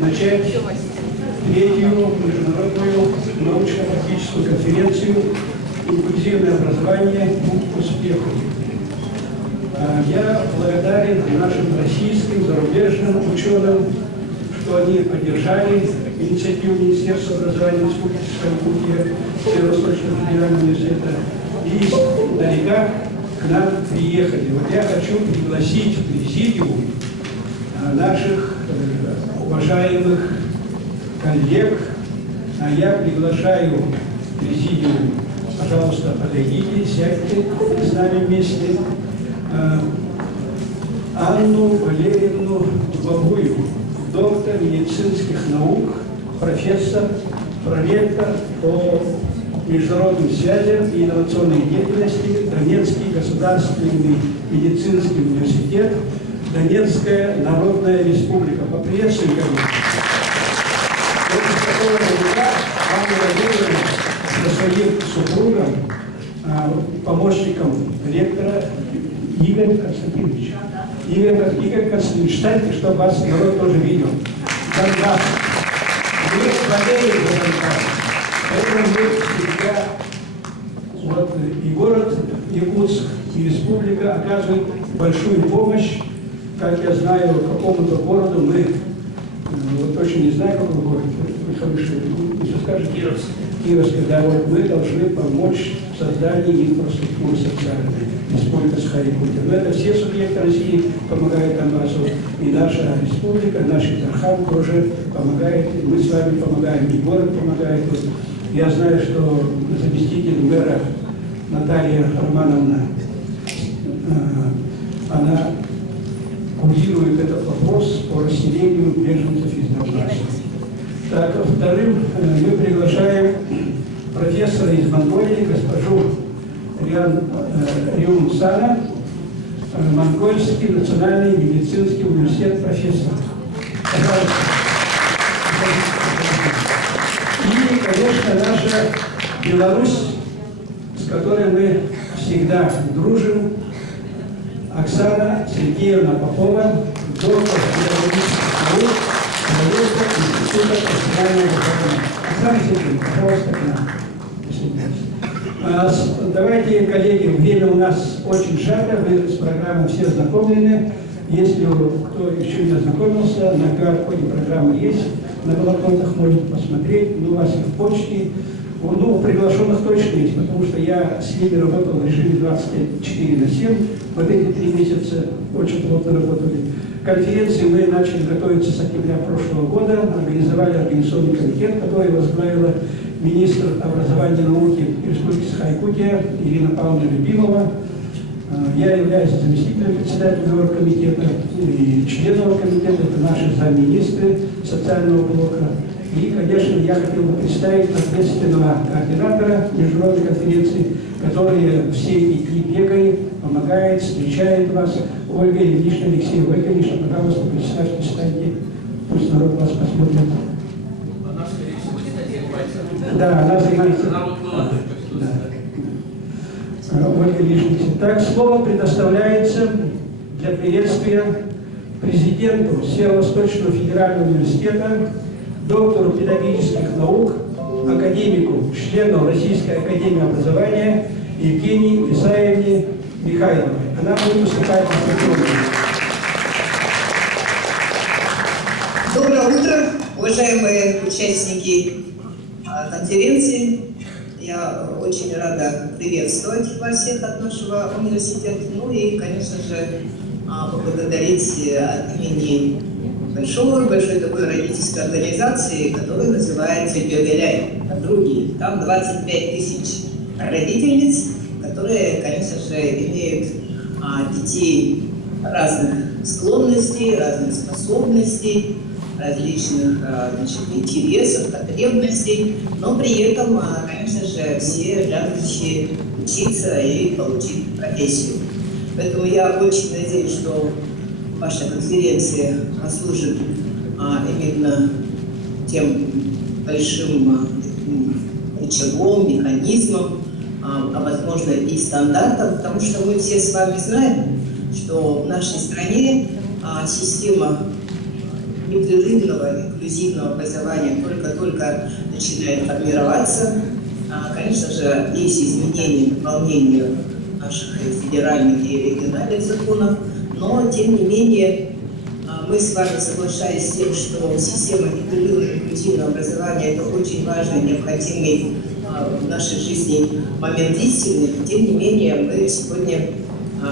начать третью международную научно-практическую конференцию «Инклюзивное образование к успеху». Я благодарен нашим российским, зарубежным ученым, что они поддержали инициативу Министерства образования Республики Якутия, Северо-Восточного федерального университета, и издалека к нам приехали. Вот я хочу пригласить в президиум наших уважаемых коллег. Я приглашаю в президиум, пожалуйста, подойдите, сядьте с нами вместе, Анну Валерьевну Бабуеву, доктор медицинских наук, профессор, проректор по международным связям и инновационной деятельности, Донецкий государственный медицинский университет, Донецкая Народная Республика. Поприветствуем, конечно. Анна Валерьевна со своим супругом, помощником ректора Игорь Константинович. Игорь Константинович, встаньте, чтобы вас народ тоже видел. Донбасс. Мы болеем за Донбасс. Поэтому мы всегда, вот, и город Якутск, и республика оказывают большую помощь. Как я знаю, какому-то городу мы, вот точно не знаю, какой город, вы скажете? Кировский, да, вот мы должны помочь в создании инфраструктуры социальной. Республика Саха-Якутия. Но это все субъекты России помогают Донбассу. И наша республика, наш Тархан тоже помогает. И мы с вами помогаем, и город помогает. Я знаю, что заместитель мэра Наталья Романовна, она курирует этот вопрос по расселению беженцев из Донбасса. Так, вторым мы приглашаем профессора из Монголии, госпожу Риун Сана, Монгольский национальный медицинский университет, профессор. И, конечно, наша Беларусь, с которой мы всегда дружим, Оксана Сергеевна Попова, доктор педагогических наук, профессор Института профессионального образования. Оксана Сергеевна, пожалуйста, к нам. Давайте, коллеги, время у нас очень сжато, вы с программой все ознакомлены. Если кто еще не ознакомился, на QR-коде программы есть, на блокнотах можете посмотреть, но у вас и в почте. Ну, у приглашенных точно есть, потому что я с ними работал в режиме 24/7. Вот эти 3 месяца очень плотно работали. Конференции мы начали готовиться с октября прошлого года, организовали организационный комитет, который возглавила министр образования и науки Республики Саха-Якутия Ирина Павловна Любимова. Я являюсь заместителем председателя оргкомитета и членом оргкомитета, это наши замминистры социального блока. И, конечно, я хотел бы представить ответственного координатора международной конференции, который все эти дни бегает, помогает, встречает вас. Ольга Ильинична Алексеева. Ольга Ильинична, пожалуйста, представьте, встаньте, пусть народ вас посмотрит. Да, она занимается. Ольга Ильинична. Так, слово предоставляется для приветствия президенту Северо-Восточного федерального университета, доктору педагогических наук, академику, члену Российской академии образования Евгении Исаевне Михайловой. Она будет выступать на трибуне. Доброе утро, уважаемые участники конференции. Я очень рада приветствовать вас всех от нашего университета. Ну и, конечно же, поблагодарить от имени большой такой родительской организации, которая называется «Бегаляй». Другие. Там 25 тысяч родительниц, которые, конечно же, имеют детей разных склонностей, разных способностей, различных интересов, потребностей, но при этом, конечно же, все жаждущие учиться и получить профессию. Поэтому я очень надеюсь, что ваша конференция послужит именно тем большим рычагом, механизмом, возможно, и стандартом, потому что мы все с вами знаем, что в нашей стране система непрерывного инклюзивного образования только-только начинает формироваться. Конечно же, есть изменения, дополнения наших федеральных и региональных законов, но, тем не менее, мы с вами соглашались с тем, что система непрерывного инклюзивного образования – это очень важный, необходимый в нашей жизни момент истины. Тем не менее, мы сегодня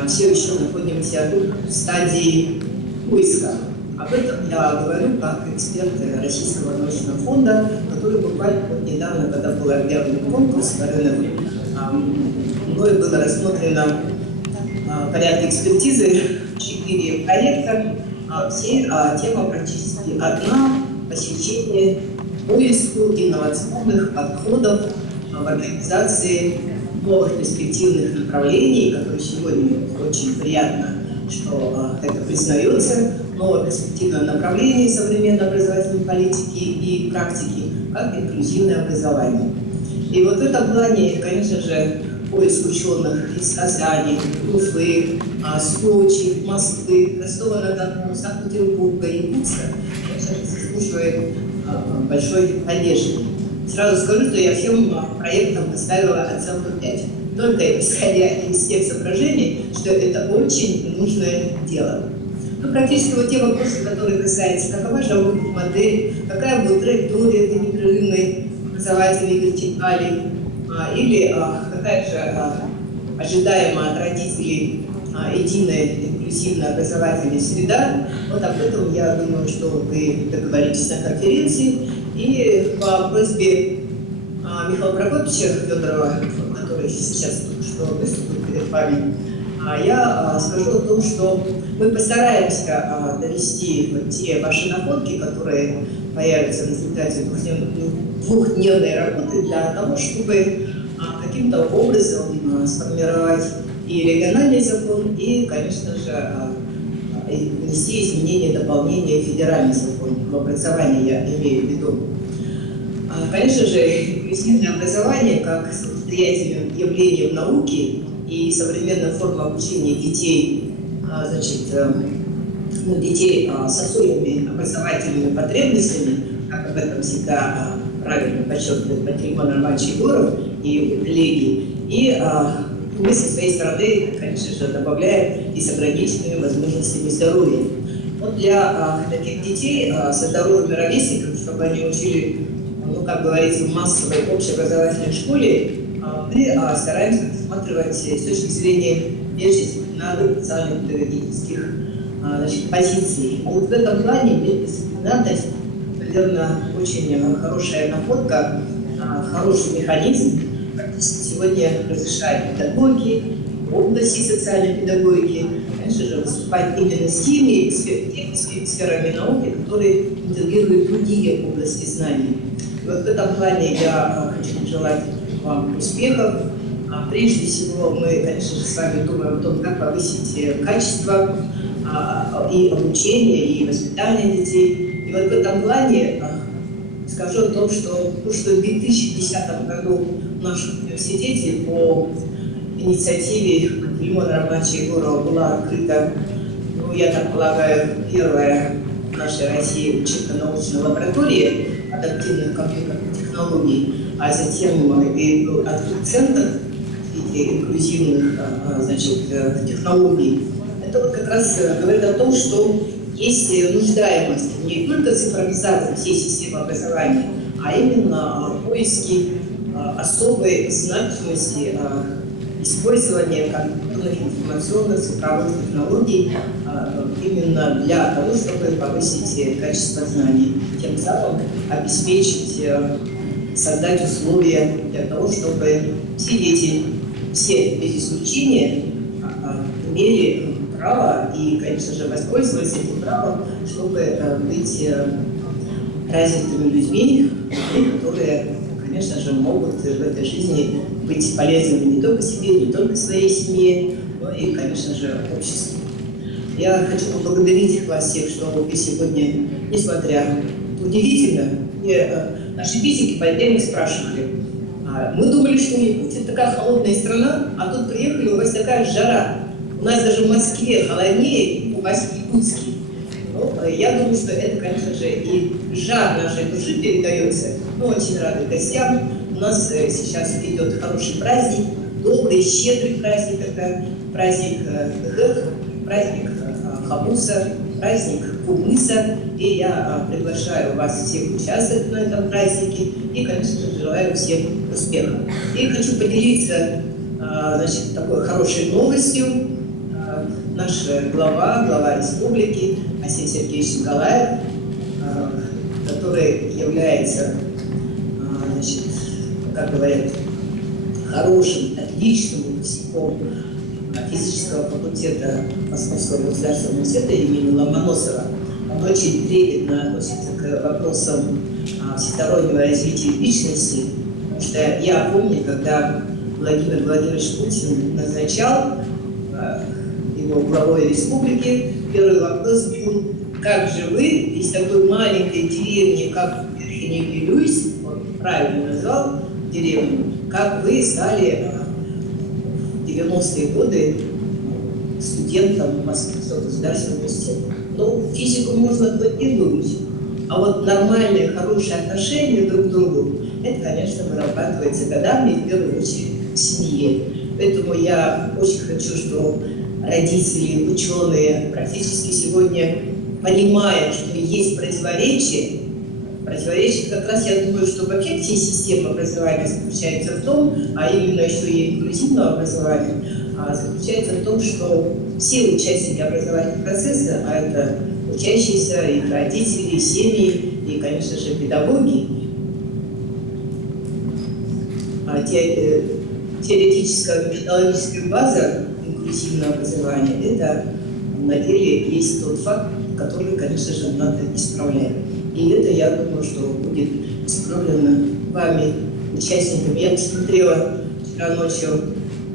все еще находимся в стадии поиска. Об этом я говорю как эксперт Российского научного фонда, который буквально недавно, когда был объявлен конкурс на рынок, мной было рассмотрено порядка экспертизы 4 проекта. Все тема практически одна – посещение, поиску инновационных подходов в организации новых перспективных направлений, которые сегодня очень приятно, что это признается, новое перспективное направление современной образовательной политики и практики, как инклюзивное образование. И вот в этом плане, конечно же, поиск ученых из Казани, Уфы, Сочи, Москвы, Ростова-на-Дону, Санкт-Петербурга, Якутска, конечно же, заслуживает большой поддержки. Сразу скажу, что я всем проектам поставила оценку 5. Только исходя из тех соображений, что это очень нужное дело. Ну, практически вот те вопросы, которые касаются, какова же будет модель, какая будет траектория этой непрерывной образовательной вертикали, или какая же ожидаемая от родителей единая инклюзивная образовательная среда. Вот об этом, я думаю, что вы договоритесь на конференции. И по просьбе Михаила Прокопьевича Федорова, который сейчас только что выступил перед вами, я скажу о том, что мы постараемся довести вот те ваши находки, которые появятся в результате двухдневной работы, для того, чтобы каким-то образом сформировать и региональный закон, и, конечно же, внести изменения, дополнения в федеральный закон в образовании, я имею в виду. Конечно же, инклюзивное образование как самостоятельным явлением науки и современная форма обучения детей, детей с особыми образовательными потребностями, как об этом всегда правильно подчеркивает Пантелеймон Романович Егоров и коллеги, и мы со своей стороны, конечно же, добавляем и с ограниченными возможностями здоровья. Вот для таких детей со здоровыми ровесниками, чтобы они учили, ну, как говорится, в массовой общеобразовательной школе, мы стараемся рассматривать с точки зрения междисциплинарных социально-педагогических позиций. А вот в этом плане междисциплинарность, наверное, очень хорошая находка, хороший механизм. Практически сегодня разрешает педагоги в области социальной педагогики, конечно же, выступать именно с теми сферами науки, которые интегрируют другие области знаний. И вот в этом плане я хочу пожелать вам успехов. Прежде всего, мы, конечно же, с вами думаем о том, как повысить качество и обучения, и воспитания детей. И вот в этом плане скажу о том, что в 2010 году в нашем университете по инициативе Пантелеймона Романовича Егорова была открыта, ну, я так полагаю, первая в нашей России учебно-научная лаборатория адаптивных компьютерных технологий, а затем и был открыт центр инклюзивных технологий. Это вот как раз говорит о том, что есть нуждаемость не только цифровизации всей системы образования, а именно поиски особой значимости использования компьютерных, информационных, цифровых технологий именно для того, чтобы повысить качество знаний, тем самым обеспечить, создать условия для того, чтобы все дети, все без исключения, имели право и, конечно же, воспользовались этим правом, чтобы быть развитыми людьми, которые, конечно же, могут в этой жизни быть полезными не только себе, не только своей семье, но и, конечно же, обществу. Я хочу поблагодарить вас всех, что вы сегодня, несмотря удивительно, наши физики по отдельно спрашивали, мы думали, что Якутия такая холодная страна, а тут приехали, у вас такая жара. У нас даже в Москве холоднее, у вас в Якутске. Ну, я думаю, что это, конечно же, и жар нашей души передается. Мы очень рады гостям. У нас сейчас идет хороший праздник, добрый, щедрый праздник. Это праздник Гэх, праздник Хамуса, праздник Кумыса. И я приглашаю вас всех участвовать на этом празднике. И, конечно же, желаю всем успеха. И хочу поделиться, значит, такой хорошей новостью. Наш глава республики Арсений Сергеевич Николаев, который является, значит, как говорят, хорошим, отличным выпускником физического факультета Московского государственного университета имени Ломоносова. Он очень трепетно относится к вопросам всестороннего развития личности, потому что я помню, когда Владимир Владимирович Путин назначал его главой республики, первый вопрос был: как же вы из такой маленькой деревни, как Верхний-Вилюйск, он правильно назвал деревню, как вы стали в 90-е годы студентом Московского государственного университета? Ну, физику можно планировать, а вот нормальные, хорошие отношения друг к другу, это, конечно, вырабатывается годами, в первую очередь, в семье. Поэтому я очень хочу, что родители, ученые практически сегодня понимают, что есть противоречия. Противоречие как раз, я думаю, что вообще все системы образования заключается в том, а именно еще и инклюзивного образования, заключается в том, что все участники образовательного процесса, а это учащиеся, их родители, семьи и, конечно же, педагоги, теоретическая методологическая база инклюзивного образования, это на деле есть тот факт, который, конечно же, надо исправлять. И это, я думаю, что будет исправлено вами, участниками. Я посмотрела вчера ночью,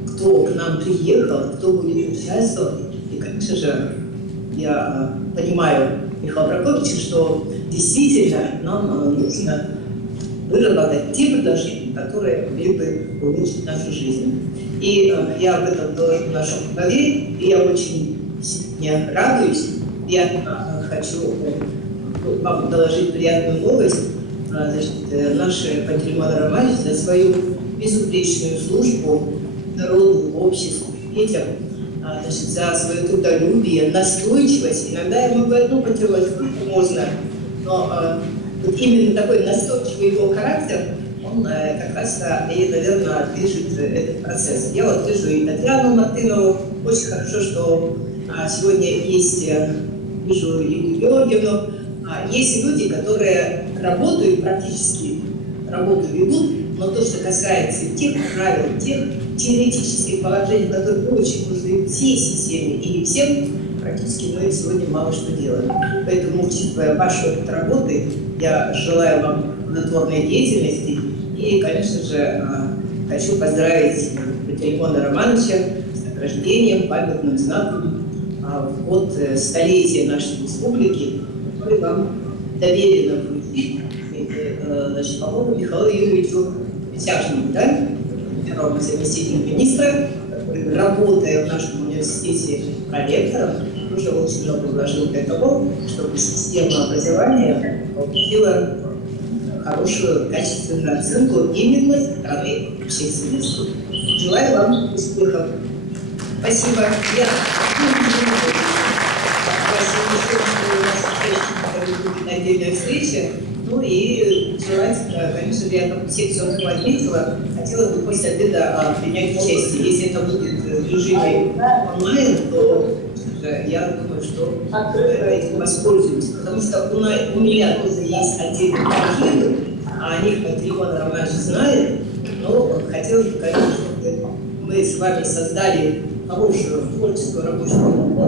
кто к нам приехал, кто будет участвовать. И, конечно же, я понимаю Михаила Прокопьевича, что действительно нам нужно выработать те предложения, которые могли бы улучшить нашу жизнь. И я об этом доложу нашему главе, и я очень сегодня радуюсь. Я хочу вам доложить приятную новость. Значит, наш Пантелеймон Романович за свою безупречную службу народу, обществу, детям, значит, за свое трудолюбие, настойчивость. Иногда я могу одну потерять, сколько можно, но вот именно такой настойчивый его характер, он как раз и, наверное, движет этот процесс. Я вот вижу и Татьяну Мартынову. Очень хорошо, что сегодня есть, вижу Лилию Георгиевну. Есть люди, которые работают, практически работу ведут, но то, что касается тех правил, тех теоретических положений, которые очень нужны всей системе и всем, практически мы сегодня мало что делаем. Поэтому, учитывая ваш опыт работы, я желаю вам плодотворной деятельности и, конечно же, хочу поздравить Пантелеймона Романовича с награждением, памятным знаком в год столетия нашей республики, который вам доверено вручить, значит, по-моему, Михаилу Юрьевичу Тяжному, да, первому заместителю министра, который, работая в нашем университете проректором, уже очень много вложил для того, чтобы система образования получила хорошую, качественную оценку именно со стороны общественности. Желаю вам успехов. Спасибо. Я отдельная встреча. Ну и желательно, конечно, я там всех все отметила, хотела бы после обеда принять участие. Если это будет в режиме онлайн, то я думаю, что этим воспользуюсь. Потому что у меня тоже есть отдельные архивы, а о них Пантелеймон Романович знает. Но хотелось бы, конечно, чтобы мы с вами создали хорошую творческую рабочую группу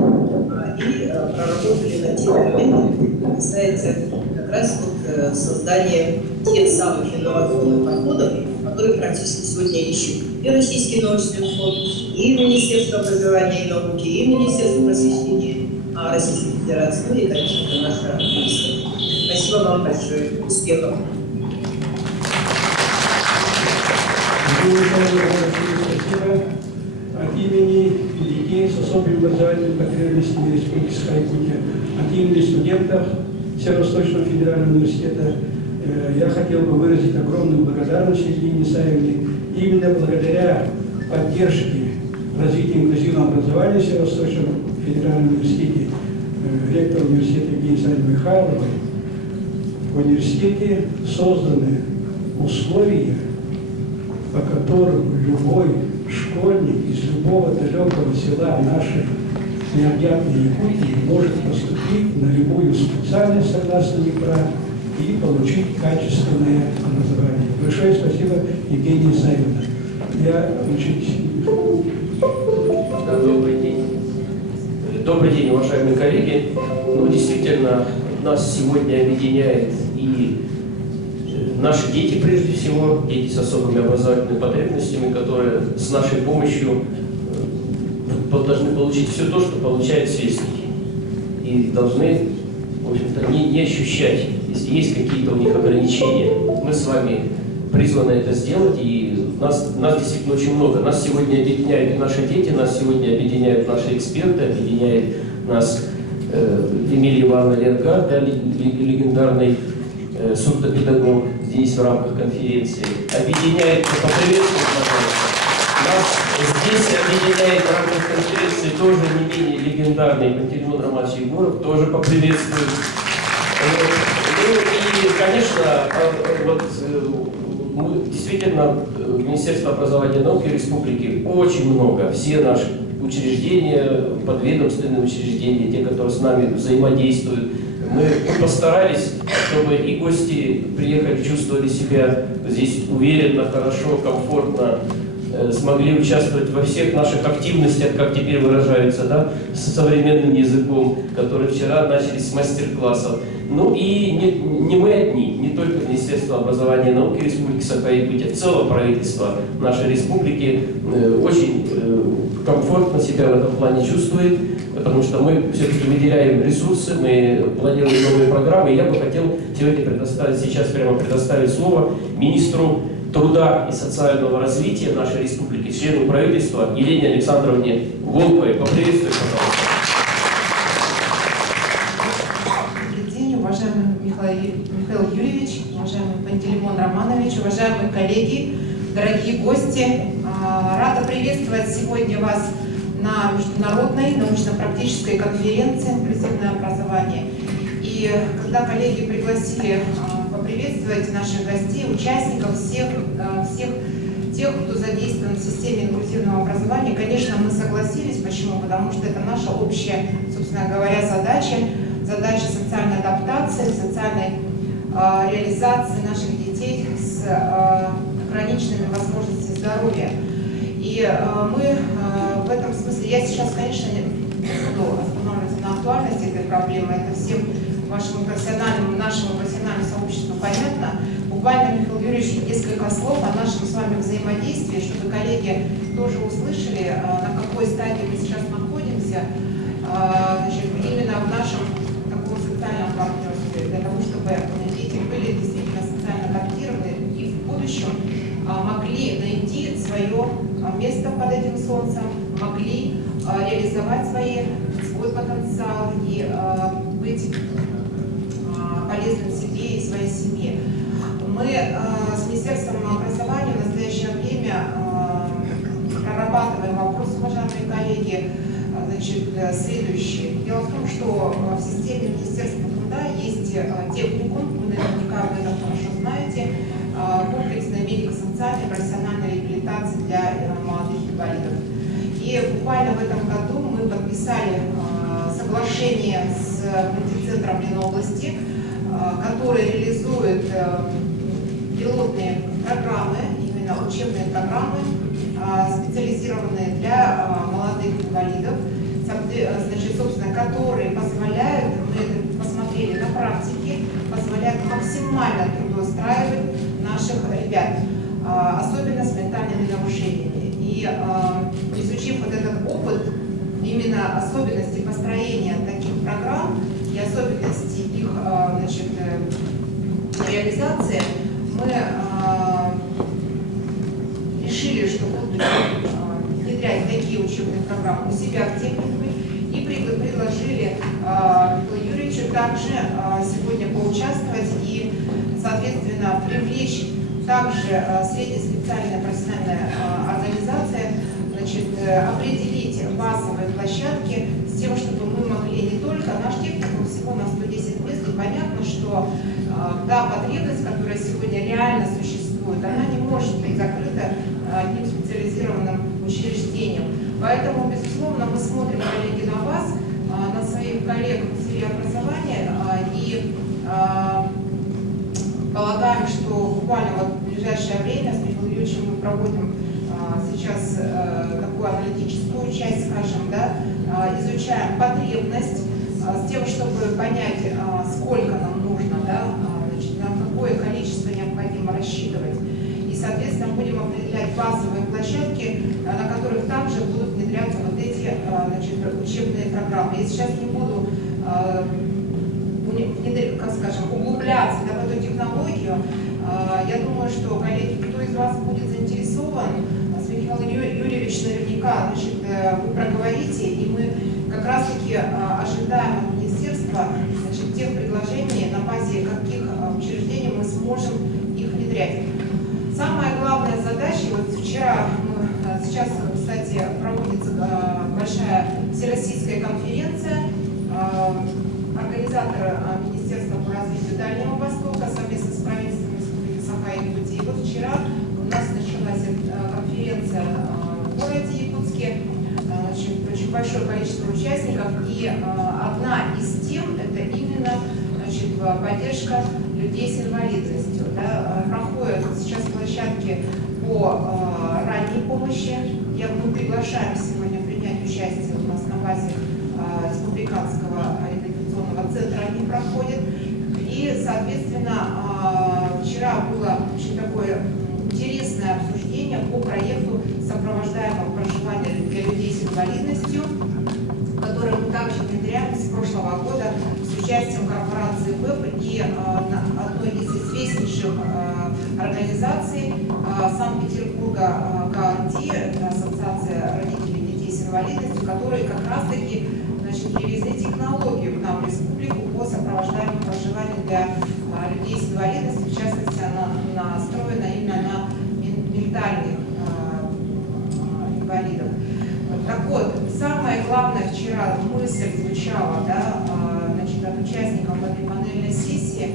и проработали на те моменты, которые касаются как раз вот создания тех самых инновационных подходов, которые практически сегодня ищут и Российский научный фонд, и Министерство образования и науки, и Министерство просвещения Российской Федерации, ну и, конечно, это наша министр. Спасибо вам большое. Успехов! Спасибо. От имени великих детей с особыми образовательными потребностями Республики Саха-Якутия, от имени студентов Северо-Восточного федерального университета я хотел бы выразить огромную благодарность Евгении Исаевне. Именно благодаря поддержке развития инклюзивного образования в Северо-Восточном федеральном университете ректор университета Евгения Исаевны Михайловой в университете созданы условия, по которым любой школьник из любого далекого села нашей необъятной Якутии может поступить на любую специальность согласно НИПРА и получить качественное образование. Большое спасибо, Евгения Исаевна. Я Добрый день. Добрый день, уважаемые коллеги. Ну, действительно, нас сегодня объединяет и наши дети, прежде всего, дети с особыми образовательными потребностями, которые с нашей помощью должны получить все то, что получают сверстники. И должны, в общем-то, не ощущать, если есть какие-то у них ограничения. Мы с вами призваны это сделать, и нас действительно очень много. Нас сегодня объединяют наши дети, нас сегодня объединяют наши эксперты, объединяет нас Эмилия Ивановна Ленгар, да, легендарный сурдопедагог здесь в рамках конференции. Объединяет, поприветствует, пожалуйста. Нас здесь объединяет в рамках конференции тоже не менее легендарный Пантелеймон Романович Егоров, тоже поприветствует. Ну и, конечно, вот, мы, действительно, Министерство образования и науки Республики очень много, все наши учреждения, подведомственные учреждения, те, которые с нами взаимодействуют, мы постарались, чтобы и гости приехали, чувствовали себя здесь уверенно, хорошо, комфортно, смогли участвовать во всех наших активностях, как теперь выражаются, да, с современным языком, которые вчера начались с мастер-классов. Ну и не мы одни, не только Министерство образования и науки Республики Саха-Якутия, в целом правительство нашей республики очень комфортно себя в этом плане чувствует, потому что мы все-таки выделяем ресурсы, мы планируем новые программы. И я бы хотел сегодня предоставить слово министру труда и социального развития нашей республики, члену правительства Елене Александровне Волковой. Поприветствуем, пожалуйста. Добрый день, уважаемый Михаил Юрьевич, уважаемый Пантелеймон Романович, уважаемые коллеги, дорогие гости. Рада приветствовать сегодня вас на международной научно-практической конференции «Инклюзивное образование». И когда коллеги пригласили поприветствовать наших гостей, участников, всех тех, кто задействован в системе инклюзивного образования, конечно, мы согласились. Почему? Потому что это наша общая, собственно говоря, задача социальной адаптации, социальной реализации наших детей с ограниченными возможностями здоровья. И мы в этом смысле, я сейчас, конечно, не буду останавливаться на актуальности этой проблемы, это всем нашему профессиональному сообществу понятно. Буквально, Михаил Юрьевич, несколько слов о нашем с вами взаимодействии, чтобы коллеги тоже услышали, на какой стадии мы сейчас находимся, значит, именно в нашем таком социальном партнерстве, для того, чтобы дети были действительно социально адаптированы и в будущем могли найти свое место под этим солнцем, могли реализовать свой потенциал и быть полезным себе и своей семье. Мы с Министерством образования в настоящее время прорабатываем вопрос, уважаемые коллеги, значит, следующий. Дело в том, что в системе Министерства труда есть техникум, вы наверняка об этом хорошо знаете, комплексная медико-социальная профессиональная реабилитация для молодых инвалидов. И буквально в этом году мы подписали соглашение с мультицентром Ленобласти, который реализует пилотные программы, именно учебные программы, специализированные для молодых инвалидов, значит, собственно, которые позволяют, мы это посмотрели на практике, позволяют максимально трудоустраивать наших ребят, особенно с ментальными нарушениями. И изучив вот этот опыт, именно особенности построения таких программ и особенности их, значит, реализации, мы решили, что будут внедрять внедрять такие учебные программы у себя в техникуме. И предложили Михаилу Юрьевичу также сегодня поучаствовать и, соответственно, привлечь также среднеспециальная профессиональная организация, значит, определить базовые площадки с тем, чтобы мы могли не только наш техникум всего на 110 мест, и понятно, что та потребность, которая сегодня реально существует, она не может быть закрыта одним специализированным учреждением. Поэтому, безусловно, мы смотрим, коллеги, на вас, на своих коллег в сфере образования и полагаем, что буквально вот в ближайшее время с Михаилом Юрьевичем мы проводим сейчас такую аналитическую часть, скажем, да, изучаем потребность с тем, чтобы понять, сколько нам нужно, да, значит, на какое количество необходимо рассчитывать. И, соответственно, будем определять базовые площадки, на которых также будут внедряться вот эти, значит, учебные программы. Я сейчас не буду, как скажем, углубляться, да, в эту технологию. Я думаю, что, коллеги, кто из вас будет заинтересован, с Михаилом Юрьевичем наверняка, значит, вы проговорите, и мы как раз-таки ожидаем от министерства, значит, тех предложений, на базе каких учреждений мы сможем их внедрять. Самая главная задача, вот вчера, сейчас, кстати, проводится большая всероссийская конференция, организатор Министерства по развитию Дальнего Востока совместно с правительством Республики Саха-Якутия. И вот вчера у нас началась конференция в городе Якутске, значит, очень большое количество участников, и одна из тем это именно, значит, поддержка людей с инвалидностью. Да. Проходят сейчас площадки по ранней помощи. Мы приглашаем сегодня принять участие у нас на базе республиканского реабилитационного центра, они проходят. И, соответственно, вчера было очень такое интересное обсуждение по проекту сопровождаемого проживания для людей с инвалидностью, который мы также внедряем с прошлого года с участием корпорации ВЭБ и одной из известнейших организаций Санкт-Петербурга КРД, это Ассоциация родителей детей с инвалидностью, которые как раз-таки, значит, привезли технологию к нам в республику по сопровождаемому проживанию для людей с инвалидностью. В частности, она настроена именно на ментальных инвалидов. Так вот, самое главное вчера мысль звучала, да, значит, от участников этой панельной сессии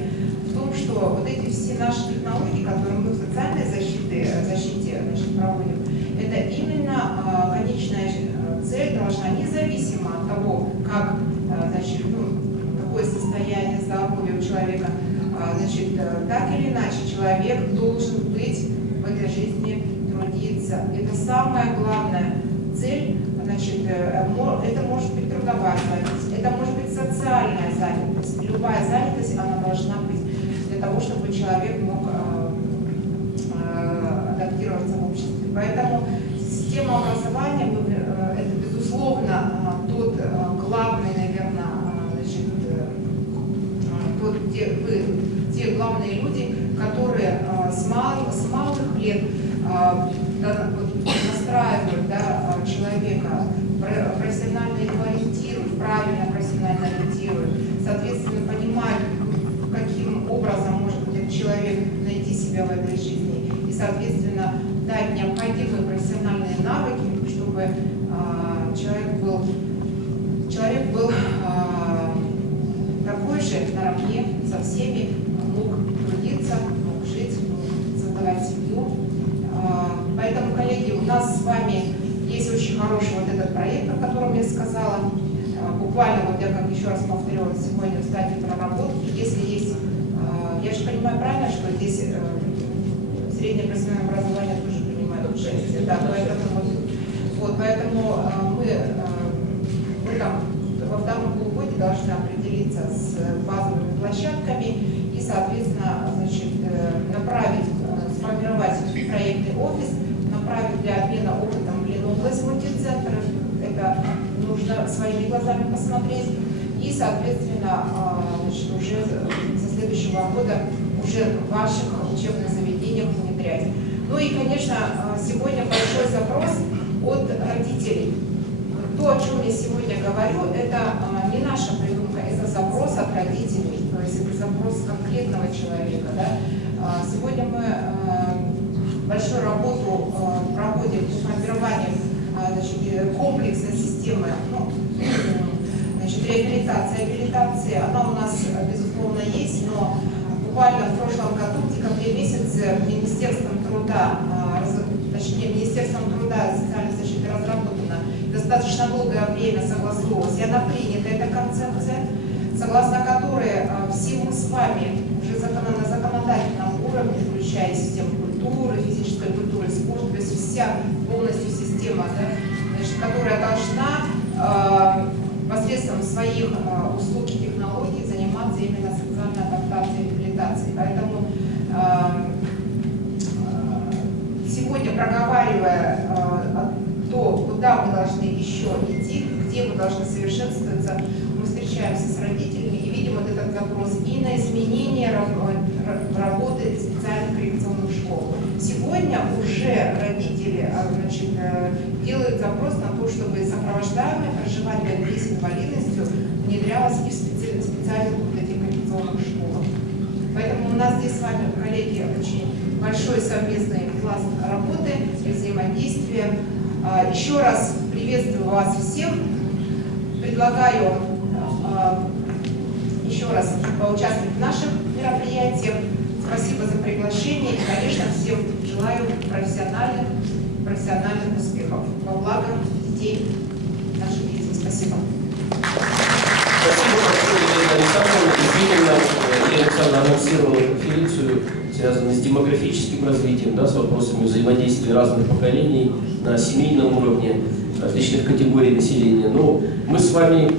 в том, что вот эти все наши технологии, которые мы в социальной защите значит, проводим, это именно конечная цель должна, независимо от того, как, значит, какое состояние здоровья у человека, значит, так или иначе человек должен быть в этой жизни, трудиться. Это самая главная цель. Значит, это может быть трудовая занятость, это может быть социальная занятость. Любая занятость, она должна быть для того, чтобы человек мог адаптироваться в обществе. Поэтому система образования, это, безусловно, тот главный, наверное, значит, те главные люди, которые с малых лет настраивают, да, человека, профессионально его ориентируют, правильно профессионально ориентируют, соответственно, понимают, каким образом может этот человек найти себя в этой жизни, и, соответственно, дать необходимые профессиональные навыки, чтобы человек был такой же наравне со всеми, мог трудиться, мог жить, мог создавать семью. Поэтому, коллеги, у нас с вами есть очень хороший вот этот проект, о котором я сказала. Буквально, вот я как еще раз повторю, сегодня в стадии проработки. Если есть, я же понимаю правильно, что здесь среднее профессиональное образование тоже принимает участие. Да, поэтому мы там во втором полугодии должны определиться с базовыми площадками и, соответственно, значит, сформировать проектный офис, направить для обмена опытом в Ленобласть мультицентр. Это нужно своими глазами посмотреть. И, соответственно, значит, уже со следующего года уже в ваших учебных заведениях внедрять. Ну и, конечно, сегодня большой запрос от родителей. То, о чем я сегодня говорю, это не наша придумка, это запрос от родителей, то есть это запрос конкретного человека. Да? Сегодня мы большую работу проводим по формированию комплексной системы реабилитации. Она у нас, безусловно, есть, но буквально в прошлом году, в декабре месяце, Министерством труда и социальной защиты разработана, достаточно долгое время согласовалась, и она принята, эта концепция, согласно которой все мы с вами уже на законодательном уровне, включая систему культуры, физической культуры, спорта, то есть вся полностью система, да, значит, которая должна посредством своих услуг и технологий заниматься именно социальной адаптацией и реабилитацией. Поэтому сегодня, проговаривая то, куда мы должны еще идти, где мы должны совершенствоваться, мы встречаемся с родителями и видим вот этот запрос и на изменение работы специальных коррекционных школ. Сегодня уже родители делают запрос на то, чтобы сопровождаемое проживание людей с инвалидностью внедрялось и в специальных вот этих коррекционных школах. Поэтому у нас здесь с вами, коллеги, очень большой совместный пласт работы и взаимодействия. Еще раз приветствую вас всех. Предлагаю еще раз поучаствовать в наших мероприятиях. Спасибо за приглашение и, конечно, всем желаю профессиональных успехов во благо детей наших детей. Спасибо. Спасибо большое, Елена Александровна. Действительно, Елена Александровна анонсировала конференцию, связанную с демографическим развитием, да, с вопросами взаимодействия разных поколений на семейном уровне, различных категорий населения. Но мы с вами,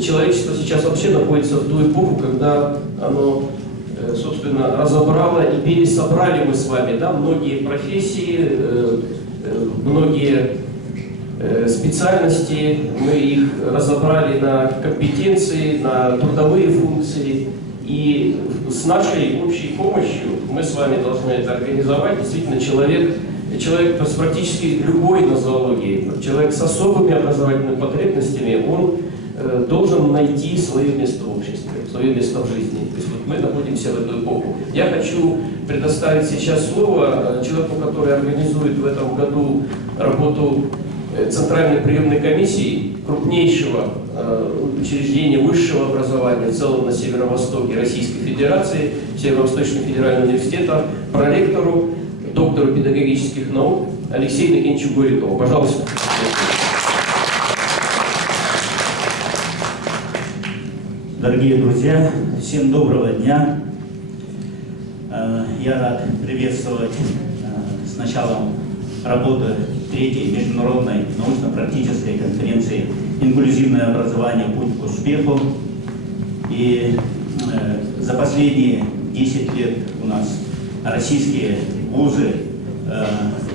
человечество сейчас вообще находится в ту эпоху, когда оно, собственно, разобрало и пересобрали мы с вами, да, многие профессии, многие специальности, мы их разобрали на компетенции, на трудовые функции. И с нашей общей помощью мы с вами должны это организовать. Действительно, человек с практически любой нозологией, человек с особыми образовательными потребностями, он должен найти свое место в обществе, свое место в жизни. То есть вот мы находимся в эту эпоху. Я хочу предоставить сейчас слово человеку, который организует в этом году работу Центральной приемной комиссии, крупнейшего учреждения высшего образования в целом на северо-востоке Российской Федерации, Северо-Восточного федерального университета, проректору, доктору педагогических наук Алексею Иннокентьевичу Горикову. Пожалуйста. Дорогие друзья, всем доброго дня. Я рад приветствовать с началом работы третьей международной научно-практической конференции «Инклюзивное образование. Путь к успеху». И за последние 10 лет у нас российские вузы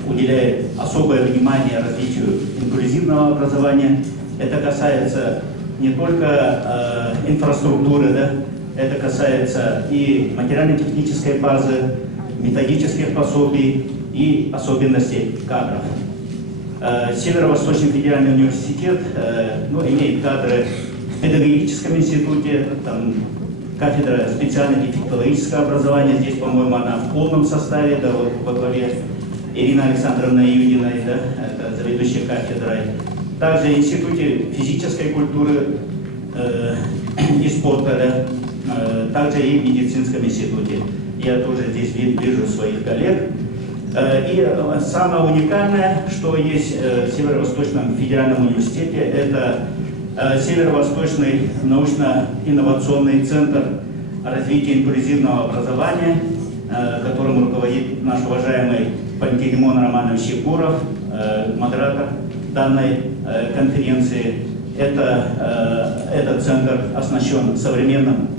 уделяют особое внимание развитию инклюзивного образования. Это касается не только инфраструктуры, да, это касается и материально-технической базы, методических пособий и особенностей кадров. Северо-Восточный федеральный университет имеет кадры в педагогическом институте, там кафедра специально-дефектологического образования, здесь, по-моему, она в полном составе, да, вот во главе Ирина Александровна Юдина, да, это заведующая кафедрой. Также в Институте физической культуры и спорта, да, также и в медицинском институте. Я тоже здесь вижу своих коллег. И самое уникальное, что есть в Северо-Восточном федеральном университете, это Северо-Восточный научно-инновационный центр развития инклюзивного образования, которым руководит наш уважаемый Пантелеймон Романович Егоров, модератор данной конференции. Этот центр оснащен современным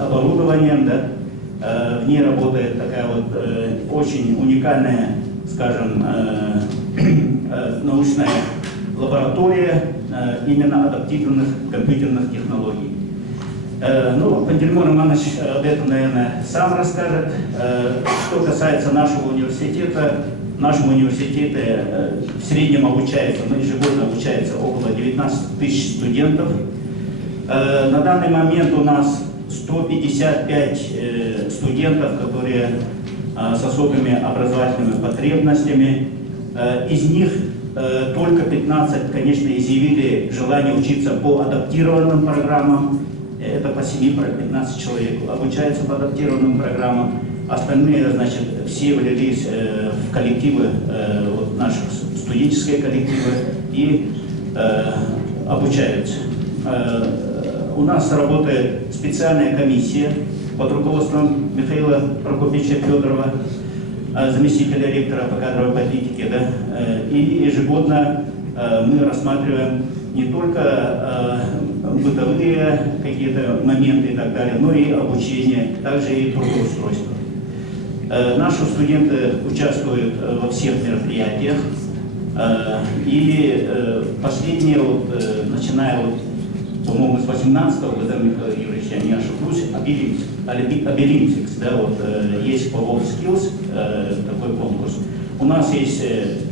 оборудованием, да? В ней работает такая вот очень уникальная, скажем, научная лаборатория именно адаптивных компьютерных технологий. Ну, Пантелеймон Романович об этом, наверное, сам расскажет. Что касается нашего университета, в нашем университете в среднем обучается, ежегодно обучается около 19 тысяч студентов. На данный момент у нас 155 студентов, которые с особыми образовательными потребностями. Из них только 15, конечно, изъявили желание учиться по адаптированным программам. Это по 7-15 человек обучаются по адаптированным программам. Остальные, значит, все влились в коллективы, вот наши студенческие коллективы и обучаются. У нас работает специальная комиссия под руководством Михаила Прокопьевича Федорова, заместителя ректора по кадровой политике, да, и ежегодно мы рассматриваем не только бытовые какие-то моменты и так далее, но и обучение, также и трудоустройство. Наши студенты участвуют во всех мероприятиях, и последние, вот, начиная вот, по-моему, с 18-го года, Михаил Юрьевич, я не ошибусь, Обилимпикс, да, вот, есть по WorldSkills такой конкурс. У нас есть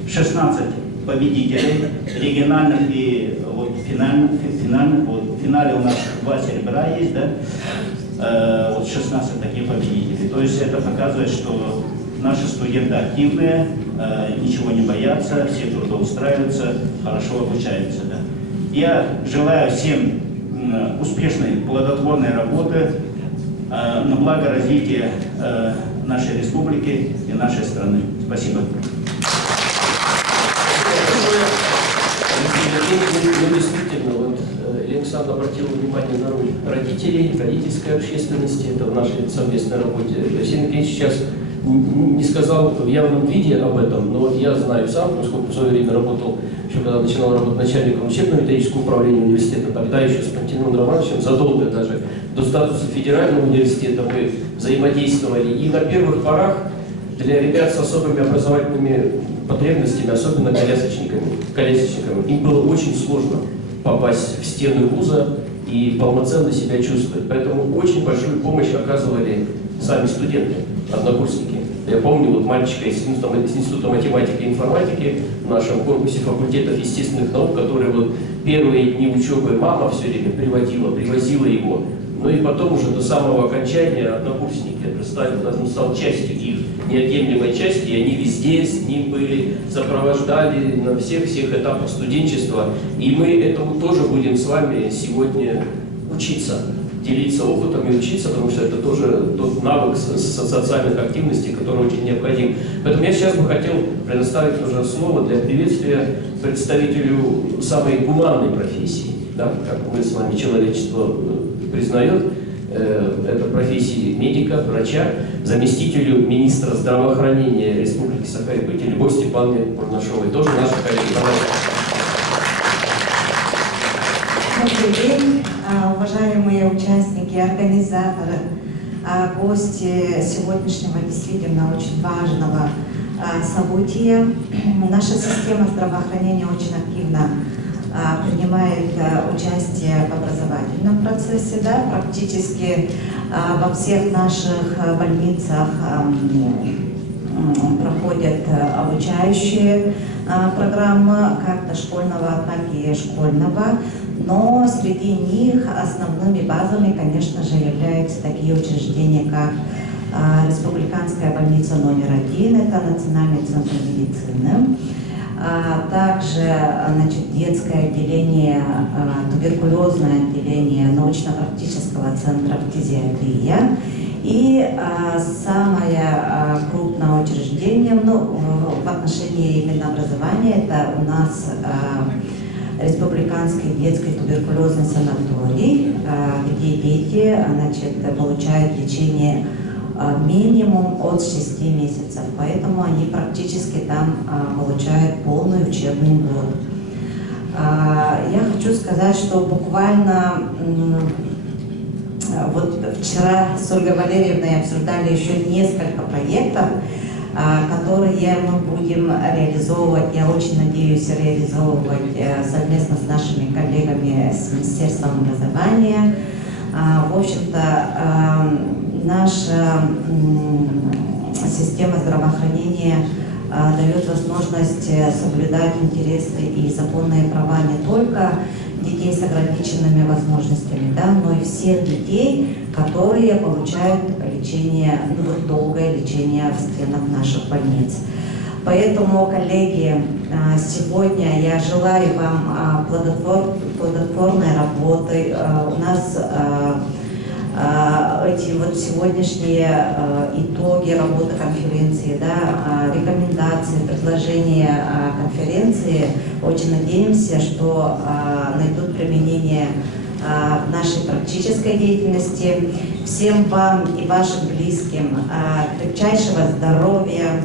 16 победителей региональных и вот, финальных. Вот, в финале у нас 2 серебра есть, да, вот 16 таких победителей. То есть это показывает, что наши студенты активные, ничего не боятся, все трудоустраиваются, хорошо обучаются. Да. Я желаю всем успешной, плодотворной работы на благо развития нашей республики и нашей страны. Спасибо. Ну, действительно, вот Александр обратил внимание на роль родителей, родительской общественности, это в нашей совместной работе. Алексей Николаевич сейчас не сказал в явном виде об этом, но вот я знаю сам, поскольку в свое время работал, еще когда начинал работать начальником учебно-методического управления университета, тогда еще с Пантелеймоном Романовичем, задолго даже до статуса федерального университета мы взаимодействовали. И на первых порах для ребят с особыми образовательными потребностями, особенно колясочниками, им было очень сложно попасть в стены вуза и полноценно себя чувствовать. Поэтому очень большую помощь оказывали сами студенты, однокурсники. Я помню вот мальчика из Института математики и информатики в нашем корпусе факультетов естественных наук, который вот первые дни учебы мама все время привозила его. Ну и потом уже до самого окончания однокурсники он стал частью их, неотъемлемой частью, и они везде с ним были, сопровождали на всех этапах студенчества. И мы этому тоже будем с вами сегодня учиться, делиться опытом и учиться, потому что это тоже тот навык социальных активностей, который очень необходим. Поэтому я сейчас бы хотел предоставить уже слово для приветствия представителю самой гуманной профессии, да, как мы с вами человечество признает, это профессии медика, врача, заместителю министра здравоохранения Республики Саха-Якутия Любовь Степановне Курнашовой, тоже наша коллега. Добрый день, уважаемые участники, организаторы, гости сегодняшнего действительно очень важного события. Наша система здравоохранения очень активно принимает участие в образовательном процессе, да, практически во всех наших больницах проходят обучающие программы как дошкольного, так и школьного, но среди них основными базами, конечно же, являются такие учреждения, как Республиканская больница номер 1, это Национальный центр медицины, также, значит, детское отделение, туберкулезное отделение научно-практического центра «Фтизиатрия». И самое крупное учреждение, ну, в отношении именно образования, это у нас Республиканский детский туберкулезный санаторий, где дети, значит, получают лечение минимум от 6 месяцев, поэтому они практически там получают полный учебный год. Я хочу сказать, что буквально вот вчера с Ольгой Валерьевной обсуждали еще несколько проектов, которые мы будем реализовывать, я очень надеюсь реализовывать совместно с нашими коллегами с Министерством образования. В общем-то, наша система здравоохранения дает возможность соблюдать интересы и законные права не только детей с ограниченными возможностями, да, но и всех детей, которые получают лечение, долгое лечение в стенах наших больниц. Поэтому, коллеги, сегодня я желаю вам плодотворной работы. У нас эти вот сегодняшние итоги работы конференции, да, рекомендации, предложения конференции, очень надеемся, что найдут применение в нашей практической деятельности. Всем вам и вашим близким крепчайшего здоровья,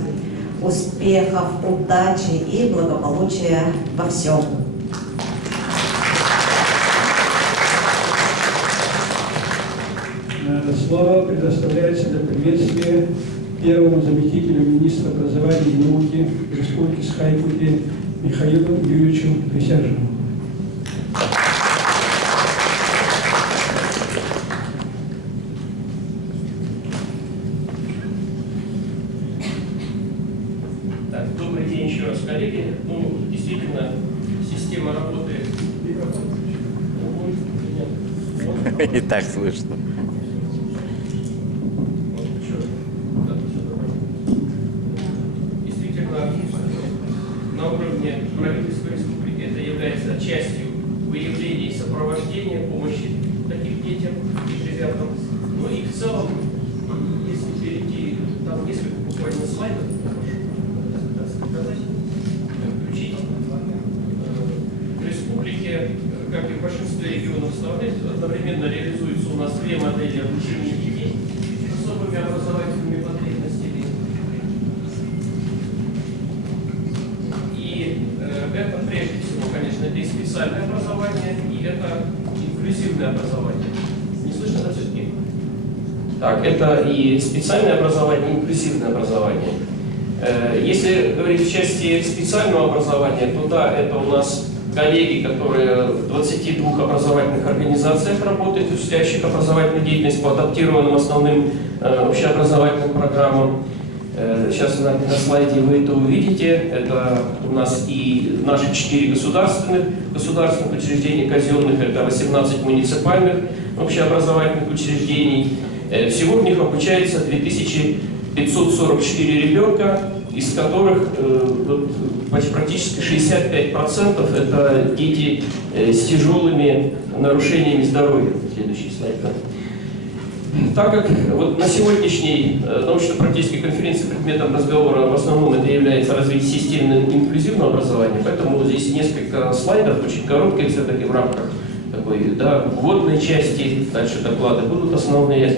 успехов, удачи и благополучия во всем. Слово предоставляется для приветствия первому заместителю министра образования и науки Республики Саха-Якутия Михаилу Юрьевичу Присяжному. Добрый день еще раз, коллеги. Ну, действительно, система работы... И так слышно. Действительно, на уровне правительства республики это является частью выявления и сопровождения помощи таким детям и ребятам. Ну и в целом, если перейти, там несколько буквально слайдов, включить. В республике, как и в большинстве регионов страны, одновременно реализуются у нас две модели обучения детей с особыми образовательными потребностями. И это прежде всего, конечно, это и специальное образование, и это инклюзивное образование. Не слышно, да, все-таки? Так, это и специальное образование, и инклюзивное образование. Если говорить в части специального образования, то да, это у нас коллеги, которые в 22 образовательных организациях работают, осуществляющих образовательную деятельность по адаптированным основным общеобразовательным программам. Сейчас на слайде вы это увидите. Это у нас и наши 4 государственных учреждения, казенных, это 18 муниципальных общеобразовательных учреждений. Всего в них обучается 2544 ребенка, из которых практически 65% это дети с тяжелыми нарушениями здоровья. Следующий слайд. Так как вот на сегодняшней научно-практической конференции предметом разговора в основном это является развитие системного инклюзивного образования, поэтому здесь несколько слайдов, очень коротких, все-таки в рамках такой, да, вводной части, дальше доклады будут основные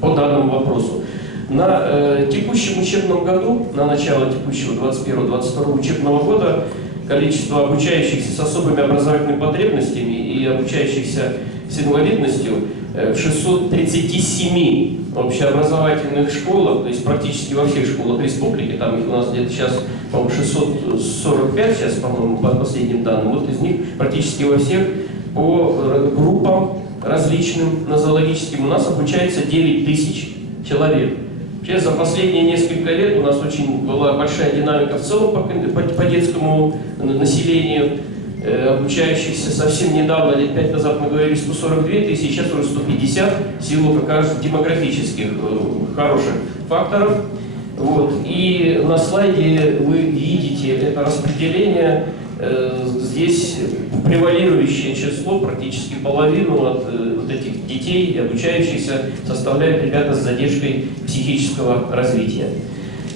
по данному вопросу. На текущем учебном году, на начало текущего 21-22 учебного года, количество обучающихся с особыми образовательными потребностями и обучающихся с инвалидностью в 637 общеобразовательных школах, то есть практически во всех школах республики, там их у нас где-то сейчас, по-моему, 645, сейчас, по-моему, по последним данным, вот из них практически во всех по группам различным нозологическим у нас обучается 9000 человек. Вообще за последние несколько лет у нас очень была большая динамика в целом по детскому населению. Обучающихся совсем недавно, лет 5 назад мы говорили 142 тысячи, сейчас уже 150, в силу как раз демографических хороших факторов. Вот. И на слайде вы видите это распределение. Здесь превалирующее число, практически половину от вот этих детей, обучающихся, составляют ребята с задержкой психического развития.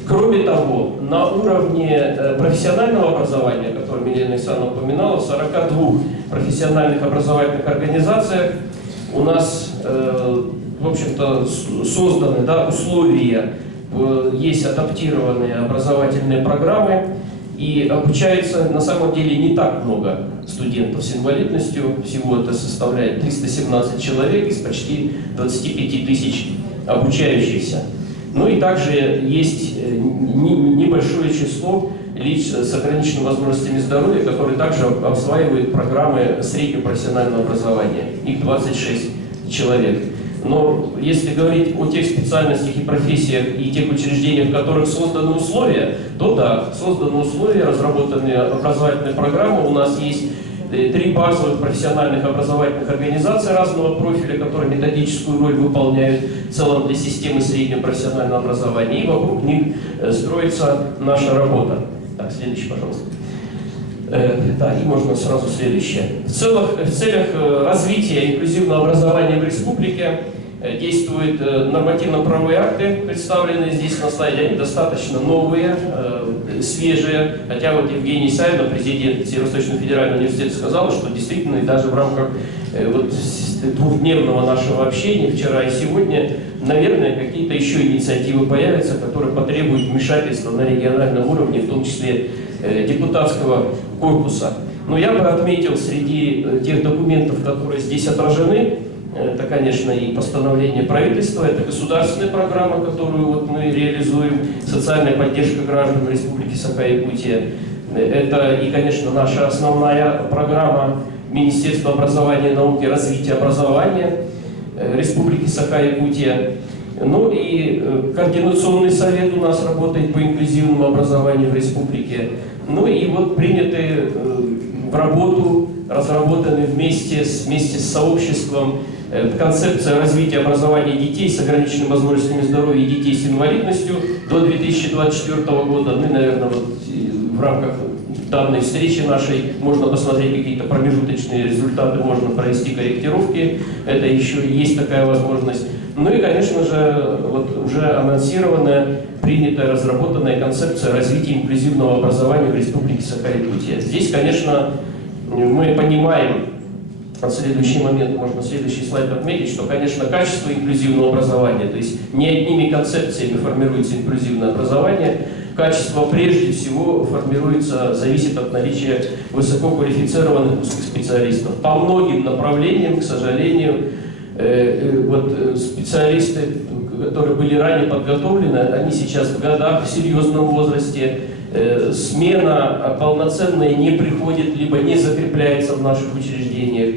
Кроме того, на уровне профессионального образования, о котором Елена Александровна упоминала, в 42 профессиональных образовательных организациях у нас, в общем-то, созданы, да, условия, есть адаптированные образовательные программы, и обучается на самом деле не так много студентов с инвалидностью, всего это составляет 317 человек из почти 25 тысяч обучающихся. Ну и также есть небольшое число лиц с ограниченными возможностями здоровья, которые также осваивают программы среднего профессионального образования. Их 26 человек. Но если говорить о тех специальностях и профессиях и тех учреждениях, в которых созданы условия, то да, созданы условия, разработаны образовательные программы. У нас есть 3 базовых профессиональных образовательных организации разного профиля, которые методическую роль выполняют в целом для системы среднего профессионального образования. И вокруг них строится наша работа. Так, следующий, пожалуйста. Да, и можно сразу следующее. В целях развития инклюзивного образования в республике действуют нормативно-правовые акты, представленные здесь на слайде. Они достаточно новые, свежие. Хотя вот Евгений Савинов, президент Северо-Восточного федерального университета, сказал, что действительно и даже в рамках вот двухдневного нашего общения вчера и сегодня, наверное, какие-то еще инициативы появятся, которые потребуют вмешательства на региональном уровне, в том числе депутатского корпуса. Но я бы отметил среди тех документов, которые здесь отражены, это, конечно, и постановление правительства, это государственная программа, которую вот мы реализуем, социальная поддержка граждан Республики Саха-Якутия. Это и, конечно, наша основная программа Министерства образования и науки, развития образования Республики Саха-Якутия. Ну и координационный совет у нас работает по инклюзивному образованию в республике. Ну и вот приняты в работу, разработаны вместе с сообществом концепция развития образования детей с ограниченными возможностями здоровья и детей с инвалидностью до 2024 года. Ну и, наверное, вот в рамках данной встречи нашей можно посмотреть какие-то промежуточные результаты, можно провести корректировки. Это еще есть такая возможность. Ну и, конечно же, вот уже анонсированная, принятая, разработанная концепция развития инклюзивного образования в Республике Саха-Якутия. Здесь, конечно, мы понимаем, на следующий момент, можно следующий слайд отметить, что, конечно, качество инклюзивного образования, то есть не одними концепциями формируется инклюзивное образование, качество прежде всего формируется, зависит от наличия высококвалифицированных узких специалистов. По многим направлениям, к сожалению, вот специалисты, которые были ранее подготовлены, они сейчас в годах, в серьезном возрасте, смена полноценная не приходит, либо не закрепляется в наших учреждениях.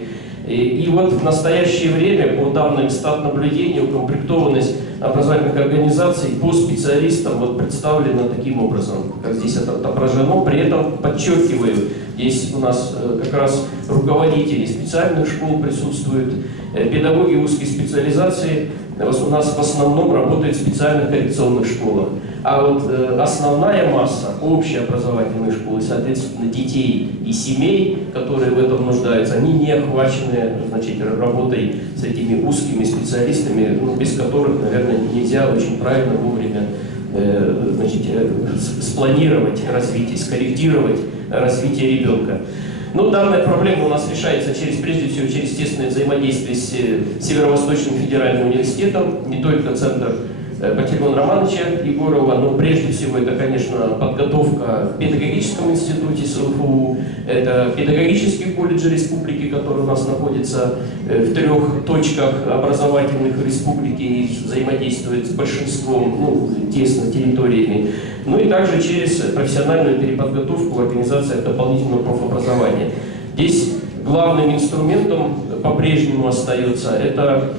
И вот в настоящее время, по данным статнаблюдения, укомплектованность образовательных организаций по специалистам вот представлена таким образом, как здесь это отображено. При этом, подчеркиваю, здесь у нас как раз руководители специальных школ присутствуют, педагоги узкой специализации у нас в основном работают в специальных коррекционных школах. А вот основная масса общеобразовательных школ, и, соответственно, детей и семей, которые в этом нуждаются, они не охвачены, значит, работой с этими узкими специалистами, ну, без которых, наверное, нельзя очень правильно вовремя значит, спланировать развитие, скорректировать развитие ребенка. Но данная проблема у нас решается прежде всего через тесное взаимодействие с Северо-Восточным федеральным университетом, не только Центр Пантелеймона Романовича Егорова, но прежде всего это, конечно, подготовка в педагогическом институте СЛФУ, это педагогические колледжи республики, которые у нас находятся в 3 точках образовательных республики и взаимодействуют с большинством, ну, тесно территориями. Ну и также через профессиональную переподготовку в организациях дополнительного профобразования. Здесь главным инструментом по-прежнему остается это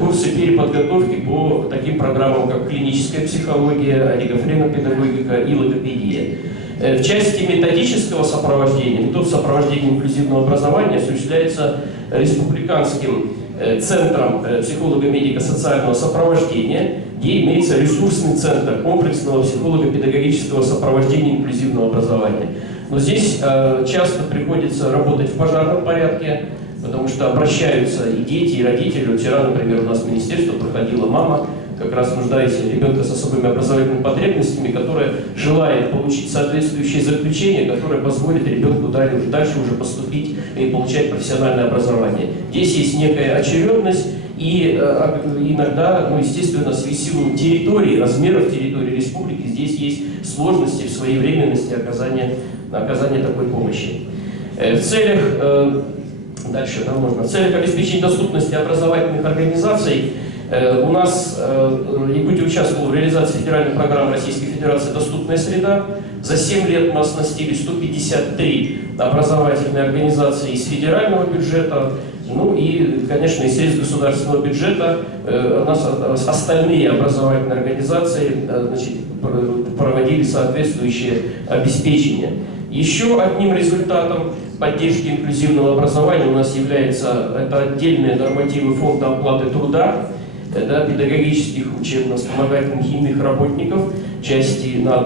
курсы переподготовки по таким программам, как клиническая психология, оригофренопедагогика и логопедия. В части методического сопровождения, метод сопровождения инклюзивного образования осуществляется республиканским центром психолого-медико-социального сопровождения, где имеется ресурсный центр комплексного психолого-педагогического сопровождения инклюзивного образования. Но здесь часто приходится работать в пожарном порядке, потому что обращаются и дети, и родители. Вчера, например, у нас в министерство проходила мама, как раз нуждающаяся ребенка с особыми образовательными потребностями, которая желает получить соответствующее заключение, которое позволит ребенку дальше уже поступить и получать профессиональное образование. Здесь есть некая очередность, и иногда, ну, естественно, в силу территории, размеров территории республики, здесь есть сложности в своевременности оказания такой помощи. В целях дальше, да, можно. В целях обеспечения доступности образовательных организаций у нас Якутия участвовала в реализации федеральной программы Российской Федерации «Доступная среда». За 7 лет мы оснастили 153 образовательные организации из федерального бюджета Ну и, конечно, из средств государственного бюджета у нас остальные образовательные организации проводили соответствующее обеспечение. Еще одним результатом поддержки инклюзивного образования у нас является это отдельные нормативы фонда оплаты труда, педагогических, учебно-вспомогательных и иных работников, части на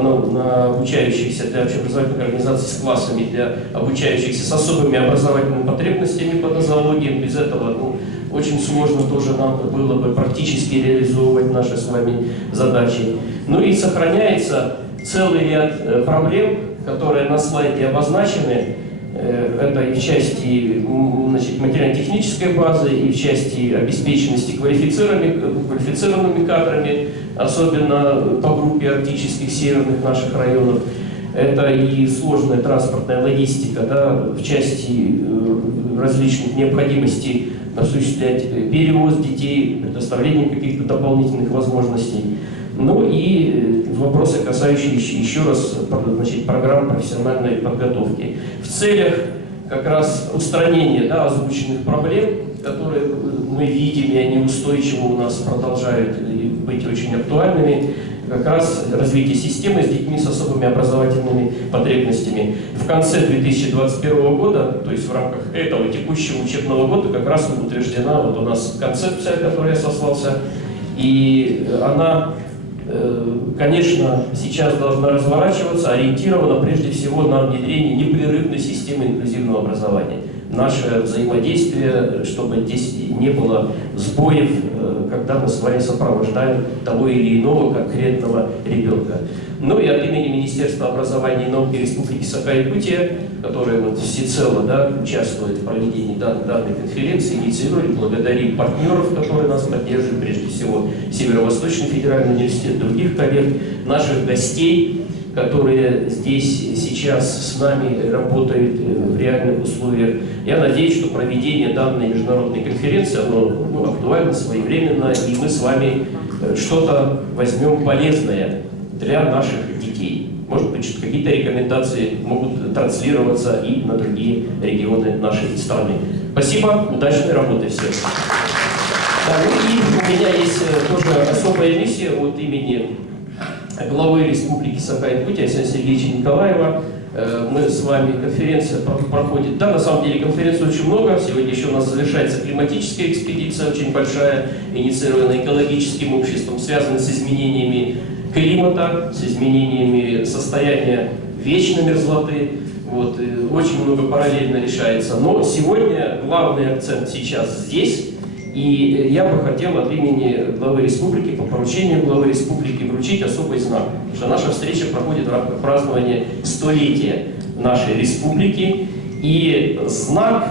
обучающихся для общеобразовательных организаций с классами, для обучающихся с особыми образовательными потребностями по нозологии. Без этого очень сложно тоже нам было бы практически реализовывать наши с вами задачи. Ну и сохраняется целый ряд проблем, которые на слайде обозначены. Это и в части материально-технической базы, и в части обеспеченности квалифицированными кадрами, особенно по группе арктических северных наших районов. Это и сложная транспортная логистика, в части различных необходимостей осуществлять перевоз детей, предоставление каких-то дополнительных возможностей. Ну и вопросы, касающиеся еще раз программ профессиональной подготовки. В целях как раз устранения озвученных проблем, которые мы видим, и они устойчиво у нас продолжают быть очень актуальными, как раз развитие системы с детьми с особыми образовательными потребностями. В конце 2021 года, то есть в рамках этого текущего учебного года, как раз утверждена у нас концепция, на которую я сослался, и она, конечно, сейчас должна разворачиваться, ориентирована прежде всего на внедрение непрерывной системы инклюзивного образования. Наше взаимодействие, чтобы здесь не было сбоев, когда мы с вами сопровождаем того или иного конкретного ребенка. Ну и от имени Министерства образования и науки Республики Саха-Якутия, которое всецело участвует в проведении данной конференции, инициирует, благодарим партнеров, которые нас поддерживают, прежде всего Северо-Восточный федеральный университет, других коллег, наших гостей, которые здесь сейчас с нами работают в реальных условиях. Я надеюсь, что проведение данной международной конференции, оно актуально, своевременно, и мы с вами что-то возьмем полезное для наших детей. Может быть, какие-то рекомендации могут транслироваться и на другие регионы нашей страны. Спасибо, удачной работы всем. И у меня есть тоже особая миссия от имени главы Республики Саха-Якутия Александра Сергеевича Николаева. Мы с вами, конференция проходит. Да, на самом деле конференций очень много. Сегодня еще у нас завершается климатическая экспедиция, очень большая, инициированная экологическим обществом, связанная с изменениями климата, с изменениями состояния вечной мерзлоты. Очень много параллельно решается. Но сегодня главный акцент сейчас здесь. И я бы хотел от имени главы республики, по поручению главы республики, вручить особый знак. Потому что наша встреча проходит в рамках празднования 100-летия нашей республики. И знак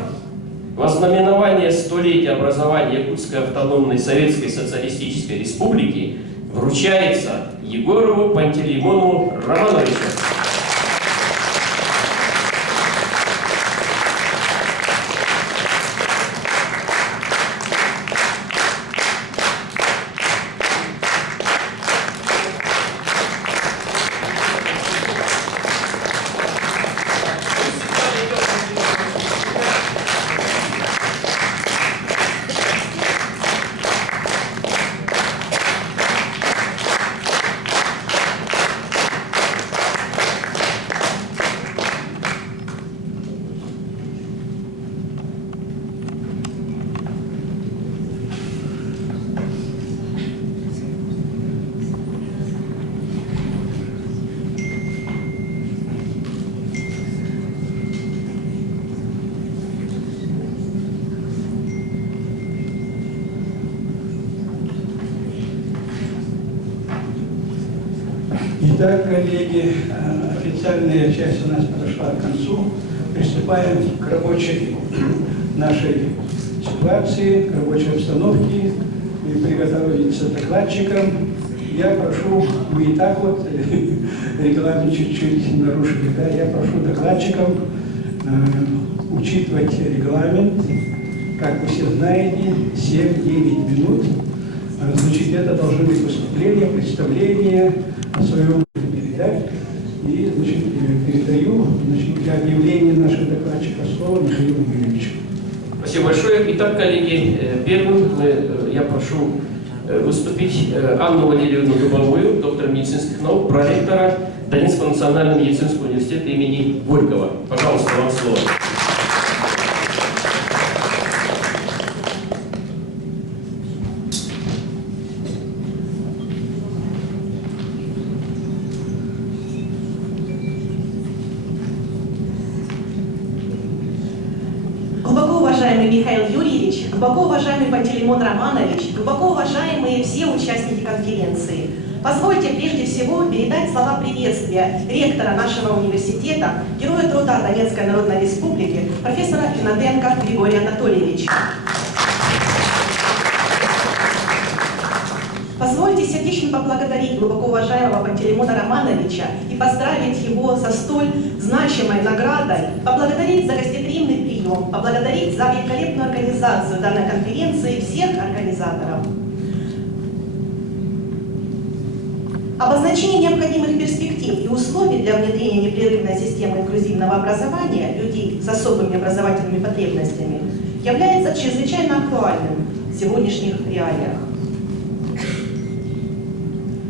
вознаменования 100-летия образования Якутской автономной Советской Социалистической Республики вручается Егорову Пантелеймону Романовичу. Итак, коллеги, официальная часть у нас подошла к концу. Приступаем к рабочей нашей ситуации, к рабочей обстановке и приготовиться докладчикам. Я прошу, вы и так регламент чуть-чуть нарушили, я прошу докладчикам учитывать регламент. Как вы все знаете, 7-9 минут. Значит, это должны быть выступления, представления о своем передать. И, значит, передаю для объявления нашего докладчика слова Михаилу Юрьевичу. Спасибо большое. Итак, коллеги, первым я прошу выступить Анну Валерьевну Дубовую, доктора медицинских наук, проректора Донецкого национального медицинского университета имени Горького. Пожалуйста, вам слово. Глубоко уважаемый Михаил Юрьевич, глубоко уважаемый Пантелеймон Романович, глубоко уважаемые все участники конференции, позвольте прежде всего передать слова приветствия ректора нашего университета, героя труда Донецкой Народной Республики, профессора Финатенко Григория Анатольевича. Позвольте сердечно поблагодарить глубоко уважаемого Пантелеймона Романовича и поздравить его со столь значимой наградой, поблагодарить за гостеприимный прием, поблагодарить за великолепную организацию данной конференции всех организаторов. Обозначение необходимых перспектив и условий для внедрения непрерывной системы инклюзивного образования людей с особыми образовательными потребностями является чрезвычайно актуальным в сегодняшних реалиях.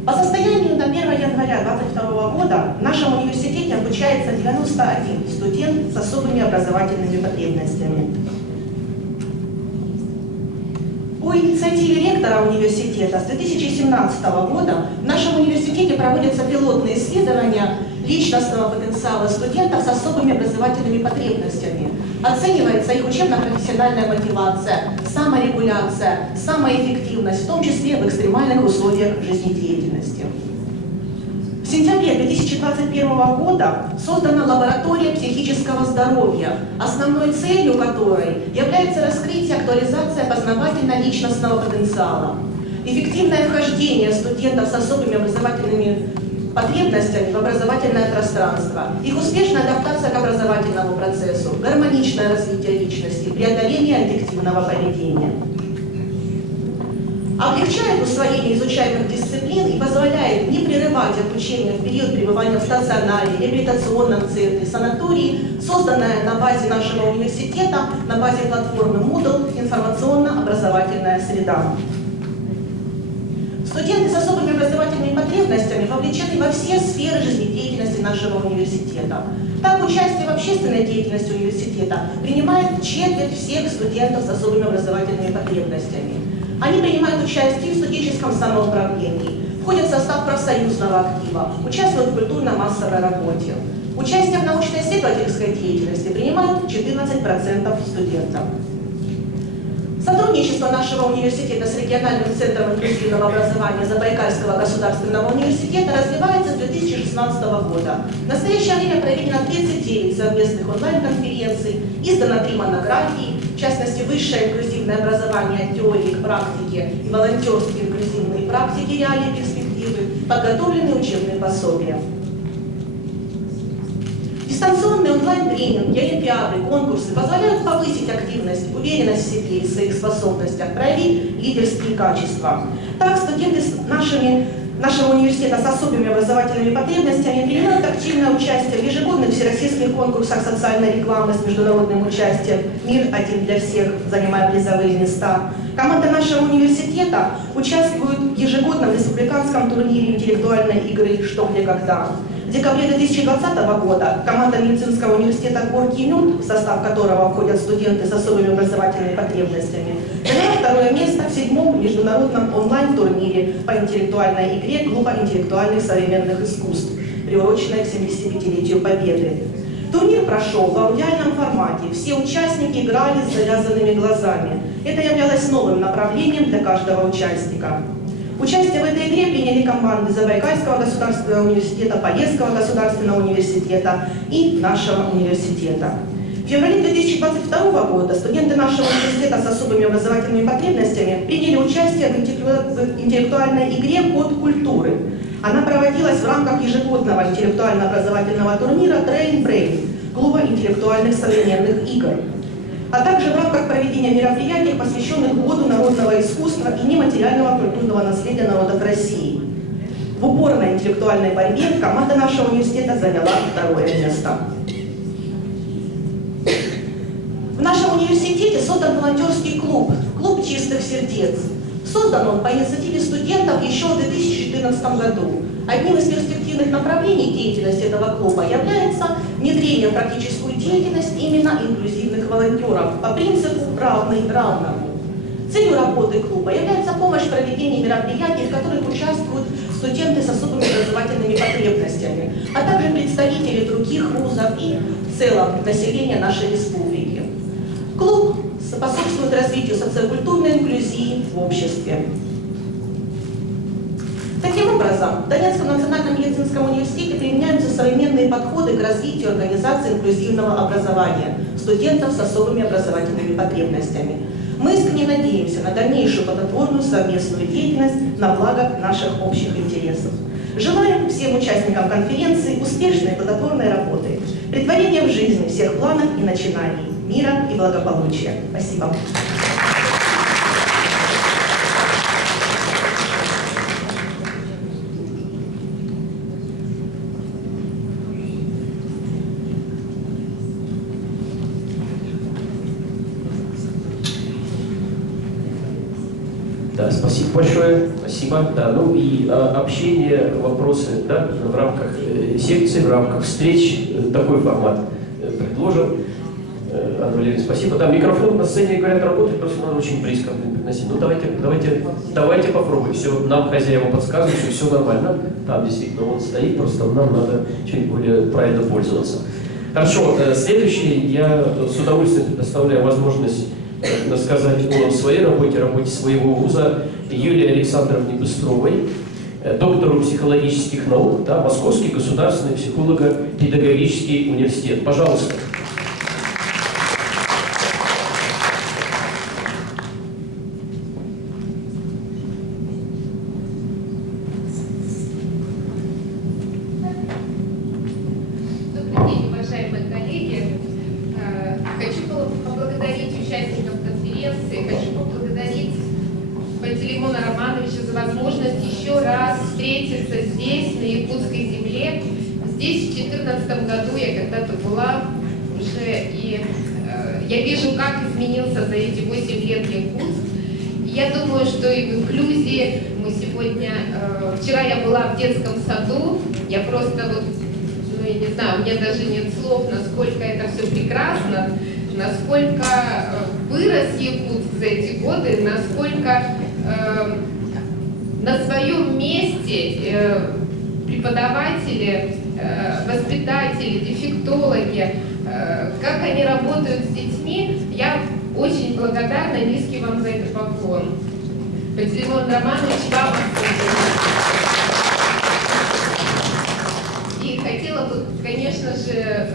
По состоянию на 1 января 2022 года в нашем университете обучается 91 студент с особыми образовательными потребностями. По инициативе ректора университета с 2017 года в нашем университете проводятся пилотные исследования личностного потенциала студентов с особыми образовательными потребностями. Оценивается их учебно-профессиональная мотивация, саморегуляция, самоэффективность, в том числе в экстремальных условиях жизнедеятельности. В сентябре 2021 года создана лаборатория психического здоровья, основной целью которой является раскрытие и актуализация познавательно-личностного потенциала, эффективное вхождение студентов с особыми образовательными потребностями в образовательное пространство, их успешная адаптация к образовательному процессу, гармоничное развитие личности, преодоление аддиктивного поведения. Облегчает усвоение изучаемых дисциплин и позволяет не прерывать обучение в период пребывания в стационаре, реабилитационном центре, санатории, созданная на базе нашего университета, на базе платформы Moodle информационно-образовательная среда. Студенты с особыми образовательными потребностями вовлечены во все сферы жизнедеятельности нашего университета. Так, участие в общественной деятельности университета принимает четверть всех студентов с особыми образовательными потребностями. Они принимают участие в студенческом самоуправлении, входят в состав профсоюзного актива, участвуют в культурно-массовой работе. Участие в научно-исследовательской деятельности принимают 14% студентов. Сотрудничество нашего университета с региональным центром инклюзивного образования Забайкальского государственного университета развивается с 2016 года. В настоящее время проведено 39 совместных онлайн-конференций, издано 3 монографии, в частности, высшее инклюзивное образование от теории к практике и волонтерские инклюзивные практики реалии перспективы, подготовлены учебные пособия. Дистанционные онлайн-тренинги, олимпиады, конкурсы позволяют повысить активность, уверенность в себе и своих способностях, проявить лидерские качества. Так, студенты нашего университета с особыми образовательными потребностями принимают активное участие в ежегодных всероссийских конкурсах социальной рекламы с международным участием «Мир один для всех», занимая призовые места. Команда нашего университета участвует в ежегодном республиканском турнире интеллектуальной игры «Что, где, когда». В декабре 2020 года команда медицинского университета «Горький Нют», в состав которого входят студенты с особыми образовательными потребностями, заняла 2 место в 7-м международном онлайн-турнире по интеллектуальной игре «Клуба интеллектуальных современных искусств», приуроченной к 75-летию Победы. Турнир прошел в аудиальном формате, все участники играли с завязанными глазами. Это являлось новым направлением для каждого участника. Участие в этой игре приняли команды Забайкальского государственного университета, Полесского государственного университета и нашего университета. В феврале 2022 года студенты нашего университета с особыми образовательными потребностями приняли участие в интеллектуальной игре «Код культуры». Она проводилась в рамках ежегодного интеллектуально-образовательного турнира «Train Brain» Клуба интеллектуальных современных игр, а также в рамках проведения мероприятий, посвященных Году народного искусства и нематериального культурного наследия народов России. В упорной интеллектуальной борьбе команда нашего университета заняла 2-е место. В нашем университете создан волонтерский клуб «Чистых сердец». Создан он по инициативе студентов еще в 2014 году. Одним из перспективных направлений деятельности этого клуба является внедрение в практическую деятельность именно инклюзивных волонтеров по принципу «равный равному». Целью работы клуба является помощь в проведении мероприятий, в которых участвуют студенты с особыми образовательными потребностями, а также представители других вузов и в целом населения нашей республики. Клуб способствует развитию социокультурной инклюзии в обществе. Таким образом, в Донецком национальном медицинском университете применяются современные подходы к развитию организации инклюзивного образования студентов с особыми образовательными потребностями. Мы искренне надеемся на дальнейшую плодотворную совместную деятельность на благо наших общих интересов. Желаем всем участникам конференции успешной и плодотворной работы, претворения в жизнь всех планов и начинаний, мира и благополучия. Спасибо. Да, спасибо большое, спасибо. Да, ну и общение, вопросы, да, в рамках секции, в рамках встреч, такой формат предложен. Анна Валерьевна, спасибо. Да, микрофон на сцене, говорят, работает, просто надо очень близко приносить. Ну давайте попробуем. Все, нам хозяева подсказывают, что все нормально. Там действительно он стоит, просто нам надо чуть более правильно пользоваться. Хорошо, следующее, я с удовольствием предоставляю возможность рассказать о своей работе, работе своего вуза Юлии Александровне Быстровой, доктору психологических наук, да, Московский государственный психолого-педагогический университет. Пожалуйста. Добрый день, уважаемые коллеги. Хочу поблагодарить участников конференции, хочу поблагодарить Пантелеймона Романовича за возможность еще раз встретиться здесь, на якутской земле. Здесь в 2014 году я когда-то была уже, и я вижу, как изменился за эти 8 лет Якутск. Я думаю, что и в инклюзии мы сегодня... Вчера я была в детском саду, я просто вот, ну, я не знаю, у меня даже нет слов, насколько это все прекрасно, насколько вырос Якутск за эти годы, насколько на своем месте преподаватели, воспитатели, дефектологи, как они работают с детьми, я очень благодарна, низкий вам за это поклон. Пантелеймон Романович, вам и хотела бы, конечно же,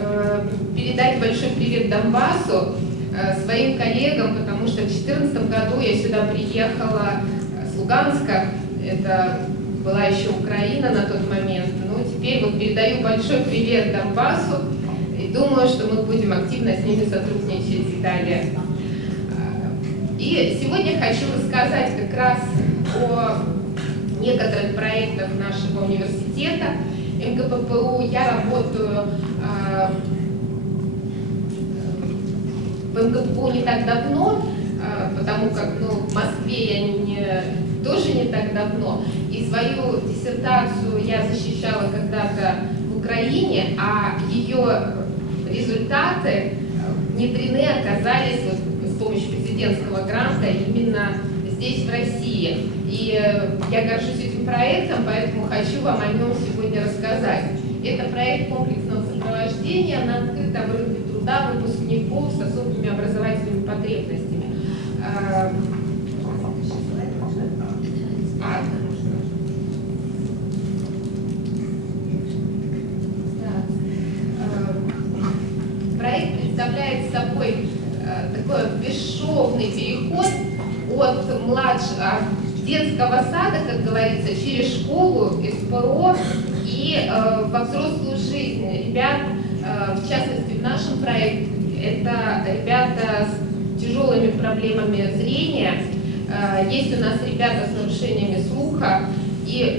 передать большой привет Донбассу, своим коллегам, потому что в 2014 году я сюда приехала с Луганска, это была еще Украина на тот момент, но теперь вот передаю большой привет Донбассу и думаю, что мы будем активно с ними сотрудничать далее. И сегодня хочу рассказать как раз о некоторых проектах нашего университета МГППУ. Я работаю в МГППУ не так давно, потому как в Москве я тоже не так давно. И свою диссертацию я защищала когда-то в Украине, а ее результаты внедрены оказались с помощью президентского гранта именно здесь, в России. И я горжусь этим проектом, поэтому хочу вам о нем сегодня рассказать. Это проект комплексного сопровождения на открытом рынке труда выпускников с особыми образовательными потребностями. Проект представляет собой такой бесшовный переход от детского сада, как говорится, через школу, СПО и во взрослую жизнь. Ребят, в частности, в нашем проекте, это ребята с тяжелыми проблемами зрения. Есть у нас ребята с нарушениями слуха,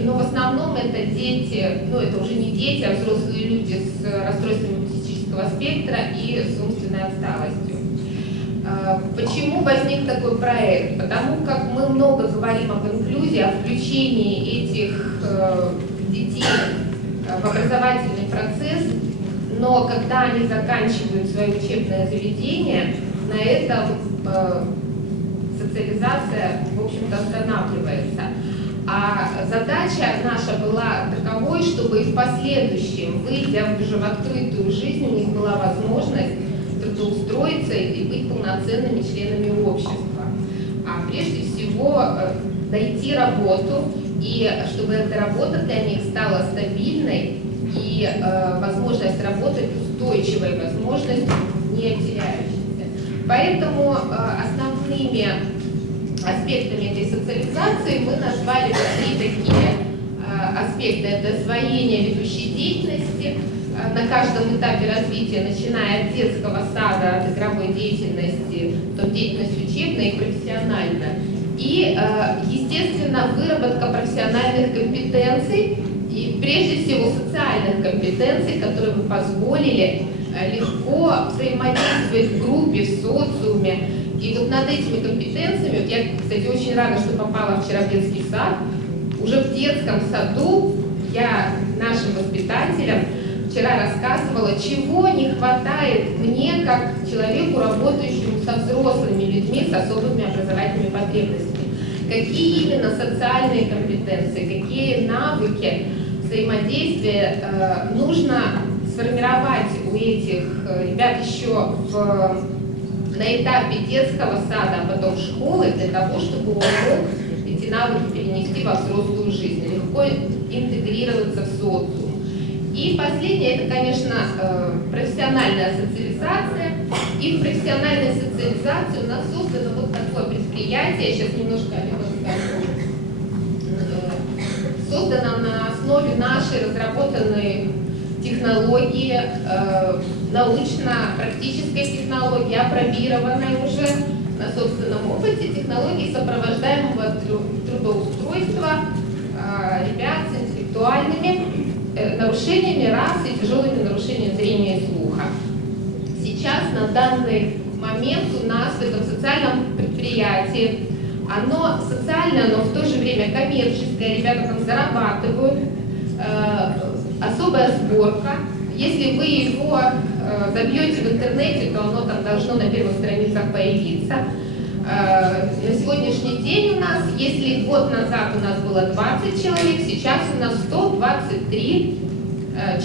но в основном это дети, это уже не дети, а взрослые люди с расстройствами аутистического спектра и с умственной отсталостью. Почему возник такой проект? Потому как мы много говорим об инклюзии, о включении этих детей в образовательный процесс, но когда они заканчивают свое учебное заведение, на этом социализация, в общем-то, останавливается. А задача наша была таковой, чтобы и в последующем, выйдя уже в открытую жизнь, у них была возможность трудоустроиться и быть полноценными членами общества. А прежде всего найти работу, и чтобы эта работа для них стала стабильной, и возможность работать устойчивой, возможность не теряющейся. Поэтому основными аспектами этой социализации мы назвали три такие аспекта. Это освоение ведущей деятельности на каждом этапе развития, начиная от детского сада, от игровой деятельности, то деятельность учебная и профессиональная. И, естественно, выработка профессиональных компетенций и, прежде всего, социальных компетенций, которые бы позволили легко взаимодействовать в группе, в социуме. И вот над этими компетенциями, вот я, кстати, очень рада, что попала вчера в детский сад, уже в детском саду я нашим воспитателям вчера рассказывала, чего не хватает мне, как человеку, работающему со взрослыми людьми, с особыми образовательными потребностями. Какие именно социальные компетенции, какие навыки взаимодействия нужно сформировать у этих ребят еще на этапе детского сада, а потом школы, для того, чтобы он мог эти навыки перенести во взрослую жизнь, легко интегрироваться в социум. И последнее, это, конечно, профессиональная социализация. И в профессиональной социализации у нас создано вот такое предприятие, я сейчас немножко о нем расскажу, создано на основе нашей разработанной технологии, научно-практической технологии, опробированной уже на собственном опыте, технологии сопровождаемого трудоустройства ребят с интеллектуальными нарушениями расы и тяжелыми нарушениями зрения и слуха. Сейчас, на данный момент, у нас в этом социальном предприятии, оно социальное, но в то же время коммерческое, ребята там зарабатывают, особая сборка. Если вы его забьете в интернете, то оно там должно на первых страницах появиться. На сегодняшний день у нас, если год назад у нас было 20 человек, сейчас у нас 123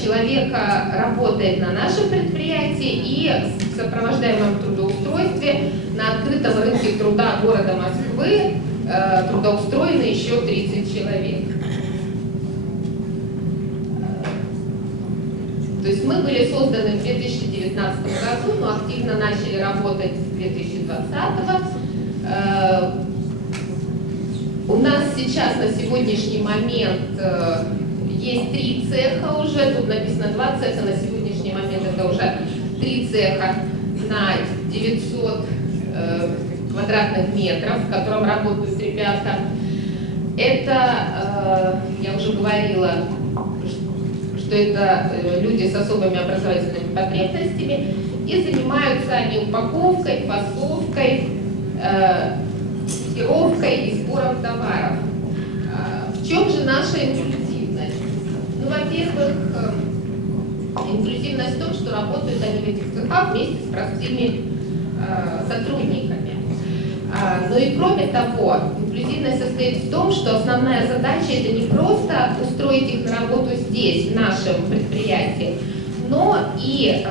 человека работает на нашем предприятии, и в сопровождаемом трудоустройстве на открытом рынке труда города Москвы трудоустроено еще 30 человек. То есть мы были созданы в 2019 году, но активно начали работать с 2020 года. У нас сейчас на сегодняшний момент есть 3 цеха уже, тут написано 2 цеха, на сегодняшний момент это уже 3 цеха на 900 квадратных метров, в котором работают ребята. Это, я уже говорила, что это люди с особыми образовательными потребностями, и занимаются они упаковкой, фасовкой, сортировкой и сбором товаров. В чем же наша инклюзивность? Ну, во-первых, инклюзивность в том, что работают они в этих цехах вместе с простыми сотрудниками. Но и кроме того, инклюзивность состоит в том, что основная задача — это не просто устроить их на работу здесь, в нашем предприятии, но и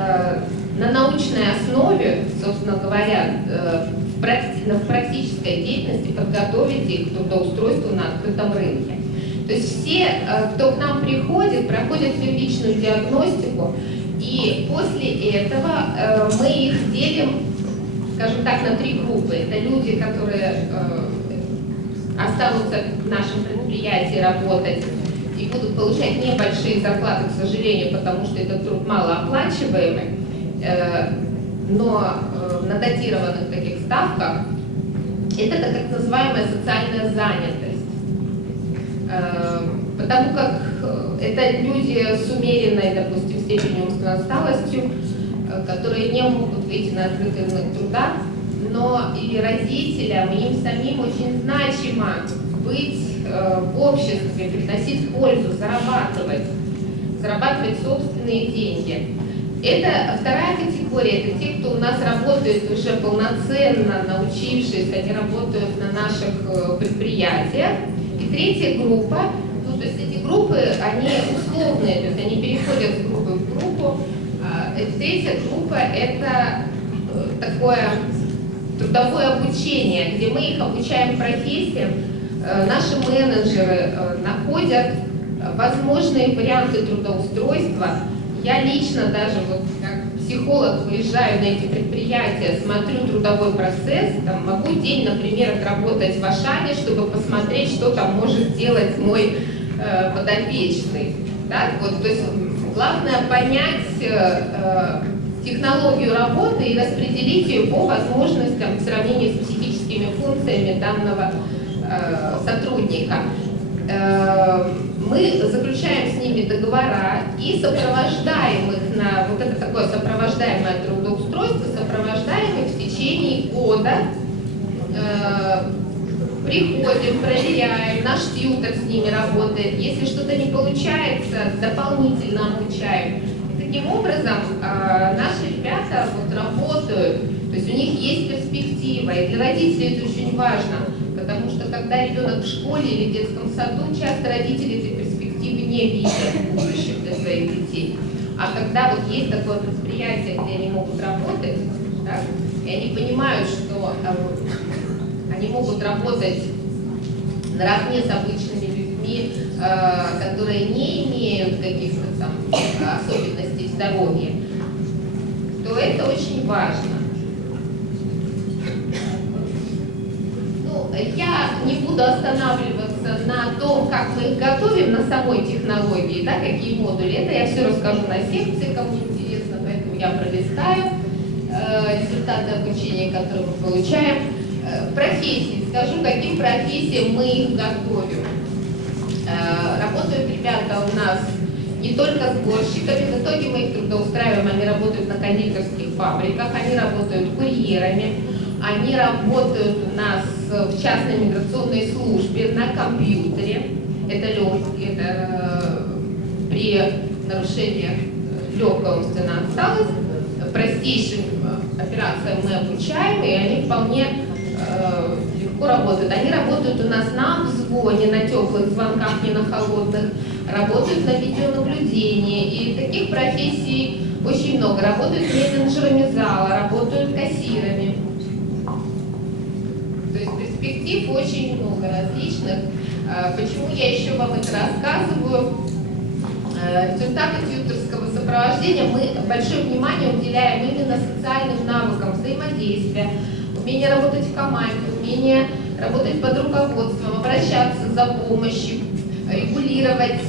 на научной основе, собственно говоря, в практической деятельности подготовить их к трудоустройству на открытом рынке. То есть все, кто к нам приходит, проходят первичную диагностику, и после этого мы их делим, скажем так, на 3 группы. Это люди, которые останутся в нашем предприятии работать и будут получать небольшие зарплаты, к сожалению, потому что этот труд малооплачиваемый, но на датированных таких ставках. Это так называемая социальная занятость. Потому как это люди с умеренной, допустим, степенью умственной отсталостью, которые не могут выйти на открытый рынок труда, но и родителям, и им самим очень значимо быть в обществе, приносить пользу, зарабатывать собственные деньги. Это вторая категория, это те, кто у нас работает уже полноценно, научившись, они работают на наших предприятиях. И третья группа, ну, то есть эти группы, они условные, то есть они переходят с группы в группу. Третья группа – это такое трудовое обучение, где мы их обучаем профессиям. Наши менеджеры находят возможные варианты трудоустройства. Я лично даже вот как психолог выезжаю на эти предприятия, смотрю трудовой процесс, там, могу день, например, отработать в Ашане, чтобы посмотреть, что там может сделать мой подопечный. Так? Вот, то есть главное понять технологию работы и распределить ее по возможностям в сравнении с психическими функциями данного сотрудника. Мы заключаем с ними договора и сопровождаем их на вот это такое сопровождаемое трудоустройство, сопровождаем их в течение года. Приходим, проверяем, наш тьютор с ними работает. Если что-то не получается, дополнительно обучаем. И таким образом наши ребята вот работают, то есть у них есть перспектива, и для родителей это очень важно. Потому что когда ребенок в школе или в детском саду, часто родители этой перспективы не видят в будущем для своих детей. А когда вот есть такое предприятие, где они могут работать, да, и они понимают, что они могут работать наравне с обычными людьми, которые не имеют каких-то там особенностей здоровья, то это очень важно. Я не буду останавливаться на том, как мы их готовим, на самой технологии, да, какие модули. Это я все расскажу на секции, кому интересно, поэтому я пролистаю результаты обучения, которые мы получаем. Профессии. Скажу, каким профессиям мы их готовим. Работают ребята у нас не только сборщиками, в итоге мы их трудоустраиваем, они работают на кондитерских фабриках, они работают курьерами. Они работают у нас в частной миграционной службе на компьютере. Это легкие, это при нарушениях легкая умственная отсталость. Простейшим операциям мы обучаем, и они вполне легко работают. Они работают у нас на обзвоне, на теплых звонках, не на холодных. Работают на видеонаблюдении. И таких профессий очень много. Работают менеджерами зала, работают кассирами. То есть перспектив очень много различных. Почему я еще вам это рассказываю? Результаты тьюторского сопровождения мы большое внимание уделяем именно социальным навыкам взаимодействия, умение работать в команде, умение работать под руководством, обращаться за помощью, регулировать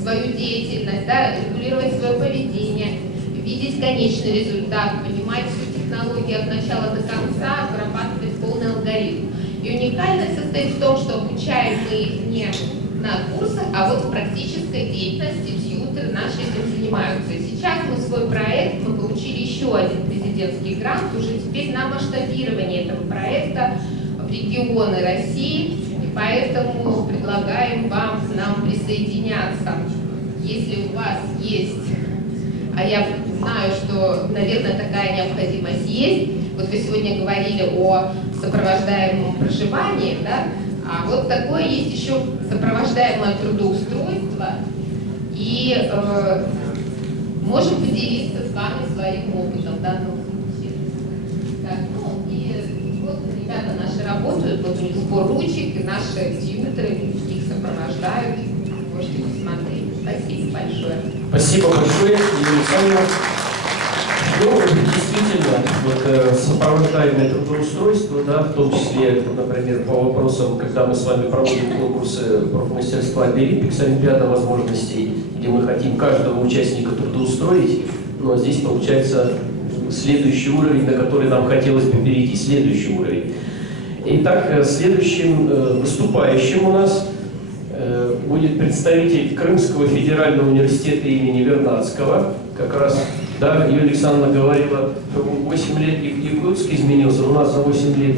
свою деятельность, да, регулировать свое поведение, видеть конечный результат, понимать всю технологию от начала до конца, вырабатывать полный алгоритм. И уникальность состоит в том, что обучаем мы их не на курсах, а вот в практической деятельности тьюторы наши этим занимаются. И сейчас мы свой проект, мы получили еще один президентский грант, уже теперь на масштабирование этого проекта в регионы России, и поэтому предлагаем вам к нам присоединяться. Если у вас есть, а я знаю, что, наверное, такая необходимость есть, вот вы сегодня говорили о сопровождаемом проживании, да? А вот такое есть еще сопровождаемое трудоустройство, и можем поделиться с вами своим опытом в данном случае. Так, ну, и вот ребята наши работают, вот у них сбор ручек, и наши тьюторы их сопровождают, можете посмотреть. Спасибо большое. Спасибо большое, Елена Александровна. Ну, действительно, вот, сопровождаемое трудоустройство, да, в том числе, например, по вопросам, когда мы с вами проводим конкурсы профмастерства Олимпикс, Олимпиада возможностей, где мы хотим каждого участника трудоустроить, но здесь получается следующий уровень, на который нам хотелось бы перейти, следующий уровень. Итак, следующим выступающим у нас будет представитель Крымского федерального университета имени Вернадского. Как раз, да, Юлия Александровна говорила, что 8 лет Якутск изменился, у нас за 8 лет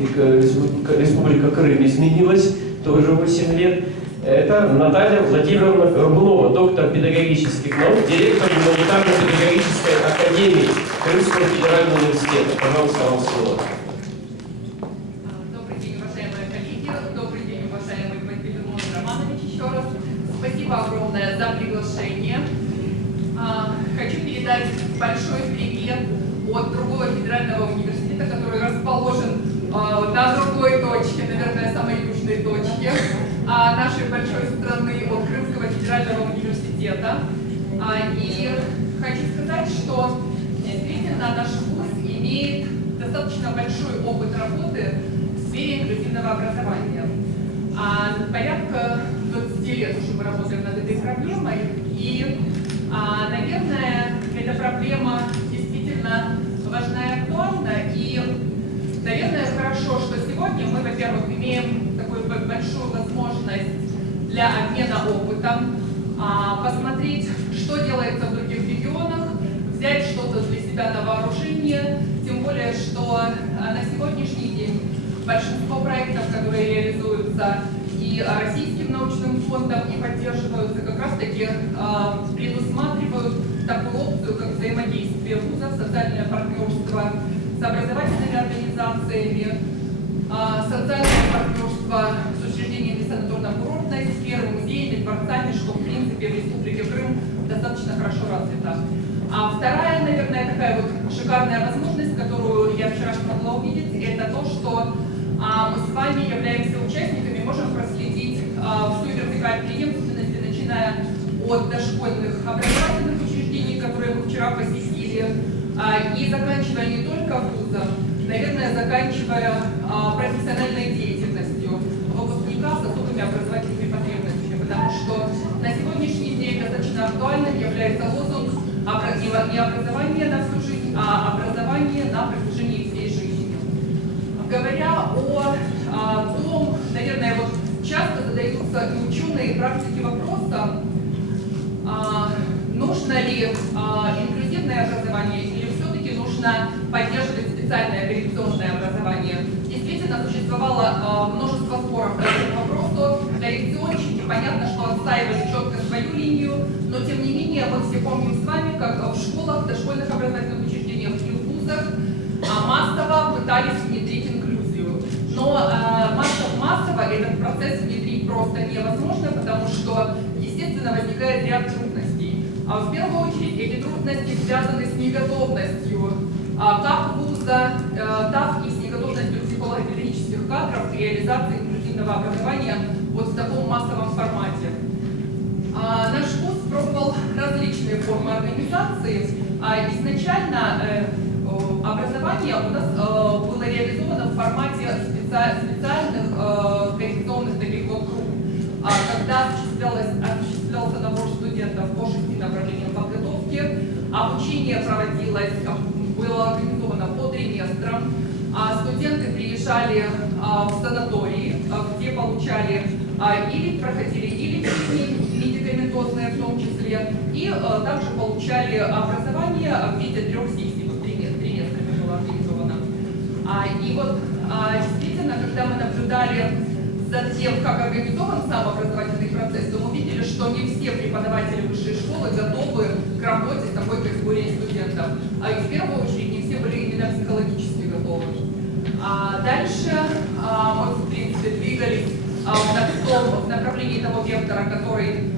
Республика Крым изменилась, тоже 8 лет. Это Наталья Владимировна Горбунова, доктор педагогических наук, директор гуманитарно-педагогической академии Крымского федерального университета. Пожалуйста, вам слово. Добрый день, уважаемые коллеги. Добрый день, уважаемый Пантелеймон Романович, еще раз. Спасибо огромное за приглашение. Хочу передать большой привет от другого федерального университета, который расположен на другой точке, наверное, самой южной точке нашей большой страны, от Крымского федерального университета. И хочу сказать, что действительно наш вуз имеет достаточно большой опыт работы в сфере инклюзивного образования. Порядка 20 лет уже мы работаем над этой проблемой, и, наверное, эта проблема действительно важна и актуальна, и, наверное, хорошо, что сегодня мы, во-первых, имеем такую большую возможность для обмена опытом, посмотреть, что делается в других регионах, взять что-то для себя на вооружение, тем более, что на сегодняшний день большинство проектов, которые реализуются и Российским научным фондом, и поддерживаются, как раз-таки предусматривают такую опцию, как взаимодействие вузов, социальное партнерство с образовательными организациями, социальное партнерство с учреждениями санаторно-курортной сферы, музеями, дворцами, что, в принципе, в Республике Крым достаточно хорошо развито. А вторая, наверное, такая вот шикарная возможность, которую я вчера смогла увидеть, это то, что мы с вами являемся участниками, можем проследить всю вертикаль преемственности, начиная от дошкольных образовательных учреждений, которые мы вчера посетили, и заканчивая не только вузом, наверное, заканчивая профессиональной деятельностью выпускника с особыми образовательными потребностями, потому что на сегодняшний день достаточно актуальным является лозунг не образование на всю жизнь, а образование на протяжении всей жизни. Говоря о том, наверное, вот часто задаются и ученые, и практики вопросом, нужно ли инклюзивное образование или все-таки нужно поддерживать специальное коррекционное образование. Действительно, существовало множество споров по этому вопросу. Коррекционщики, понятно, что отстаивали четко свою линию, но тем не менее мы все помним с вами, как в школах, дошкольных образовательных учреждениях и в вузах массово пытались внедрить инклюзию. Но массово этот процесс внедрить просто невозможно, потому что, естественно, возникает ряд трудностей. В первую очередь эти трудности связаны с неготовностью как вуза, так и с неготовностью психолого-педагогических кадров к реализации инклюзивного образования вот в таком массовом формате. Наш вуз пробовал различные формы организации. Изначально образование у нас было реализовано в формате специальных коррекционных таких вот групп, когда осуществлялся набор студентов по 6 направлениям подготовки, обучение проводилось, было организовано по триместрам, студенты приезжали в санатории, где получали или проходили или медикаментозные в том числе, и также получали образование в виде 3 сессий, вот триместрами было организовано. И вот действительно, когда мы наблюдали за тем, как организован сам образовательный процесс, то мы видели, что не все преподаватели высшей школы готовы к работе с такой категорией студентов. И в первую очередь не все были именно психологически готовы. Дальше мы, в принципе, двигались в направлении того вектора, который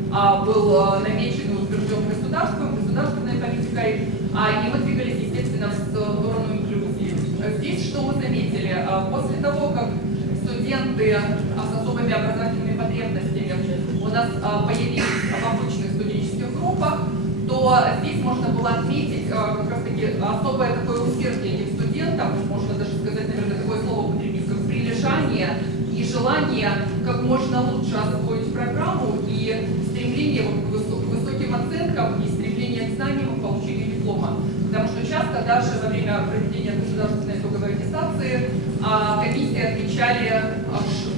был намечен и утвержден государственной политикой, и мы двигались, естественно, в сторону инклюзии. Здесь что мы заметили? После того, как студенты с особыми образовательными потребностями у нас появились в обычных студенческих группах, то здесь можно было отметить как раз таки особое такое усердие этих студентов, можно даже сказать, наверное, такое слово употребить, как прилежание и желание как можно лучше освоить программу и стремление к высоким оценкам и стремление к знаниям и получению диплома. Потому что часто даже во время проведения государственной итоговой аттестации комиссии отмечали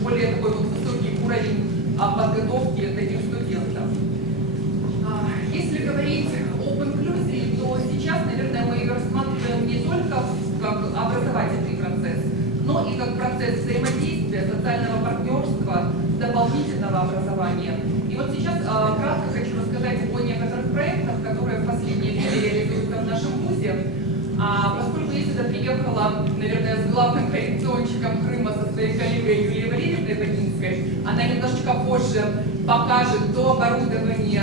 более такой вот высокий уровень подготовки таких студентов. Беларуси. Поскольку я сюда приехала, наверное, с главным коррекционщиком Крыма со своей коллегой Юлией Валерьевной Богинской, она немножечко позже покажет то оборудование,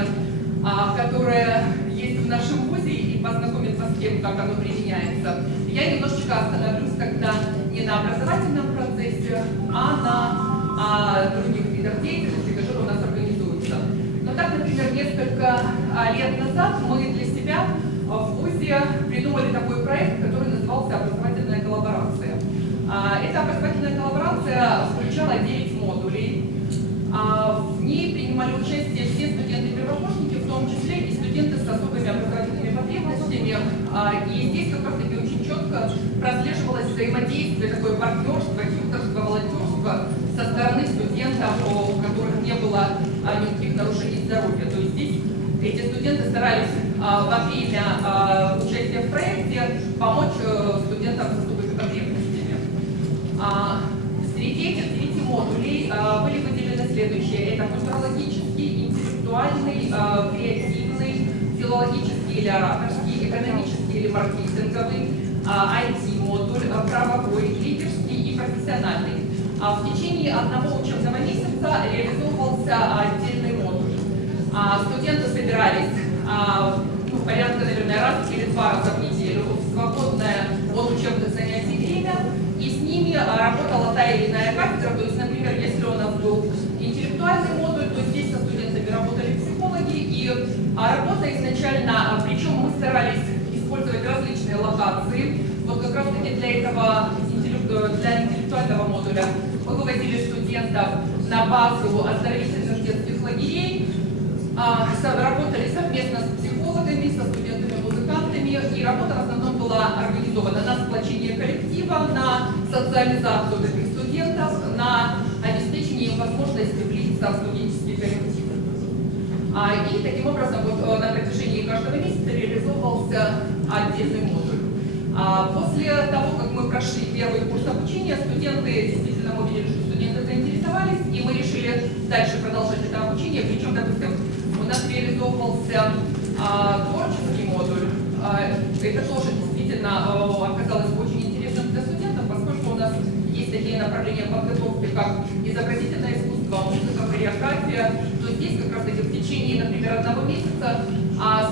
которое есть в нашем вузе, и познакомится с тем, как оно применяется. Я немножечко остановлюсь тогда не на образовательном процессе, а на других видах деятельности, которые у нас организуются. Но так, например, несколько лет назад мы для себя в вузе придумали такой проект, который назывался «Образовательная коллаборация». Эта образовательная коллаборация включала 9 модулей. В ней принимали участие все студенты-первокурсники, в том числе и студенты с особыми образовательными потребностями. И здесь как раз-таки очень четко прослеживалось взаимодействие, такое партнерство, тьюторство, волонтерство со стороны студентов, у которых не было никаких нарушений здоровья. То есть здесь эти студенты старались во время участия в проекте помочь студентам с особыми потребностями. Среди этих 9 модулей были выделены следующие. Это культурологический, интеллектуальный, креативный, филологический или ораторский, экономический или маркетинговый, IT-модуль, правовой, лидерский и профессиональный. В течение одного учебного месяца реализовывался отдельный модуль. Студенты собирались порядка, наверное, раз или 2 раза в неделю в свободное от учебных занятий время, и с ними работала та или иная кафедра. То есть, например, если у нас был интеллектуальный модуль, то здесь со студентами работали психологи, и работа изначально, причем мы старались использовать различные локации. Вот как раз таки для интеллектуального модуля мы вывозили студентов на базу оздоровительных детских лагерей, работали совместно с психологами, со студентами-музыкантами, и работа в основном была организована на сплочение коллектива, на социализацию этих студентов, на обеспечение им возможности влиться в студенческий коллектив. И таким образом вот, на протяжении каждого месяца реализовывался отдельный модуль. После того, как мы прошли первый курс обучения, студенты, действительно мы видели, что студенты заинтересовались, и мы решили дальше продолжать это обучение. Причем, допустим, у нас реализовывался творческий модуль. Это тоже действительно оказалось очень интересным для студентов, поскольку у нас есть такие направления подготовки, как изобразительное искусство, музыка, хореография. То здесь как раз таки в течение, например, одного месяца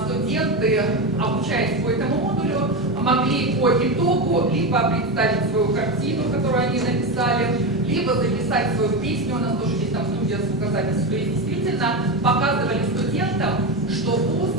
студенты, обучаясь по этому модулю, могли по итогу либо представить свою картину, которую они написали, либо записать свою песню. У нас тоже есть там студия звукозаписи. То есть действительно показывали студентам, что вуз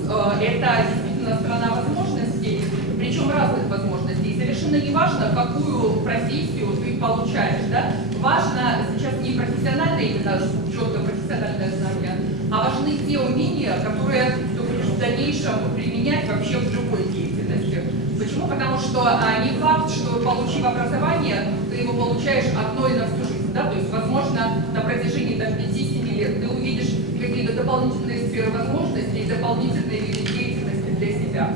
это действительно страна возможностей, причем разных возможностей. Совершенно не важно, какую профессию ты получаешь. Да? Важно сейчас не профессиональное, именно четко профессиональное знание, а важны те умения, которые ты будешь в дальнейшем применять вообще в любой деятельности. Почему? Потому что не факт, что получив образование, ты его получаешь одно и на всю жизнь. Да? То есть, возможно, на протяжении 5-7 лет ты увидишь какие-то дополнительные сферы возможностей, дополнительные виды деятельности для себя.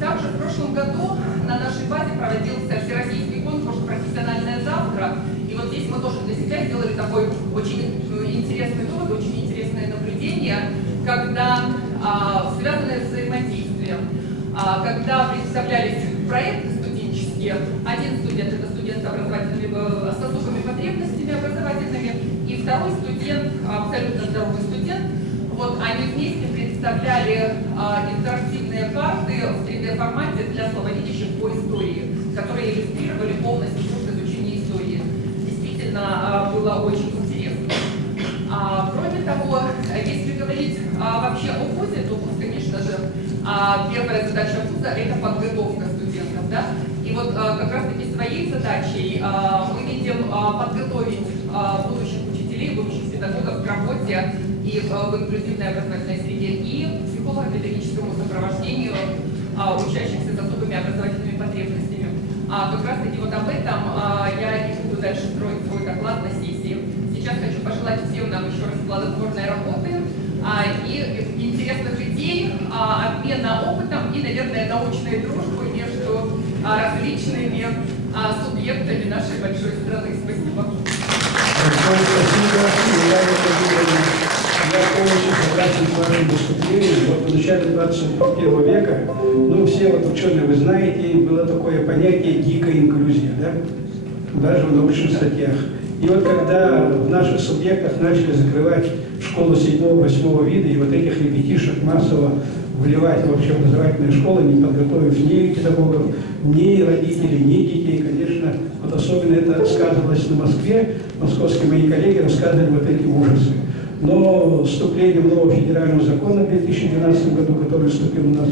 Также в прошлом году на нашей базе проводился всероссийский конкурс «Профессиональное завтра». И вот здесь мы тоже для себя сделали такой очень интересный вывод, очень интересное наблюдение, когда связанное с взаимодействием. Когда представлялись проекты студенческие, один студент – это студент с особыми потребностями образовательными, и второй студент, абсолютно здоровый студент, вот они вместе представляли интерактивные карты в 3D-формате для слабовидящих по истории, которые иллюстрировали полностью курс изучения истории. Действительно, было очень интересно. Кроме того, если говорить вообще о вузе, то вуз, конечно же, первая задача вуза – это подготовка студентов. Да? И вот как раз-таки своей задачей мы видим подготовить будущих учителей, будущих педагогов к работе и в инклюзивной образовательной среде, и психолого-педагогическому сопровождению учащихся с особыми образовательными потребностями. Как раз-таки вот об этом я и буду дальше строить свой доклад на сессии. Сейчас хочу пожелать всем нам еще раз плодотворной работы и интересных идей, обмена опытом и, наверное, научной дружбы между различными субъектами нашей большой страны. Спасибо. Спасибо. Я полностью согласен с вашим выступлением. Вот в начале 21 века, ну, все вот ученые, вы знаете, было такое понятие «дикая инклюзия», да? Даже в научных статьях. И вот когда в наших субъектах начали закрывать школу 7-8 вида, и вот этих ребятишек массово вливать в общеобразовательные школы, не подготовив ни педагогов, ни родителей, ни детей, конечно, вот особенно это сказывалось на Москве. Московские мои коллеги рассказывали вот эти ужасы. Но вступлением нового федерального закона в 2012 году, который вступил у нас,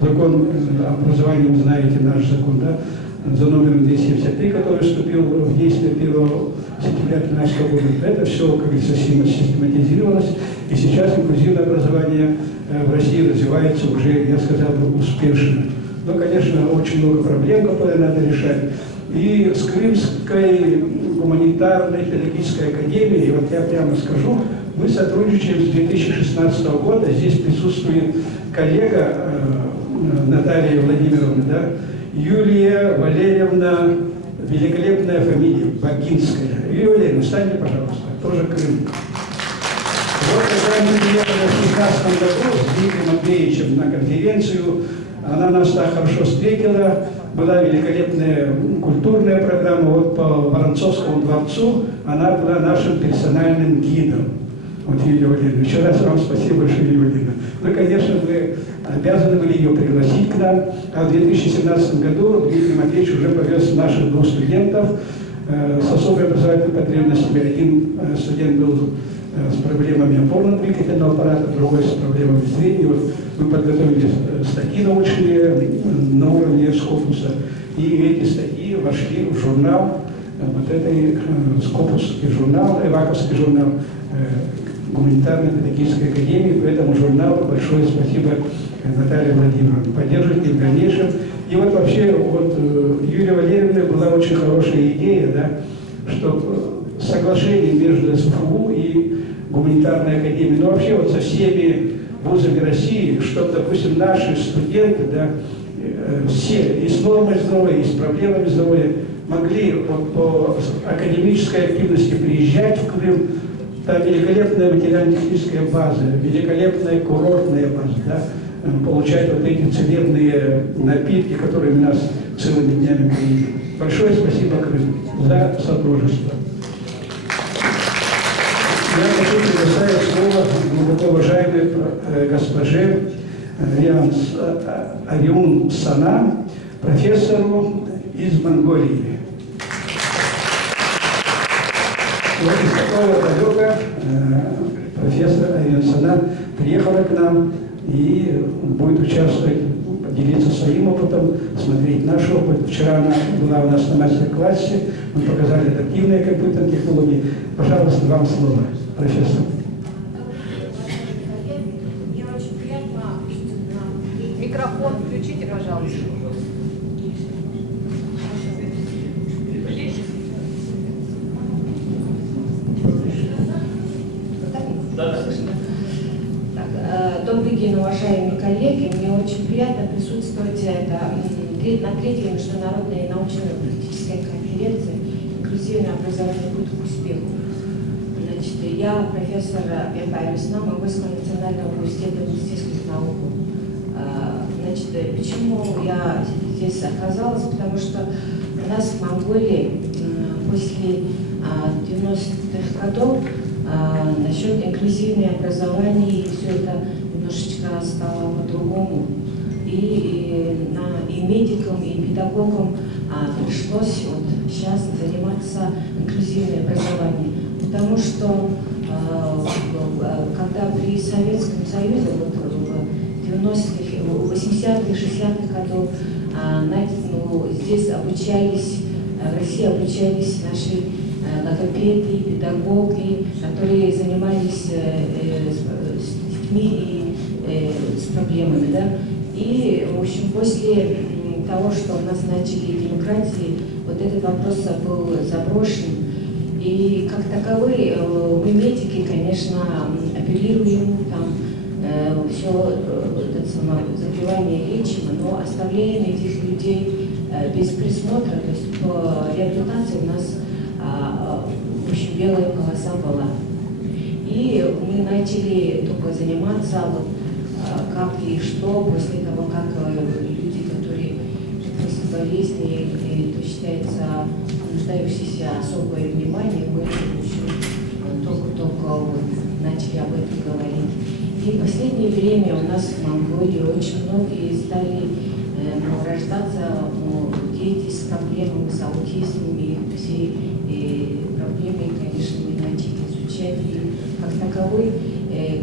закон образования, вы знаете, наш закон, да, за номером 273, который вступил в действие 1 сентября 2013 года, это все, как говорится, систематизировалось. И сейчас инклюзивное образование в России развивается уже, я сказал бы, успешно. Но, конечно, очень много проблем, которые надо решать. И с Крымской гуманитарной педагогической академией, вот я прямо скажу, мы сотрудничаем с 2016 года. Здесь присутствует коллега Наталья Владимировна, да, Юлия Валерьевна, великолепная фамилия, Бакинская. Юлия Валерьевна, встаньте, пожалуйста, тоже Крым. Вот когда мы приехали в 2016 году с Дмитрием Андреевичем на конференцию, она нас так хорошо встретила, была великолепная культурная программа, вот по Воронцовскому дворцу она была нашим персональным гидом. Вот, Юлия Валерьевна, еще раз вам спасибо большое, Юлия Валерьевна. Ну, конечно, мы обязаны были ее пригласить к нам. А в 2017 году Дмитрий Матвеевич уже повез наших 2 студентов с особой образовательной потребностями. Один студент был с проблемами опорно-двигательного аппарата, другой с проблемами зрения. Вот мы подготовили статьи научные на уровне Скопуса. И эти статьи вошли в журнал, вот этой Скопусский журнал, Эваковский журнал гуманитарной педагогической академии. Поэтому журналу большое спасибо, Наталья Владимировна. Поддержите в дальнейшем. И вот вообще, вот Юлия Валерьевна была очень хорошая идея, да, что соглашение между СФУ и гуманитарной академией, но вообще вот со всеми вузами России, чтобы, допустим, наши студенты, да, все и с нормой здоровья, и с проблемами здоровья могли вот по академической активности приезжать в Крым. Там великолепная материально-техническая база, великолепная курортная база, да, получать вот эти целебные напитки, которые нас целыми днями приедут. Большое спасибо, Крым, за сотрудничество. Я хочу предоставить слово глубоко уважаемой госпоже Ариун Сана, профессору из Монголии. Вот из такого далека профессор Ариун Сана приехала к нам и будет участвовать, поделиться своим опытом, смотреть наш опыт. Вчера она была у нас на мастер-классе, мы показали адаптивные компьютерные технологии. Пожалуйста, вам слово, профессор. Мне очень приятно. Микрофон включите, пожалуйста. Добрый день, уважаемые коллеги. Мне очень приятно присутствовать на третьей международной научно-практической конференции «Инклюзивное образование. Путь к успеху». Значит, я профессор Бембай Весна Монгольского национального университета медицинских наук. Значит, почему я здесь оказалась? Потому что у нас в Монголии после 90-х годов насчет инклюзивного образования и все это немножечко стало по-другому. И медикам, и педагогам пришлось вот сейчас заниматься инклюзивным образованием. Потому что когда при Советском Союзе, вот в 90-х, 80-х, 60-х годах, здесь обучались, в России обучались наши логопеды, педагоги, которые занимались с детьми и с проблемами, да. И, в общем, после того, что у нас начали демократии, вот этот вопрос был заброшен. И как таковые мы, медики, конечно, апеллируем, там, все заболевание лечим, но оставляем этих людей без присмотра. То есть по реабилитации у нас в общем, белая полоса была. И мы начали только заниматься, вот, как и что, после того, как люди, которые после болезни, то считается нуждающиеся особое внимание, мы еще только вот начали об этом говорить. И в последнее время у нас в Монголии очень многие стали рождаться дети с проблемами, с аутизмом, и все проблемы, конечно, мы начали изучать, и как таковой,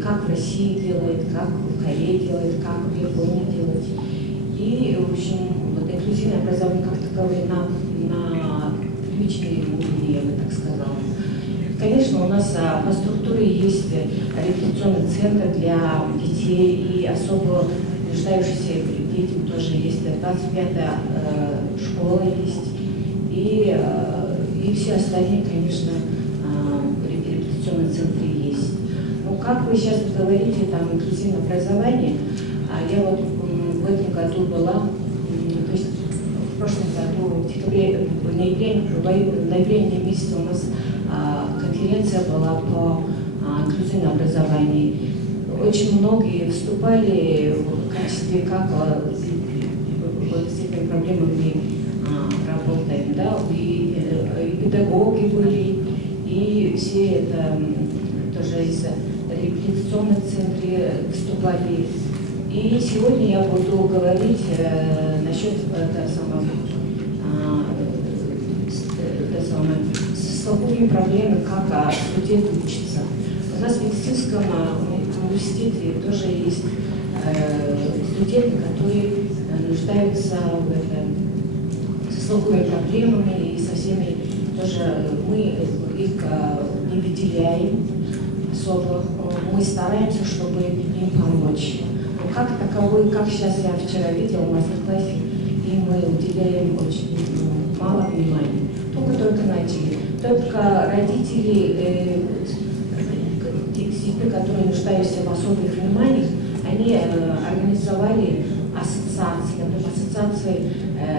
как в России делают, как в Корее делают, как в Японии делают. И, в общем, вот инклюзивное образование как таковое на личной уровне, я бы так сказала. Конечно, у нас по структуре есть реабилитационный центр для детей и особо нуждающихся детям тоже есть. 25-я школа есть. И все остальные, конечно, реабилитационные центры есть. Но как вы сейчас говорите, там инклюзивное образование, я вот в этом году была, то есть в прошлом году, в ноябре месяце у нас конференция была по инклюзивному образованию. Очень многие вступали в качестве, как вот с этими проблемами работаем, да, и педагоги были, и все это тоже из реабилитационных центров вступали. И сегодня я буду говорить насчет столкновения проблемы, как студент учится. У нас в медицинском университете тоже есть студенты, которые нуждаются в этом, со слуховыми проблемами, и со всеми тоже мы их не выделяем особо. Мы стараемся, чтобы им помочь. Но как таковой, как сейчас я вчера видела в мастер-классе, им мы уделяем очень мало внимания. Только начали. Только родители, детей, которые нуждаются в особых вниманиях, они организовали ассоциации, например, ассоциации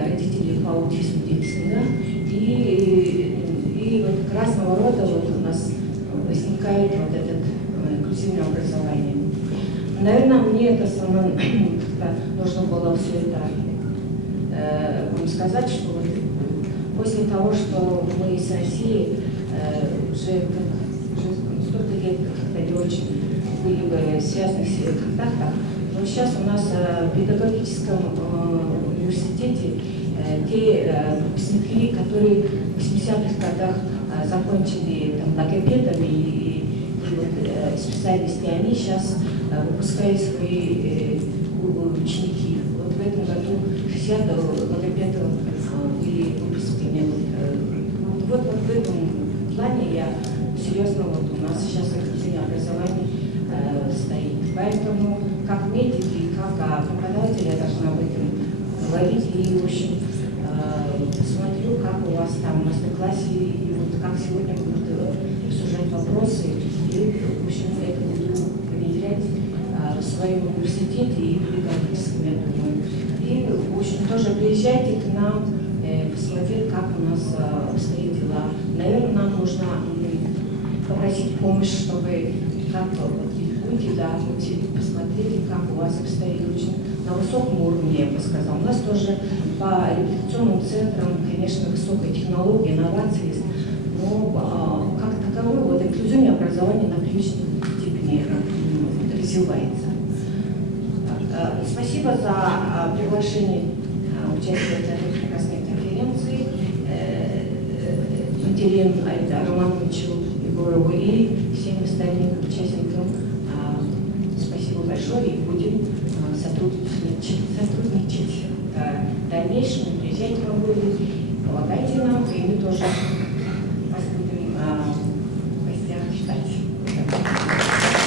родителей по аутизму детей, да? И вот разного рода вот у нас возникает вот это инклюзивное образование. Наверное, мне это самое нужно было все это вам сказать, что вот после того, что мы из России уже столько лет как-то не очень были бы связаны в контактах, но сейчас у нас в педагогическом университете те выпускники, которые в 80-х годах закончили там, логопедами и вот, специальности, они сейчас выпускают свои ученики. Вот в этом году 60 логопедов были выпущены. Вот в этом плане я серьезно, вот у нас сейчас инклюзивное образование стоит. Поэтому как медики, как преподаватель я должна об этом говорить. И, в общем, посмотрю, как у вас там в мастер-классе, и вот как сегодня будут обсуждать вопросы. И, в общем, это буду внедрять в своем университете и в педагогическом, я думаю. И, в общем, тоже приезжайте к нам, посмотреть, как у нас обстоят дела. Наверное, нам нужно попросить помощь, чтобы как-то люди, да, посмотрели, как у вас обстоит очень на высоком уровне, я бы сказала. У нас тоже по реабилитационным центрам, конечно, высокая технология, инновации есть, но как таковое вот инклюзивное образование на приличной степени развивается. Спасибо за приглашение участия в этой прекрасной конференции Пантелеимону Романовичу Егорову и всем остальным участникам. Спасибо большое, и будем сотрудничать в дальнейшем. Приезжайте в Монголию, помогайте нам, и мы тоже вас будем в гостях ждать.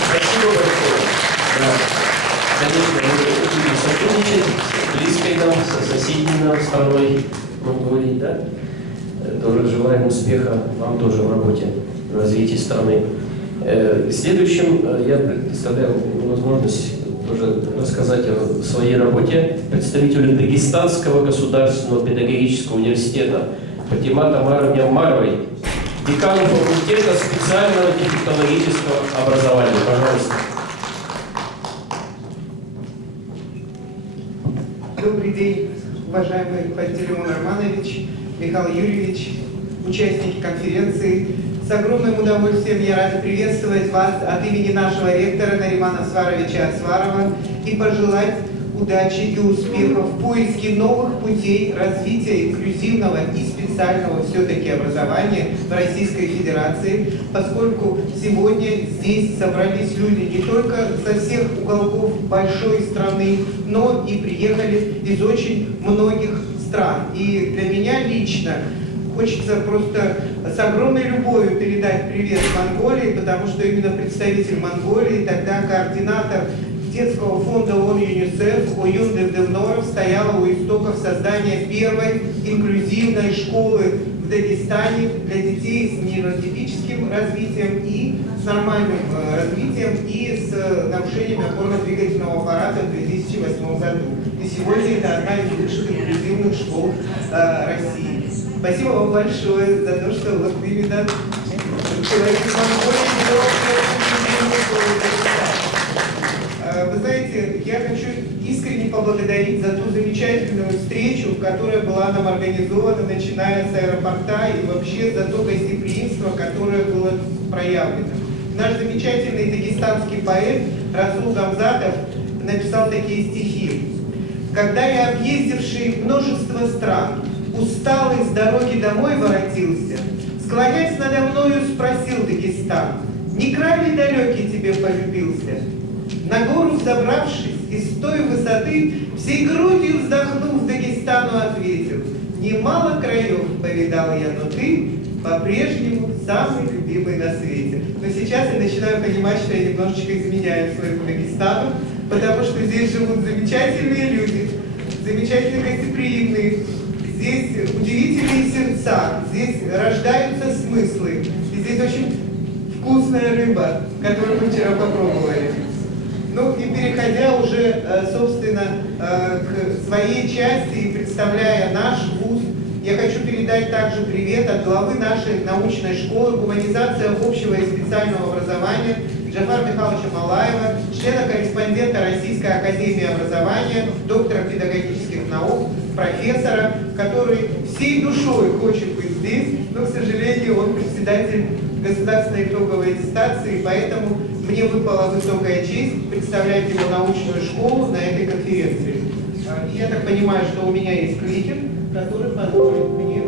Спасибо большое. Да. Конечно, мы будем сотрудничать с близкой нам, со соседней нам страной Монголии, да? Тоже желаем успеха вам тоже в работе, в развитии страны. Следующим я представляю возможность тоже рассказать о своей работе представителю Дагестанского государственного педагогического университета Фатима Тамаровне Омаровой. декану факультета специального дефектологического образования. Пожалуйста. Добрый день, уважаемый Пантелеймон Романович, Михаил Юрьевич, участники конференции. С огромным удовольствием я рада приветствовать вас от имени нашего ректора Наримана Сваровича Асварова и пожелать удачи и успехов в поиске новых путей развития инклюзивного и специального все-таки образования в Российской Федерации, поскольку сегодня здесь собрались люди не только со всех уголков большой страны, но и приехали из очень многих стран. И для меня лично хочется просто с огромной любовью передать привет Монголии, потому что именно представитель Монголии, тогда координатор детского фонда ООН ЮНИСЕФ Оюн Девдевноров стояла у истоков создания первой инклюзивной школы в Дагестане для детей с нейротипическим развитием и с нормальным развитием и с нарушениями опорно-двигательного аппарата в 2008 году. И сегодня это одна из лучших инклюзивных школ России. Спасибо вам большое за то, что вот именно человек из Монголии сделал инклюзивную школу. Вы знаете, я хочу искренне поблагодарить за ту замечательную встречу, которая была нам организована, начиная с аэропорта, и вообще за то гостеприимство, которое было проявлено. Наш замечательный дагестанский поэт Расул Гамзатов написал такие стихи. «Когда я, объездивший множество стран, усталый с дороги домой воротился, склоняясь надо мною, спросил Дагестан, не край ли далекий тебе полюбился? На гору забравшись, и с той высоты, всей грудью вздохнув, Дагестану ответил, немало краев повидал я, но ты по-прежнему самый любимый на свете». Но сейчас я начинаю понимать, что я немножечко изменяю своему Дагестану, потому что здесь живут замечательные люди, замечательные гостеприимные, здесь удивительные сердца, здесь рождаются смыслы, и здесь очень вкусная рыба, которую мы вчера попробовали. Ну и переходя уже, собственно, к своей части и представляя наш вуз, я хочу передать также привет от главы нашей научной школы «Гуманизация общего и специального образования» Джафара Михайловича Малаева, члена-корреспондента Российской академии образования, доктора педагогических наук, профессора, который всей душой хочет быть здесь, но, к сожалению, он председатель государственной итоговой аттестации, поэтому мне выпала высокая честь представлять его научную школу на этой конференции. Я так понимаю, что у меня есть кликер, который позволит мне...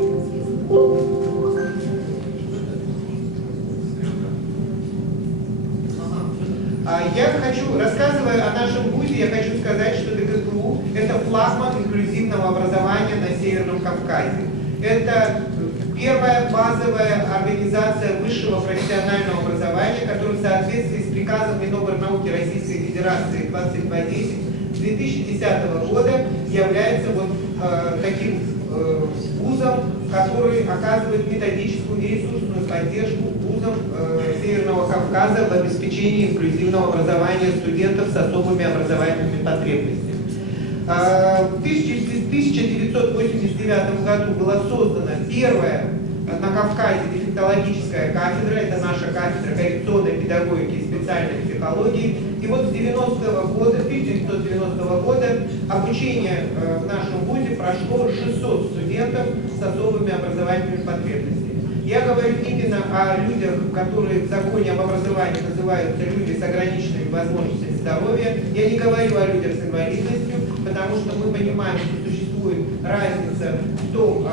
Я хочу, рассказывая о нашем вузе, я хочу сказать, что ДГТУ – это флагман инклюзивного образования на Северном Кавказе. Это первая базовая организация высшего профессионального образования, которая в соответствии с приказом Миноборнауки Российской Федерации 2210 2010 года является вот таким вузом, который оказывает методическую и ресурсную поддержку вузам Северного Кавказа в обеспечении инклюзивного образования студентов с особыми образовательными потребностями. В 1989 году была создана первая на Кавказе дефектологическая кафедра, это наша кафедра коррекционной педагогики и специальной психологии. И вот с 1990 года обучение в нашем вузе прошло 600 студентов с особыми образовательными потребностями. Я говорю именно о людях, которые в законе об образовании называются люди с ограниченными возможностями здоровья. Я не говорю о людях с инвалидностью, потому что мы понимаем, что существует разница в том,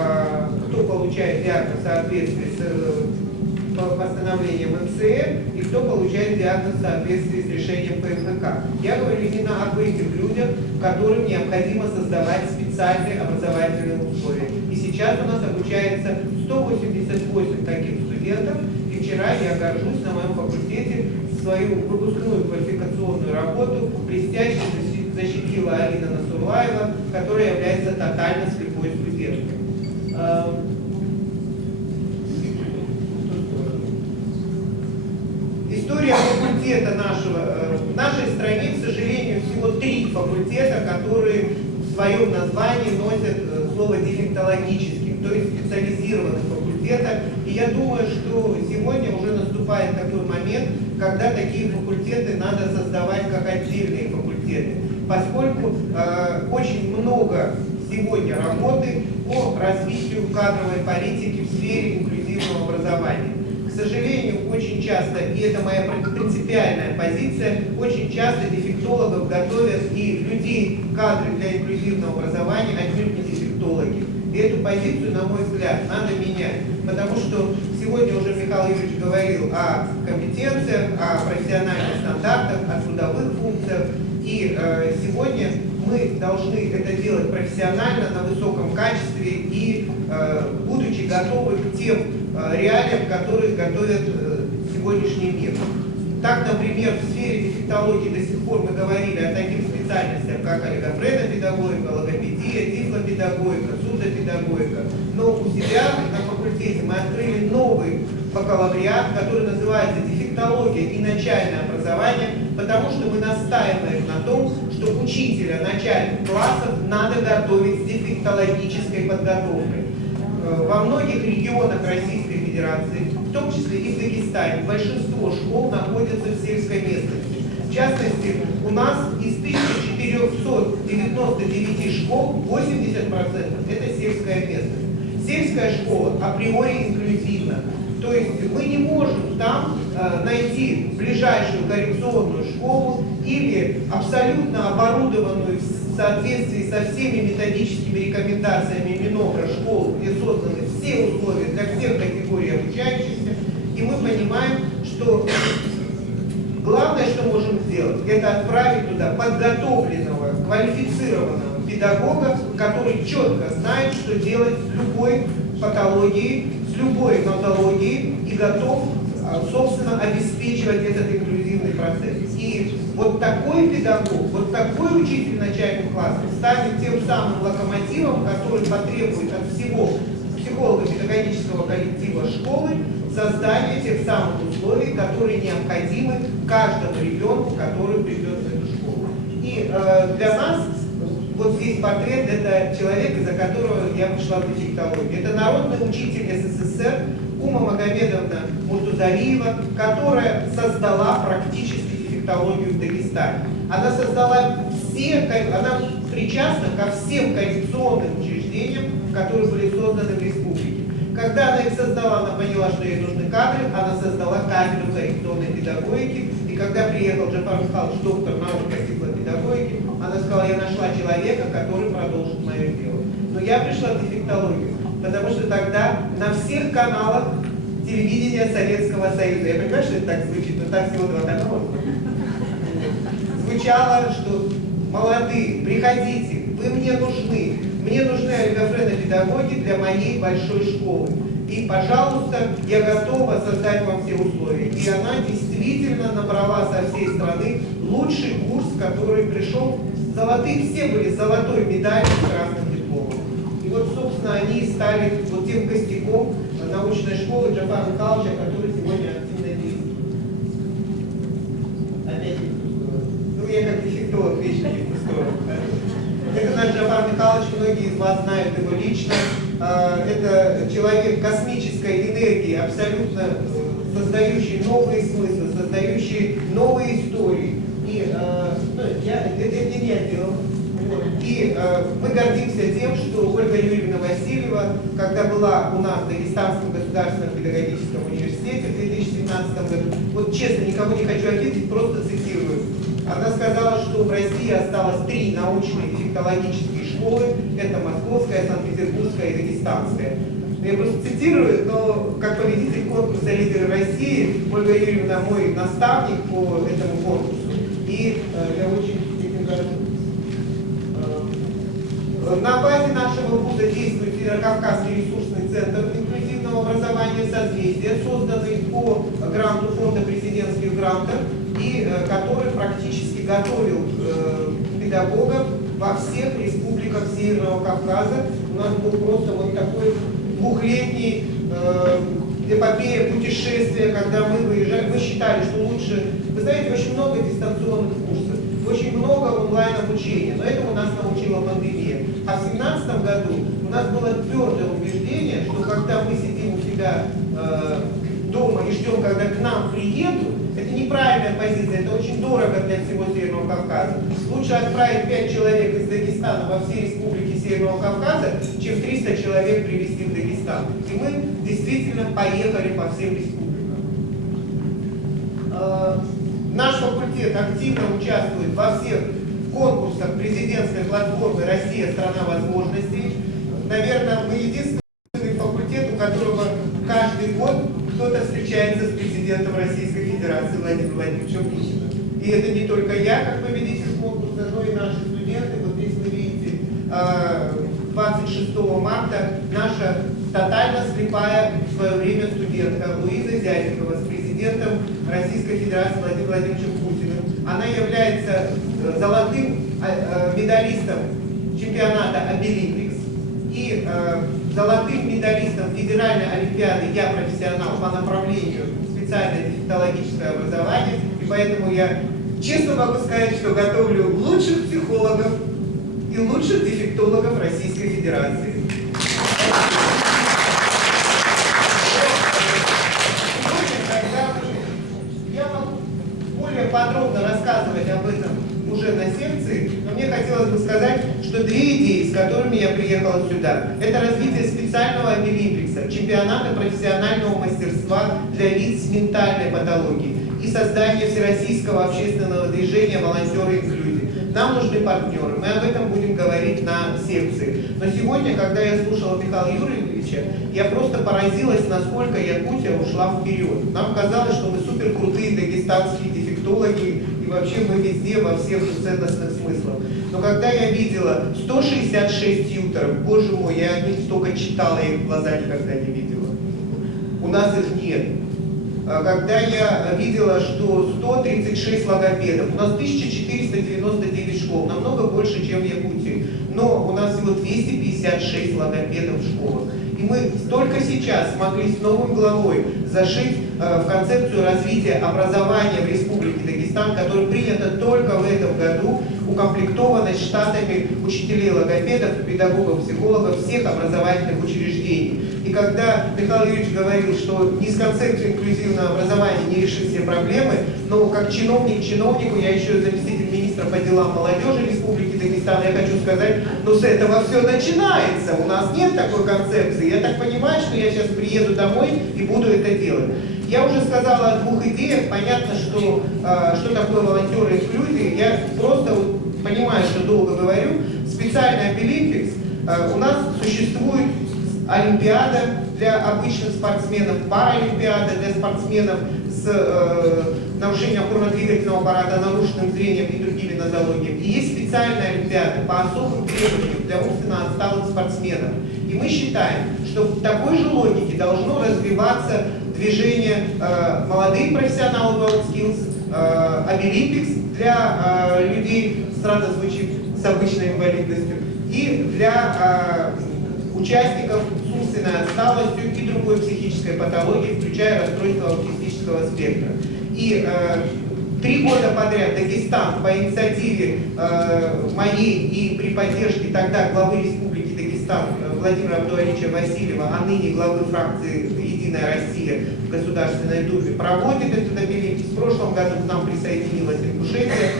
кто получает диагноз в соответствии с постановлением МСЭ и кто получает диагноз в соответствии с решением ПМХК. Я говорю именно об этих людях, которым необходимо создавать специальные образовательные условия. И сейчас у нас обучается 188 таких студентов, и вчера я горжусь на моем факультете свою выпускную квалификационную работу блестяще защитила Алина Насурлаева, которая является тотально слепой студенткой. История факультета нашего. В нашей стране, к сожалению, всего 3 факультета, которые в своем названии носят слово дефектологический. то есть специализированных факультета. И я думаю, что сегодня уже наступает такой момент, когда такие факультеты надо создавать как отдельные факультеты, поскольку очень много сегодня работы по развитию кадровой политики в сфере инклюзивного образования. К сожалению, очень часто, и это моя принципиальная позиция, очень часто дефектологов готовят и людей, кадры для инклюзивного образования, отнюдь не дефектологи. И эту позицию, на мой взгляд, надо менять. Потому что сегодня уже Михаил Юрьевич говорил о компетенциях, о профессиональных стандартах, о трудовых функциях. И сегодня мы должны это делать профессионально, на высоком качестве и будучи готовы к тем реалиям, которые готовят сегодняшний мир. Так, например, в сфере дефектологии до сих пор мы говорили о таких специальностях, как логопедопедагогика, логопедия, тифлопедагогика, сурдопедагогика. Но у себя на факультете мы открыли новый бакалавриат, который называется дефектология и начальное образование, потому что мы настаиваем на том, что учителя начальных классов надо готовить с дефектологической подготовкой. Во многих регионах Российской Федерации, в том числе и в Дагестане, большинство школ находятся в сельской местности. В частности, у нас из 1499 школ 80% это сельская местность. Сельская школа априори инклюзивна. То есть мы не можем там найти ближайшую коррекционную школу или абсолютно оборудованную в соответствии со всеми методическими рекомендациями Минобра школу, где созданы все условия для всех категорий обучающихся. И мы понимаем, что главное, что можем сделать, это отправить туда подготовленного, квалифицированного педагога, который четко знает, что делать с любой патологией, с любой нозологией и готов, собственно, обеспечивать этот инклюзивный процесс. И вот такой педагог, вот такой учитель начальных классов станет тем самым локомотивом, который потребует от всего психолого-педагогического коллектива школы создания тех самых условий, которые необходимы каждому ребенку, который придет в эту школу. И для нас вот здесь портрет — это человек, из-за которого я пришла в дефектологию. Это народный учитель СССР Ума Магомедовна Муртузалиева, которая создала практически дефектологию в Дагестане. Она создала она причастна ко всем коррекционным учреждениям, которые были созданы в республике. Когда она их создала, она поняла, что ей нужны кадры, она создала кафедру коррекционной педагогики. И когда приехал Джафар Михайлович, доктор наук тифлопедагогики, она сказала: я нашла человека, который продолжит мое дело. Но я пришла в дефектологию, потому что тогда на всех каналах телевидения Советского Союза, я понимаю, что это так звучит, но так всего 2 канала, звучало, что молодые, приходите, вы мне нужны олигофренопедагоги для моей большой школы. И, пожалуйста, я готова создать вам все условия. И она действительно набрала со всей страны лучший курс, который пришел. Золотые, все были с золотой медалью, с красным дипломом. И вот, собственно, они стали вот тем костяком научной школы Джафара Михайловича, который сегодня активно действует. Опять не в ту сторону. Ну, я как дефектолог вечно не в ту сторону. Это наш Джафар Михайлович, многие из вас знают его лично. Это человек космической энергии, абсолютно создающий новые смыслы, создающий новые истории. И это не я делал. И мы гордимся тем, что Ольга Юрьевна Васильева, когда была у нас в Дагестанском государственном педагогическом университете в 2017 году, вот честно, никого не хочу обидеть, просто цитирую. Она сказала, что в России осталось 3 научные дефектологические школы. Это Московская, Санкт-Петербургская и Дагестанская. Я просто цитирую, но как победитель конкурса «Лидеры России» Ольга Юрьевна мой наставник по этому конкурсу. И я очень этим горжусь. На базе нашего вуза действует Северокавказский ресурсный центр инклюзивного образования «Созвездие», созданный по гранту фонда президентских грантов, и который практически готовил педагогов во всех республиках Северного Кавказа. У нас был просто вот такой 2-летний эпопея путешествия, когда мы выезжали. Мы считали, что лучше... Вы знаете, очень много дистанционных курсов, очень много онлайн-обучения, но этому нас научила пандемия. А в 2017 году у нас было твердое убеждение, что когда мы сидим у себя дома и ждем, когда к нам приедут, это неправильная позиция, это очень дорого для всего Северного Кавказа. Лучше отправить 5 человек из Дагестана во все республики Северного Кавказа, чем 300 человек привезти в Дагестан. И мы действительно поехали по всем республикам. Наш факультет активно участвует во всех конкурсах президентской платформы «Россия – страна возможностей». Наверное, мы единственный факультет, у которого каждый год кто-то встречается с президентом Российской Федерации Владимиром Владимировичем Путиным. И это не только я, как победитель конкурса, но и наши студенты. Вот здесь вы видите, 26 марта наша тотально слепая в свое время студентка Луиза Зязикова с президентом Российской Федерации Владимиром Владимировичем Путиным. Она является золотым медалистом чемпионата Обилимпикс и золотым медалистом Федеральной Олимпиады «Я профессионал» по направлению специальное дефектологическое образование. И поэтому я честно могу сказать, что готовлю лучших психологов и лучших дефектологов Российской Федерации. Я могу более подробно рассказывать об этом уже на секции, но мне хотелось бы сказать, что две идеи, с которыми я приехала сюда, это развитие специального обилимпикса, чемпионата профессионального мастерства для лиц с ментальной патологией и создание всероссийского общественного движения «Волонтеры инклюзии». Нам нужны партнеры, мы об этом будем говорить на секции. Но сегодня, когда я слушала Михаила Юрьевича, я просто поразилась, насколько Якутия ушла вперед. Нам казалось, что мы супер крутые дагестанские дефектологи, и вообще мы везде, во всех ценностных смыслах. Но когда я видела 166 тьюторов, боже мой, я о них столько читала, я их в глаза никогда не видела. У нас их нет. Когда я видела, что 136 логопедов, у нас 1499 школ, намного больше, чем в Якутии, но у нас всего 256 логопедов в школах. И мы только сейчас смогли с новым главой зашить в концепцию развития образования в Республике Дагестан, которая принята только в этом году, укомплектованность штатами учителей логопедов, педагогов, психологов всех образовательных учреждений. И когда Михаил Юрьевич говорил, что ни с концепцией инклюзивного образования не решить все проблемы, но как чиновник чиновнику, я еще заместитель министра по делам молодежи Республики Дагестан, я хочу сказать, ну с этого все начинается. У нас нет такой концепции. Я так понимаю, что я сейчас приеду домой и буду это делать. Я уже сказала о двух идеях. Понятно, что такое волонтеры инклюзии. Я просто понимаю, что долго говорю. Специальный обилимпикс. У нас существует олимпиада для обычных спортсменов, паралимпиада для спортсменов с нарушением опорно-двигательного аппарата, нарушенным зрением и другими нозологиями. И есть специальная олимпиада по особым требованиям для умственно отсталых спортсменов. И мы считаем, что в такой же логике должно развиваться движение молодых профессионалов WorldSkills, обилимпикс для людей, странно звучит, с обычной инвалидностью, и для участников с умственной отсталостью и другой психической патологией, включая расстройство аутистического спектра. И 3 года подряд Дагестан по инициативе моей и при поддержке тогда главы Республики Дагестан Владимира Абдуалича Васильева, а ныне главы фракции «Единая Россия» в Государственной Думе, проводит этот обилимпикс. В прошлом году к нам присоединилась Ингушетия.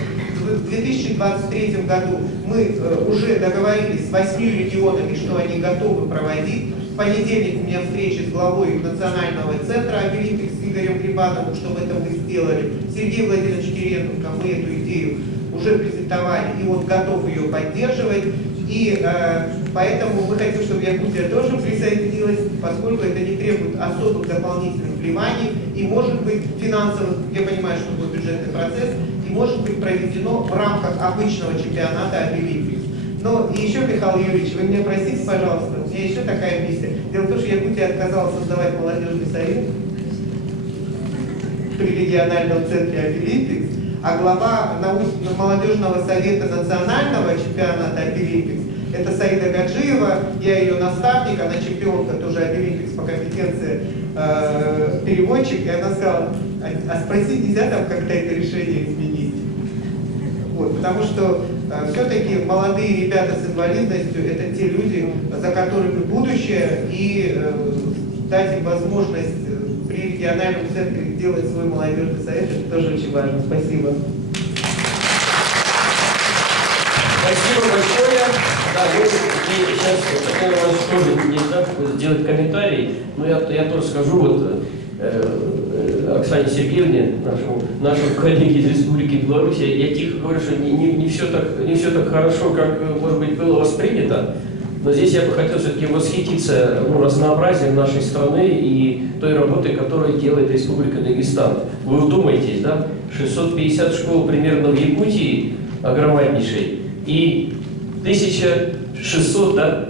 В 2023 году мы уже договорились с 8 регионами, что они готовы проводить. В понедельник у меня встреча с главой Национального центра обилимпикс с Игорем Грибановым, чтобы это мы сделали. Сергей Владимирович Киренко, мы эту идею уже презентовали, и он готов ее поддерживать. И поэтому мы хотим, чтобы Якутия тоже присоединилась, поскольку это не требует особых дополнительных вливаний и может быть финансовых, я понимаю, что будет бюджетный процесс, и может быть проведено в рамках обычного чемпионата обилимпикс. Но и еще, Михаил Юрьевич, вы меня простите, пожалуйста, у меня еще такая миссия. Дело в том, что Якутия отказалась создавать молодежный союз при региональном центре обилимпикс, а глава молодежного совета национального чемпионата обилимпикс — это Саида Гаджиева, я ее наставник, она чемпионка тоже обилимпикс по компетенции переводчик, и она сказала, а спроси, нельзя там как-то это решение изменить? Вот, потому что все-таки молодые ребята с инвалидностью – это те люди, за которыми будущее, и дать им возможность при региональном центре делать свой молодежный совет – это тоже очень важно. Спасибо. Спасибо большое. Да, мы сейчас Татьяна Ивановна тоже не знаю, сделать комментарий, но я тоже скажу вот Оксане Сергеевне, нашему коллеге из Республики Беларусь, я тихо говорю, что не все так хорошо, как, может быть, было воспринято, но здесь я бы хотел все-таки восхититься разнообразием нашей страны и той работы, которую делает Республика Дагестан. Вы вдумайтесь, да, 650 школ примерно в Якутии, огромнейшей, и 1600, да?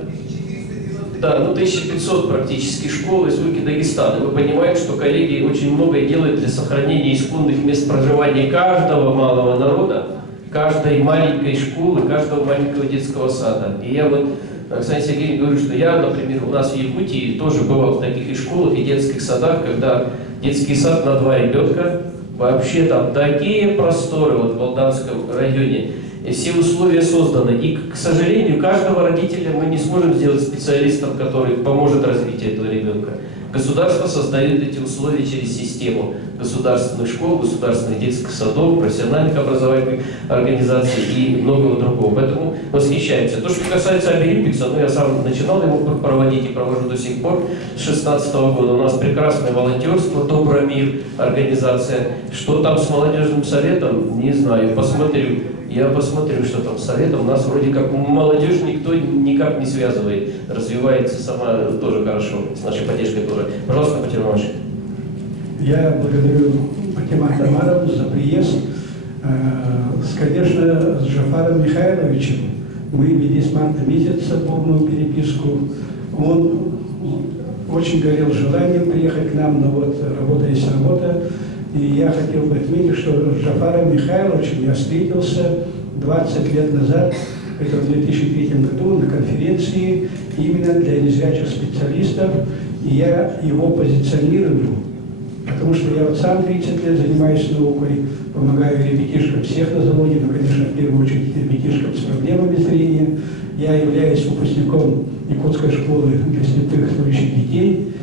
Да, 1500 практически школ Республики Дагестан. И вы понимаете, что коллеги очень многое делают для сохранения исконных мест проживания каждого малого народа, каждой маленькой школы, каждого маленького детского сада. И я вот Оксане Сергеевне говорю, что я, например, у нас в Якутии тоже бывал в таких и школах, и детских садах, когда детский сад на 2 ребенка, вообще там такие просторы вот в Болданском районе, и все условия созданы. И, к сожалению, каждого родителя мы не сможем сделать специалистом, который поможет развитию этого ребенка. Государство создает эти условия через систему государственных школ, государственных детских садов, профессиональных образовательных организаций и многого другого. Поэтому восхищаемся. То, что касается Абилимпикса, я сам начинал его проводить и провожу до сих пор с 2016 года. У нас прекрасное волонтерство, Добрый мир, организация. Что там с молодежным советом, не знаю, посмотрю. Я посмотрю, что там с советом. У нас вроде как молодежь никто никак не связывает. Развивается сама тоже хорошо, с нашей поддержкой тоже. Пожалуйста, Патимат Иванович. Я благодарю Патимат Амаровну за приезд. Конечно, с Джафаром Михайловичем мы вели с марта месяца полную переписку. Он очень горел желанием приехать к нам, но вот работа есть работа. И я хотел бы отметить, что с Джафаром Михайловичем я встретился 20 лет назад, это в 2003 году, на конференции именно для незрячих специалистов. И я его позиционирую, потому что я вот сам 30 лет занимаюсь наукой, помогаю ребятишкам всех на заводе, но, конечно, в первую очередь ребятишкам с проблемами зрения. Я являюсь выпускником Якутской школы для слепых слышащих детей.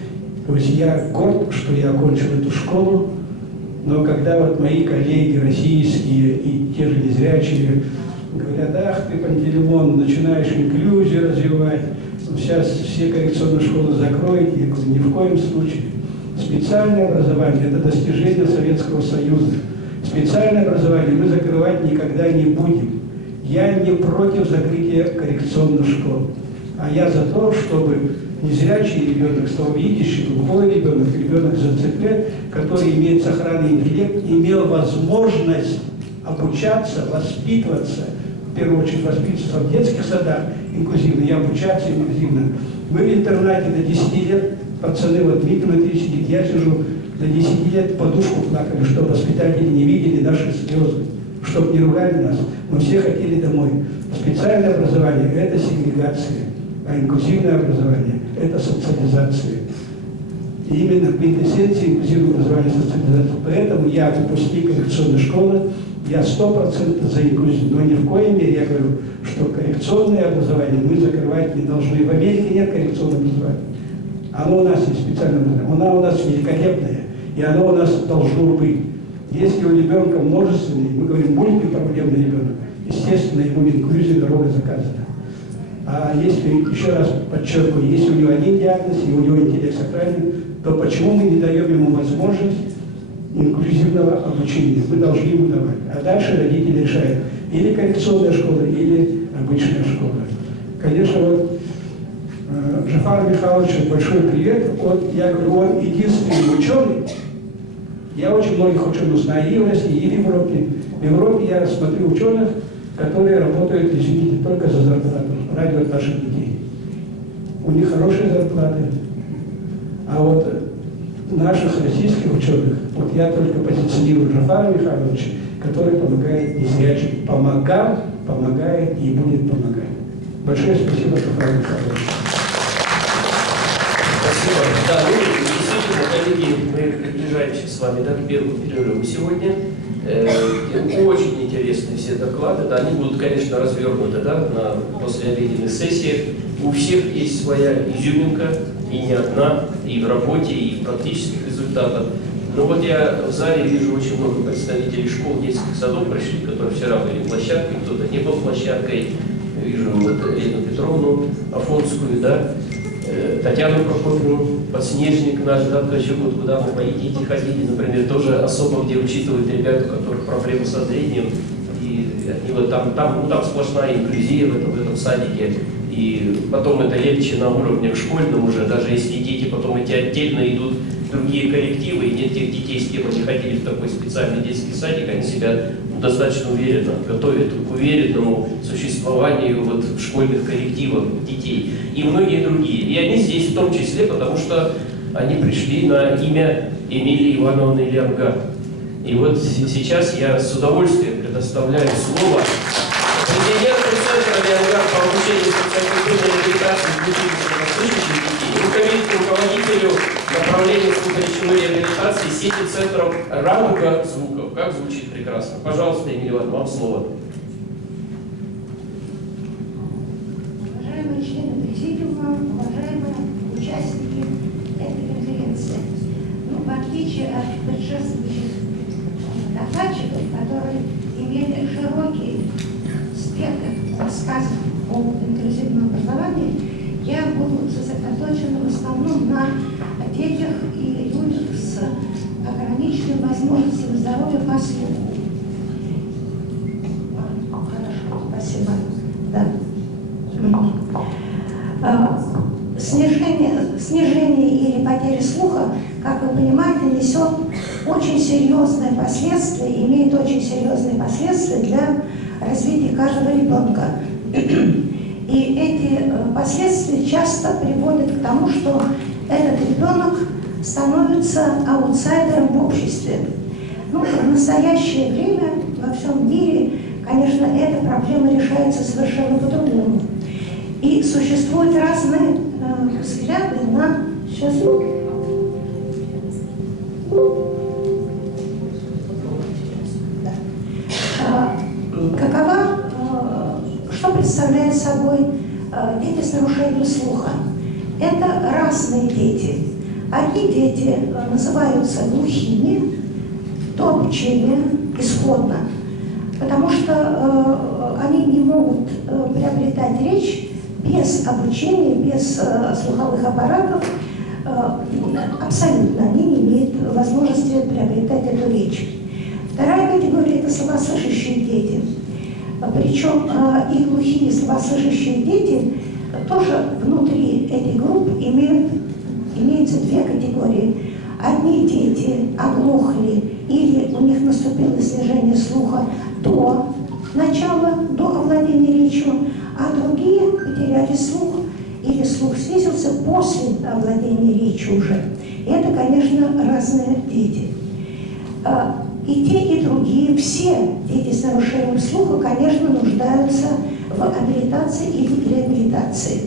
То есть я горд, что я окончил эту школу. Но когда вот мои коллеги российские и те же незрячие говорят: ах ты, Пантелеймон, начинаешь инклюзию развивать, сейчас все коррекционные школы закроете, я говорю, ни в коем случае. Специальное образование – это достижение Советского Союза. Специальное образование мы закрывать никогда не будем. Я не против закрытия коррекционных школ, а я за то, чтобы незрячий ребенок, слабовидящий, глухой ребенок, ребенок с ЗЦП, который имеет сохранный интеллект, имел возможность обучаться, воспитываться, в первую очередь воспитываться в детских садах инклюзивно и обучаться инклюзивно. Мы в интернате до 10 лет, пацаны, вот Дмитрий Матвеевич сидит, я сижу, до 10 лет подушку плакали, чтобы воспитатели не видели наши слезы, чтобы не ругали нас. Мы все хотели домой. Специальное образование – это сегрегация, а инклюзивное образование – это социализация. И именно квинтэссенция инклюзивного образования и социализации. Поэтому я выпускник коррекционной школы, я 100% за инклюзию. Но ни в коей мере я говорю, что коррекционное образование мы закрывать не должны. В Америке нет коррекционного образования. Оно у нас есть специальное образование. Оно у нас великолепное. И оно у нас должно быть. Если у ребенка множественный, мы говорим, мультипроблемный ребенок, естественно, ему инклюзия дорога заказана. А если, еще раз подчеркиваю, если у него один диагноз, и у него интеллект сакральный, то почему мы не даем ему возможность инклюзивного обучения? Мы должны ему давать. А дальше родители решают, или коррекционная школа, или обычная школа. Конечно, вот Джафару Михайловичу большой привет. Вот, я говорю, он единственный ученый. Я очень многих ученых знаю и в России, и в Европе. В Европе я смотрю ученых, которые работают, извините, только за зарплату ради наших детей. У них хорошие зарплаты. А вот наших российских ученых, вот я только позиционирую Джафара Михайловича, который помогает незрячим. Помогал, помогает и будет помогать. Большое спасибо, Джафар Михайлович. Спасибо. Да, действительно, коллеги, мы приближаемся с вами к первому перерыву сегодня. Очень интересные все доклады, да, они будут, конечно, развернуты, да, на послеобеденных сессиях. У всех есть своя изюминка, и не одна, и в работе, и в практических результатах. Но вот я в зале вижу очень много представителей школ, детских садов пришли, которые вчера были площадкой, кто-то не был площадкой. Вижу вот Елену Петровну Афонскую, да, Татьяну Прокопьевну, подснежник наш, да, вот куда мы по Едите ходили, например, тоже особо, где учитывают ребят, у которых проблемы со зрением, и вот там сплошная инклюзия в этом садике, и потом это легче на уровне школьном уже, даже если дети потом эти отдельно идут в другие коллективы, и нет тех детей, с кем они ходили в такой специальный детский садик, они себя достаточно уверенно готовят к уверенному существованию вот в школьных коллективах детей и многие другие. И они здесь в том числе, потому что они пришли на имя Эмилии Ивановны Лиамга. И вот сейчас я с удовольствием предоставляю слово президенту Центра Лиамга по обучению социокультурной реабилитации слышащих детей, руководителю направления звукоречевой реабилитации сети центров «Радуга звуков». Как звучит прекрасно. Пожалуйста, Эмилия Ивановна, вам слово. Уважаемые члены президиума, уважаемые участники этой конференции, в отличие от предшествующих докладчиков, которые имели широкий спектр рассказов о инклюзивном образовании, я буду сосредоточена в основном на детях и людях с ограниченными возможностями здоровья по слуху. Хорошо, спасибо. Да. Снижение или потеря слуха, как вы понимаете, несет очень серьезные последствия, имеет очень серьезные последствия для развития каждого ребенка. И эти последствия часто приводят к тому, что этот ребенок становится аутсайдером в обществе. В настоящее время во всем мире, конечно, эта проблема решается совершенно по-другому. И существуют разные взгляды на... Сейчас... Что представляет собой дети с нарушением слуха? Это разные дети. Одни дети называются глухими до обучения исходно, потому что они не могут приобретать речь без обучения, без слуховых аппаратов. Абсолютно они не имеют возможности приобретать эту речь. Вторая категория – это слабослышащие дети. Причем и глухие, и слабослышащие дети тоже внутри этой группы имеются две категории. Одни дети оглохли или у них наступило снижение слуха до начала, до овладения речью, а другие потеряли слух или слух снизился после овладения речью уже. И это, конечно, разные дети. И те, и другие, все дети с нарушением слуха, конечно, нуждаются в абилитации или реабилитации.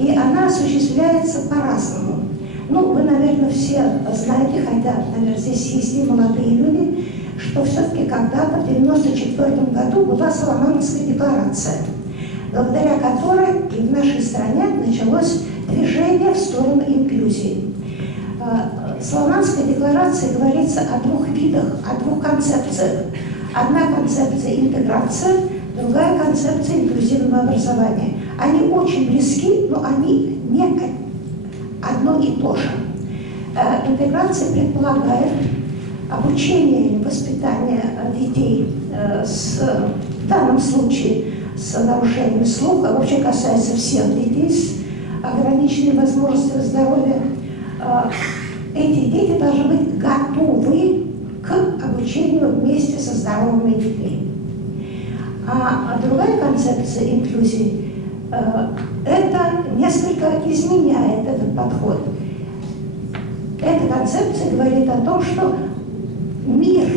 И она осуществляется по-разному. Вы, наверное, все знаете, хотя, наверное, здесь есть и молодые люди, что все-таки когда-то в 1994 году была Соломоновская декларация, благодаря которой и в нашей стране началось движение в сторону инклюзии. В Соломоновской декларации говорится о двух видах, о двух концепциях. Одна концепция – интеграция, другая концепция – инклюзивного образования. Они очень близки, но они не одно и то же. Интеграция предполагает обучение или воспитание детей в данном случае с нарушением слуха, вообще касается всех детей с ограниченными возможностями здоровья. Эти дети должны быть готовы к обучению вместе со здоровыми детьми. А другая концепция инклюзии это несколько изменяет этот подход. Эта концепция говорит о том, что мир,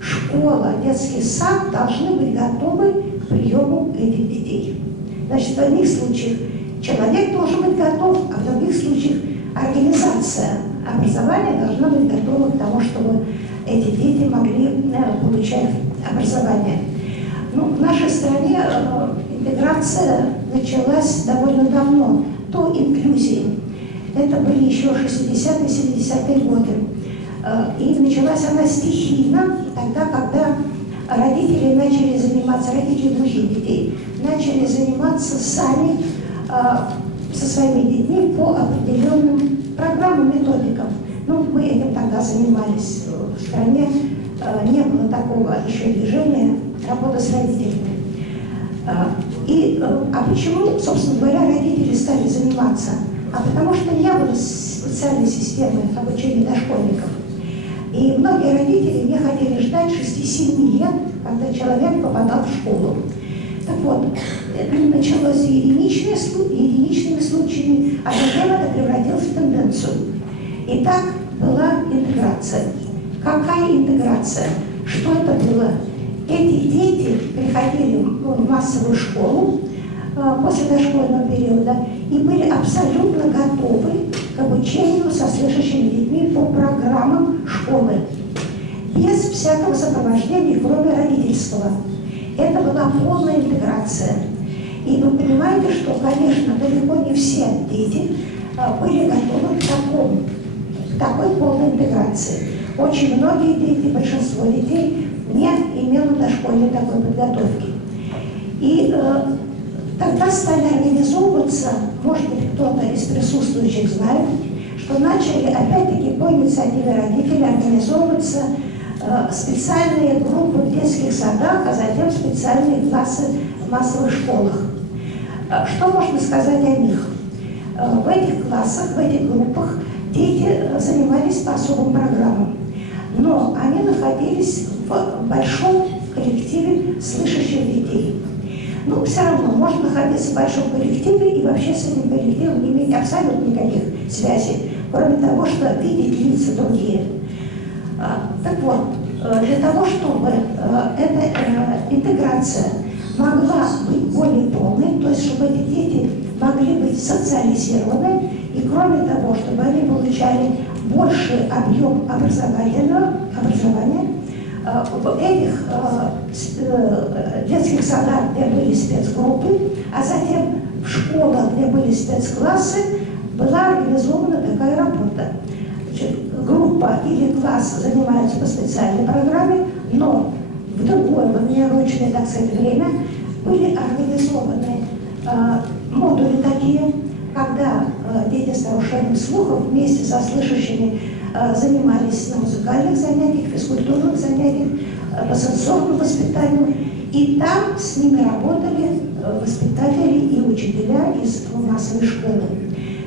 школа, детский сад должны быть готовы к приему этих детей. Значит, в одних случаях человек должен быть готов, а в других случаях организация образования должна быть готова к тому, чтобы эти дети могли получать образование. Ну, в нашей стране интеграция началась довольно давно, до инклюзии. Это были еще 60-е, 70-е годы. И началась она стихийно, тогда, когда родители начали заниматься, родители других детей, начали заниматься сами со своими детьми по определенным программам, методикам. Ну, мы этим тогда занимались. В стране не было такого еще движения работы с родителями. А почему, собственно говоря, родители стали заниматься? А потому что не было специальной системы обучения дошкольников. И многие родители не хотели ждать 6-7 лет, когда человек попадал в школу. Так вот, это началось единичными случаями, а затем это превратилось в тенденцию. И так была интеграция. Какая интеграция? Что это было? Эти дети приходили в массовую школу после дошкольного периода и были абсолютно готовы к обучению со слышащими детьми по программам школы, без всякого сопровождения, кроме родительского. Это была полная интеграция. И вы понимаете, что, конечно, далеко не все дети были готовы к такой полной интеграции. Очень многие дети, большинство детей не имело дошкольной такой подготовки. И тогда стали организовываться, может быть, кто-то из присутствующих знает, что начали, опять-таки, по инициативе родителей организовываться специальные группы в детских садах, а затем специальные классы в массовых школах. Что можно сказать о них? В этих классах, в этих группах дети занимались по особым программам, но они находились в большом коллективе слышащих детей. Но все равно можно находиться в большом коллективе и вообще с этим коллективом не иметь абсолютно никаких связей, кроме того, что видеть лица другие. Так вот, для того, чтобы эта интеграция могла быть более полной, то есть чтобы эти дети могли быть социализированы, и кроме того, чтобы они получали больший объем образования, в этих детских садах, где были спецгруппы, а затем в школах, где были спецклассы, была организована такая работа. Значит, группа или класс занимаются по специальной программе, но в другое, в неурочное, так сказать, время были организованы модули такие, когда дети с нарушением слуха вместе со слышащими занимались на музыкальных занятиях, физкультурных занятиях, по сенсорному воспитанию. И там с ними работали воспитатели и учителя из массовой школы.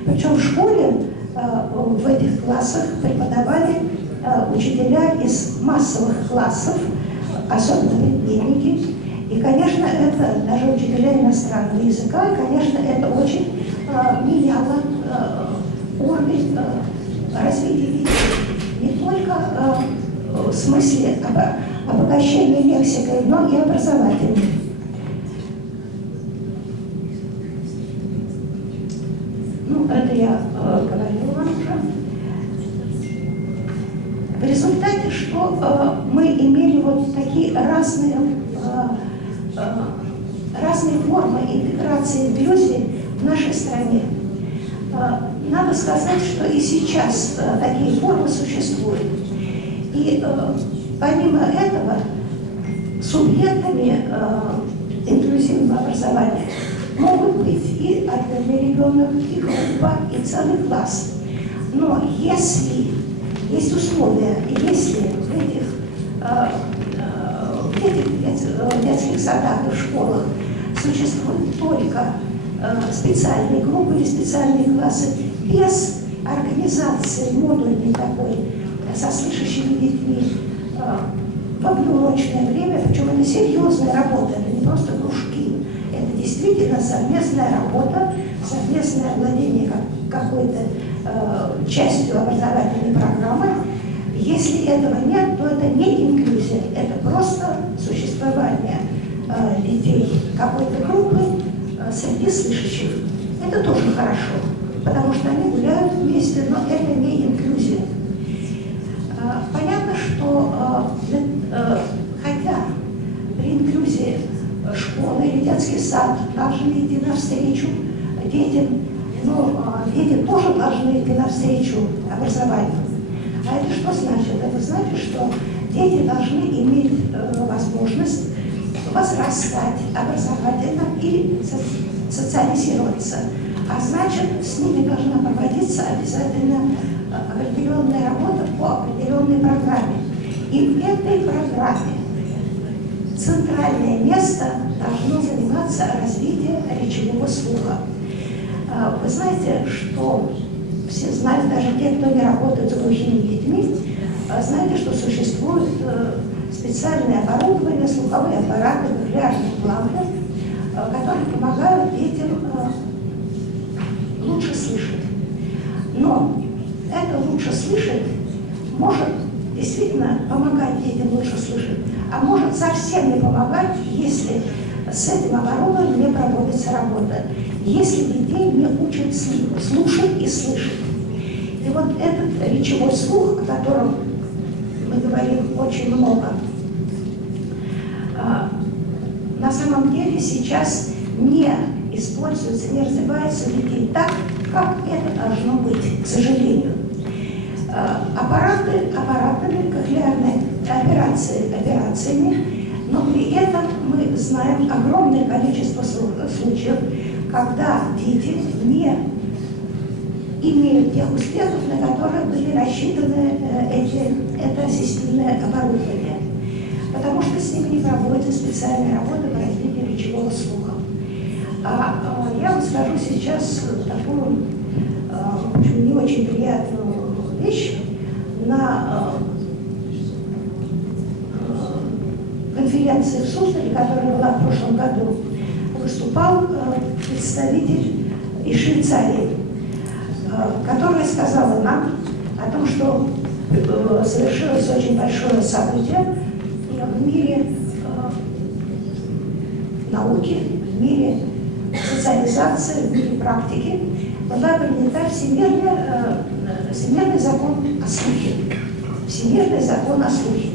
Причем в школе в этих классах преподавали учителя из массовых классов, особенно предметники. И, конечно, это даже учителя иностранного языка, и, конечно, это очень меняло уровень развития детей. Не только в смысле обогащения лексикой, но и образовательной. Ну, это я говорила вам уже. В результате, что мы имели вот такие разные формы интеграции инклюзии в нашей стране. Надо сказать, что и сейчас такие формы существуют. И помимо этого, субъектами инклюзивного образования могут быть и отдельный ребенок, и группа, и целый класс. Но если есть условия, и если в этих детских садах и в школах существуют только специальные группы или специальные классы без организации модульной такой со слышащими детьми в одноурочное время, причем это серьезная работа, это не просто кружки, это действительно совместная работа, совместное владение какой-то частью образовательной программы. Если этого нет, то это не инклюзия, это просто существование детей какой-то группы среди слышащих. Это тоже хорошо, потому что они гуляют вместе, но это не инклюзия. Понятно, что хотя при инклюзии школы или детский сад должны идти навстречу детям, но дети тоже должны идти навстречу образованию. А это что значит? Это значит, что дети должны иметь возможность возрастать образовательно и социализироваться. А значит, с ними должна проводиться обязательно определенная работа по определенной программе. И в этой программе центральное место должно заниматься развитием речевого слуха. Вы знаете, что все знают, даже те, кто не работает с глухими детьми, знаете, что существует специальное оборудование, слуховые аппараты, кохлеарные импланты, которые помогают детям лучше слышать. Но это лучше слышать может действительно помогать детям лучше слышать, а может совсем не помогать, если с этим оборудованием не проводится работа, если детей не учат слушать и слышать. И вот этот речевой слух, о котором мы говорим очень много, на самом деле сейчас не используется, не развивается у детей так, как это должно быть, к сожалению. Аппаратами, кохлеарной операциями, но при этом мы знаем огромное количество случаев, когда дети не имеют тех успехов, на которые были рассчитаны это ассистивное оборудование, потому что с ними не проводится специальная работа по развитию речевого слуха. Я вам скажу сейчас такую не очень приятную вещь. На конференции в Суздале, которая была в прошлом году, выступал представитель из Швейцарии, которая сказала нам о том, что совершилось очень большое событие в мире науки, в мире социализации, в мире практики. Была принята Всемирный закон о слухе. Всемирный закон о слухе.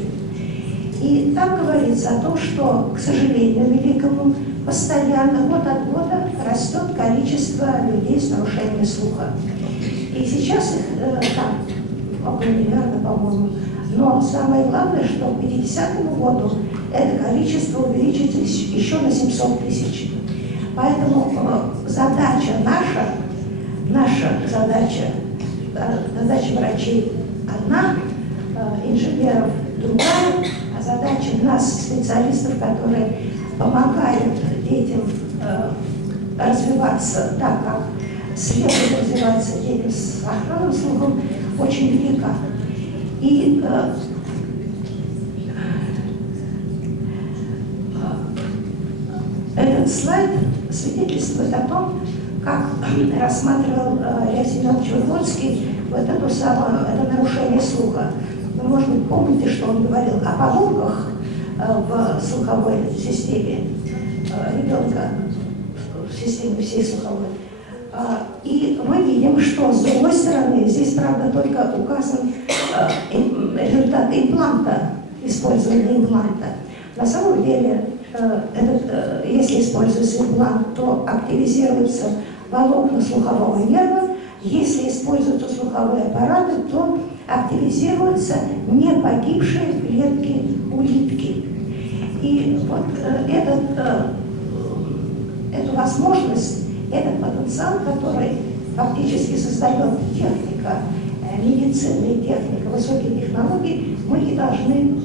И там говорится о том, что, к сожалению, великому, постоянно, год от года растет количество людей с нарушением слуха. И сейчас их там около миллиарда, по-моему. Но самое главное, что к 50-му году это количество увеличится еще на 700 тысяч. Поэтому задача наша задача врачей одна, инженеров другая, а задача нас, специалистов, которые помогают детям развиваться так, как следует развиваться детям с сохранным слухом, очень велика. И этот слайд свидетельствует о том, как рассматривал Илья Семенович Выгодский это нарушение слуха. Вы, может быть, помните, что он говорил о поломках в слуховой системе ребенка, в системе всей слуховой. И мы видим, что с другой стороны, здесь, правда, только указан результат импланта, использования импланта. На самом деле, если используется имплант, то активизируются волокна слухового нерва. Если используются слуховые аппараты, то активизируются не погибшие клетки улитки. И вот эту возможность, этот потенциал, который фактически создает техника, медицина и техника высоких технологий, мы и должны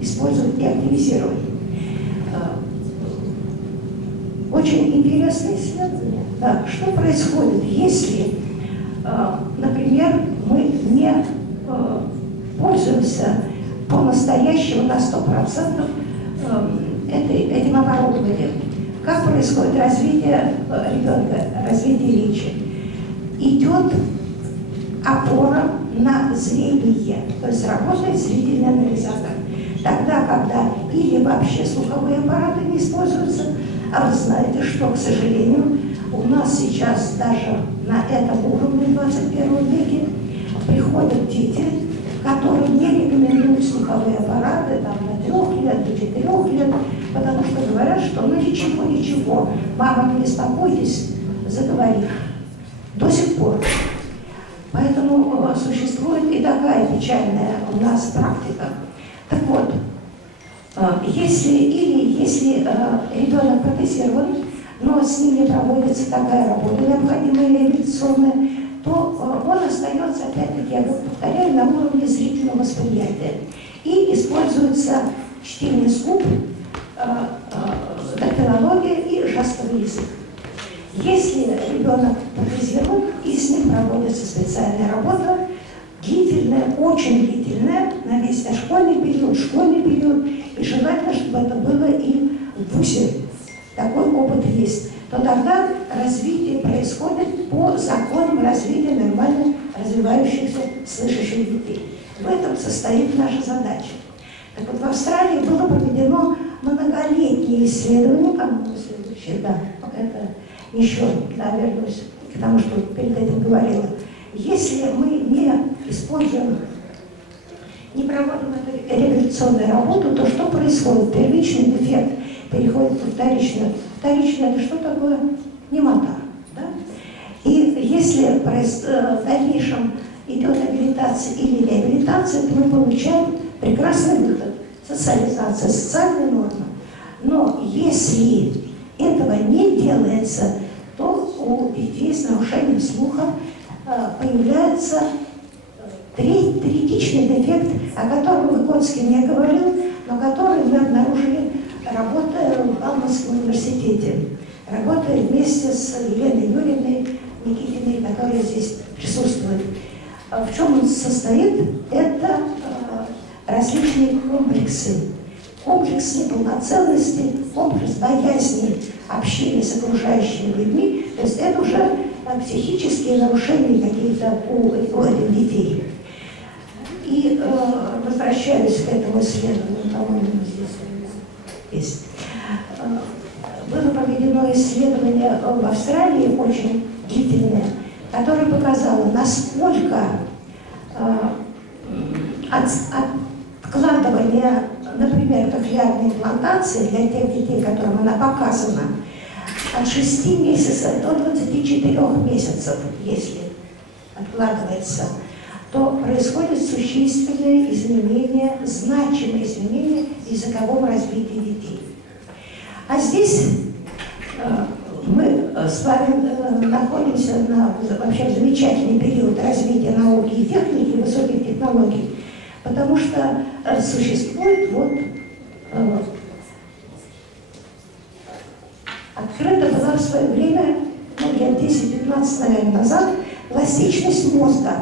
использовать и активизировать. Очень интересное исследование. Да, что происходит, если, например, мы не пользуемся по-настоящему на 100% этим оборудованием? Как происходит развитие ребенка, развитие речи? Идет опора на зрение, то есть работает зрительный анализатор. Тогда, когда или вообще слуховые аппараты не используются, а вы знаете, что, к сожалению, у нас сейчас даже на этом уровне в 21 веке приходят дети, которым не рекомендуют слуховые аппараты там, до 3 лет, до 4 лет, потому что говорят, что ну ничего, мама, не беспокойтесь, заговорив. До сих пор. Поэтому существует и такая печальная у нас практика. Так вот, если ребенок протезирован, но с ним не проводится такая работа необходимая реабилитационная, то он остается, опять-таки, я повторяю, на уровне зрительного восприятия. И используется чтение с губ, дактилология и жестовый язык. Если ребенок протезирован и с ним проводится специальная работа, длительная, очень длительная, на весь дошкольный период, и желательно, чтобы это было и в ВУЗе. Такой опыт есть. То тогда развитие происходит по законам развития нормально развивающихся слышащих детей. В этом состоит наша задача. Так вот, в Австралии было проведено многолетнее исследование, по-моему, следующее, да, это еще, да, вернусь к тому, что перед этим говорила. Если мы не используем, не проводим эту реабилитационную работу, то что происходит? Первичный дефект переходит в вторичный. Вторичный — это что такое? Немота. Да? И если в дальнейшем идет абилитация или реабилитация, то мы получаем прекрасный выход. Социализация, социальная норма. Но если этого не делается, то у детей с нарушением слуха появляется третичный дефект, о котором Выгодский не говорил, но который мы обнаружили, работая в Алматском университете, работая вместе с Еленой Юрьевной Никитиной, которая здесь присутствует. В чем он состоит? Это различные комплексы. Комплекс неполноценности, комплекс боязни общения с окружающими людьми. То есть это уже психические нарушения какие-то у этих детей. И возвращаюсь к этому исследованию, по-моему, здесь есть. Было проведено исследование в Австралии, очень длительное, которое показало, насколько откладывание, например, кохлеарной имплантации для тех детей, которым она показана, от 6 месяцев до 24 месяцев, если откладывается, то происходит существенное изменение, значимое изменение в языковом развитии детей. А здесь мы с вами находимся вообще в замечательный период развития науки и техники, высоких технологий, потому что существует открыта была в свое время, лет 10-15, наверное, назад, пластичность мозга,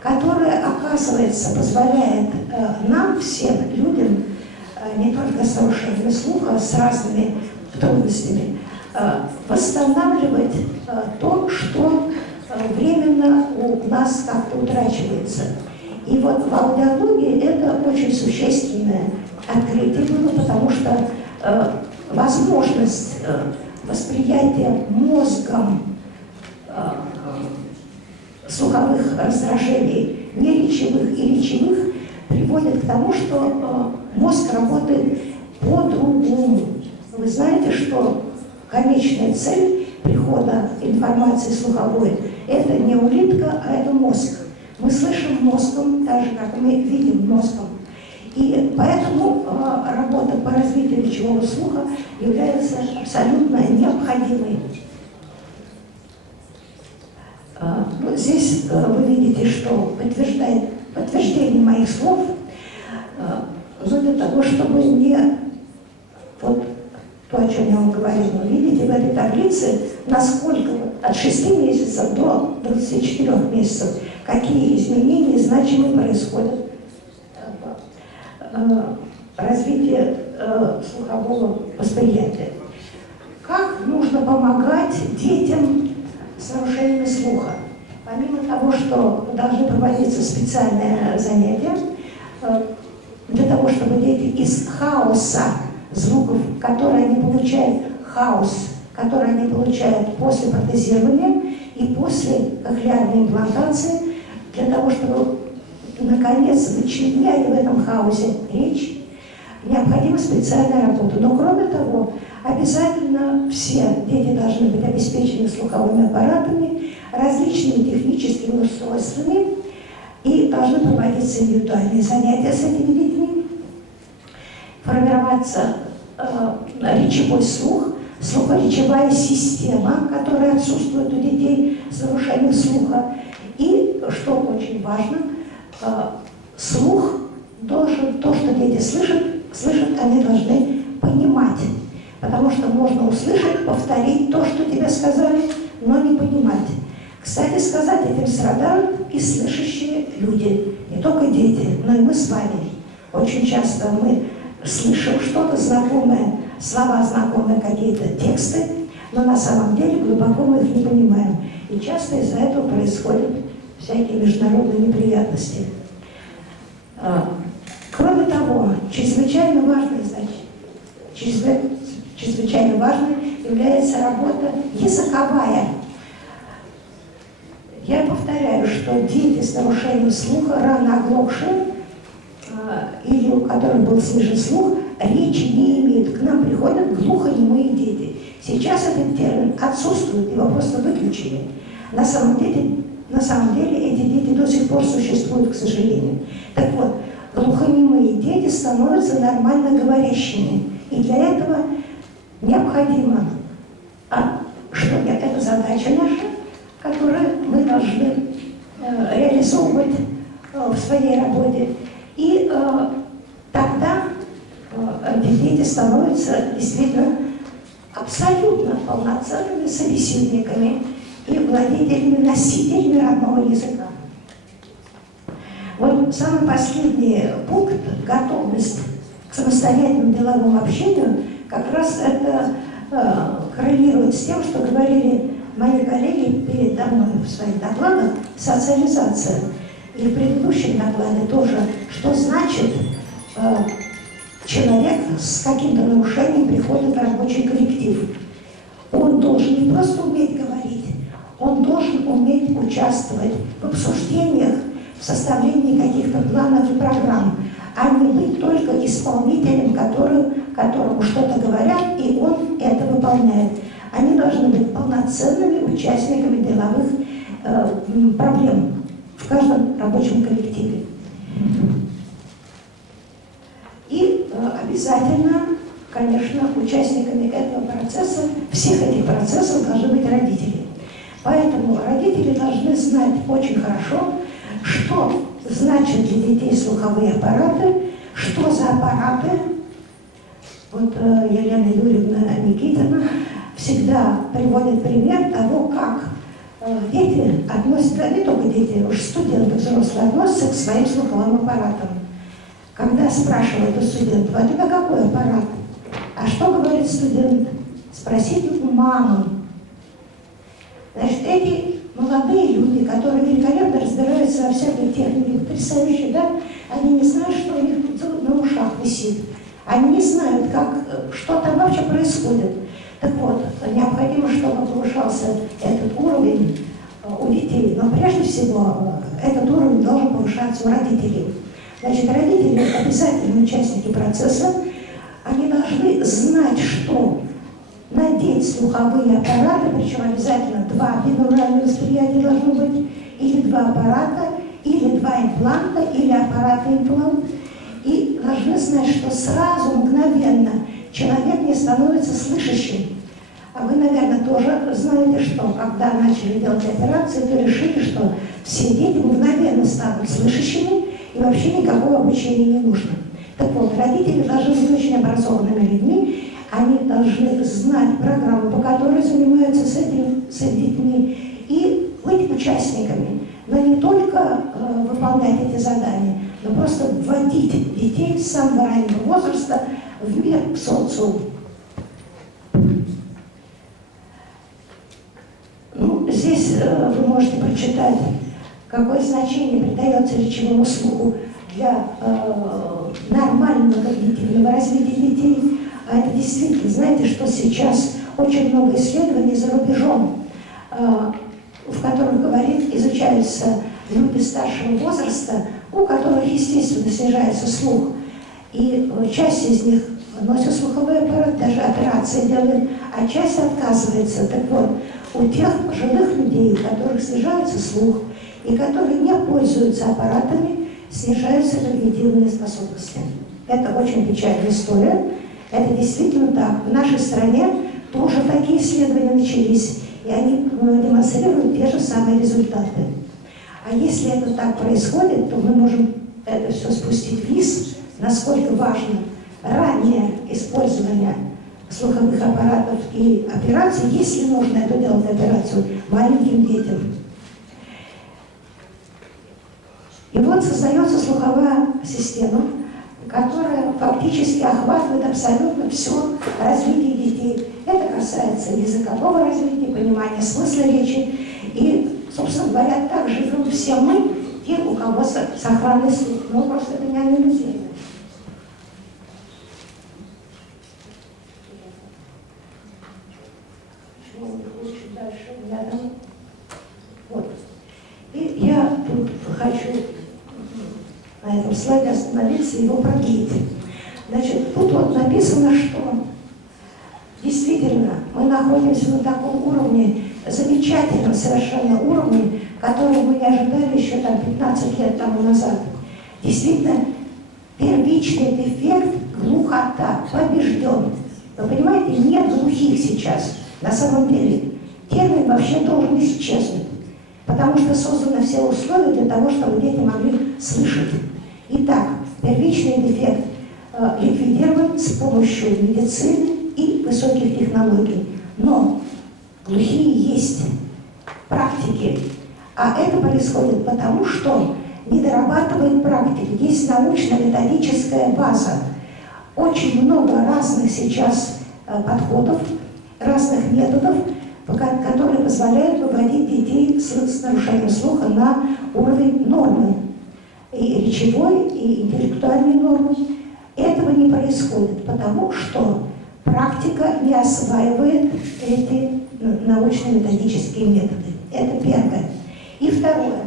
которая, оказывается, позволяет нам, всем людям, не только с нарушениями слуха, с разными трудностями, восстанавливать то, что временно у нас как-то утрачивается. И вот в аудиологии это очень существенное открытие было, потому что возможность восприятия мозгом слуховых раздражений, неречевых и речевых, приводит к тому, что мозг работает по-другому. Вы знаете, что конечная цель прихода информации слуховой – это не улитка, а это мозг. Мы слышим мозгом, так же, как мы видим мозгом. И поэтому работа по развитию речевого слуха является абсолютно необходимой. Здесь вы видите, что подтверждение моих слов, для того, чтобы не вот то, о чем я вам говорила, видите в этой таблице, насколько от 6 месяцев до 24 месяцев, какие изменения значимые происходят в развитии слухового восприятия. Как нужно помогать детям с нарушениями слуха? Помимо того, что должны проводиться специальные занятия, для того, чтобы дети из хаоса звуков, которые они получают, который они получают после протезирования и после кохлеарной имплантации, для того, чтобы наконец, вычленяя в этом хаосе речь, необходима специальная работа. Но кроме того, обязательно все дети должны быть обеспечены слуховыми аппаратами, различными техническими устройствами, и должны проводиться индивидуальные занятия с этими детьми, формироваться речевой слух, слухоречевая система, которая отсутствует у детей с нарушением слуха. И, что очень важно, слух должен, то, что дети слышат, они должны понимать. Потому что можно услышать, повторить то, что тебе сказали, но не понимать. Кстати сказать, этим страдают и слышащие люди, не только дети, но и мы с вами. Очень часто мы слышим что-то знакомое, слова знакомые, какие-то тексты, но на самом деле глубоко мы их не понимаем. И часто из-за этого происходят всякие международные неприятности. Кроме того, чрезвычайно важной является работа языковая. Я повторяю, что дети с нарушением слуха, рано оглохшие, или у которых был снижен слух, речи не имеют. К нам приходят глухонемые дети. Сейчас этот термин отсутствует, его просто выключили. На самом деле эти дети до сих пор существуют, к сожалению. Так вот, глухонемые дети становятся нормально говорящими. И для этого необходимо, это задача наша, которую мы должны реализовывать в своей работе. И тогда эти дети становятся действительно абсолютно полноценными собеседниками и владельцами, носителями родного языка. Вот самый последний пункт, готовность к самостоятельному деловому общению, как раз это коррелирует с тем, что говорили мои коллеги передо мной в своих докладах, социализация. И в предыдущем докладе тоже, что значит человек с каким-то нарушением приходит в рабочий коллектив. Он должен не просто уметь говорить, он должен уметь участвовать в обсуждениях, в составлении каких-то планов и программ, а не быть только исполнителем, которому что-то говорят, и он это выполняет. Они должны быть полноценными участниками деловых проблем в каждом рабочем коллективе. И обязательно, конечно, участниками этого процесса, всех этих процессов должны быть родители. Поэтому родители должны знать очень хорошо, что значит для детей слуховые аппараты, что за аппараты. Вот Елена Юрьевна Никитина всегда приводит пример того, как дети относятся, не только дети, уж студенты взрослые относятся к своим слуховым аппаратам. Когда спрашивают у студентов: а у тебя какой аппарат? А что говорит студент? Спросите у мамы. Значит, эти молодые люди, которые великолепно разбираются во всякой технике, потрясающие, да, они не знают, что у них на ушах висит. Они не знают, что там вообще происходит. Так вот, необходимо, чтобы повышался этот уровень у детей. Но прежде всего, этот уровень должен повышаться у родителей. Значит, родители обязательно участники процесса. Они должны знать, что надеть слуховые аппараты, причем обязательно 2 бинуральных восприятия должно быть, или 2 аппарата, или 2 импланта, или аппарат-имплант. И должны знать, что сразу, мгновенно человек не становится слышащим. А вы, наверное, тоже знаете, что когда начали делать операции, то решили, что все дети мгновенно станут слышащими, и вообще никакого обучения не нужно. Так вот, родители должны быть очень образованными людьми, они должны знать программу, по которой занимаются с детьми, и быть участниками. Но не только выполнять эти задания, но просто вводить детей с самого раннего возраста в мир, в социум. Ну, здесь вы можете прочитать, какое значение придается речевому слуху для нормального когнитивного развития детей. А это действительно, знаете, что сейчас очень много исследований за рубежом, в которых изучаются люди старшего возраста, у которых, естественно, снижается слух, и часть из них носит слуховой аппарат, даже операции делают, а часть отказывается. Так вот, у тех пожилых людей, у которых снижается слух, и которые не пользуются аппаратами, снижаются когнитивные способности. Это очень печальная история. Это действительно так. В нашей стране тоже такие исследования начались, и они демонстрируют те же самые результаты. А если это так происходит, то мы можем это все спустить вниз, насколько важно раннее использование слуховых аппаратов и операций, если нужно это делать операцию маленьким детям. И вот создается слуховая система, которая фактически охватывает абсолютно все развитие детей. Это касается языкового развития, понимания смысла речи. И, собственно говоря, так живем все мы, те, у кого сохранный слух. Но просто это не анализируем. Вот. И я тут хочу на этом слайде остановиться и его продлить. Значит, тут вот написано, что действительно мы находимся на таком уровне, замечательном совершенно уровне, который мы не ожидали еще там 15 лет тому назад. Действительно, первичный дефект глухота побежден. Вы понимаете, нет глухих сейчас. На самом деле термин вообще должен исчезнуть, потому что созданы все условия для того, чтобы дети могли слышать. Итак, первичный дефект ликвидирован с помощью медицины и высоких технологий. Но глухие есть практики, а это происходит потому, что не дорабатывает практики. Есть научно-методическая база. Очень много разных сейчас подходов, разных методов, которые позволяют выводить детей с нарушением слуха на уровень нормы. И речевой, и интеллектуальной нормы. Этого не происходит, потому что практика не осваивает эти научно-методические методы. Это первое. И второе.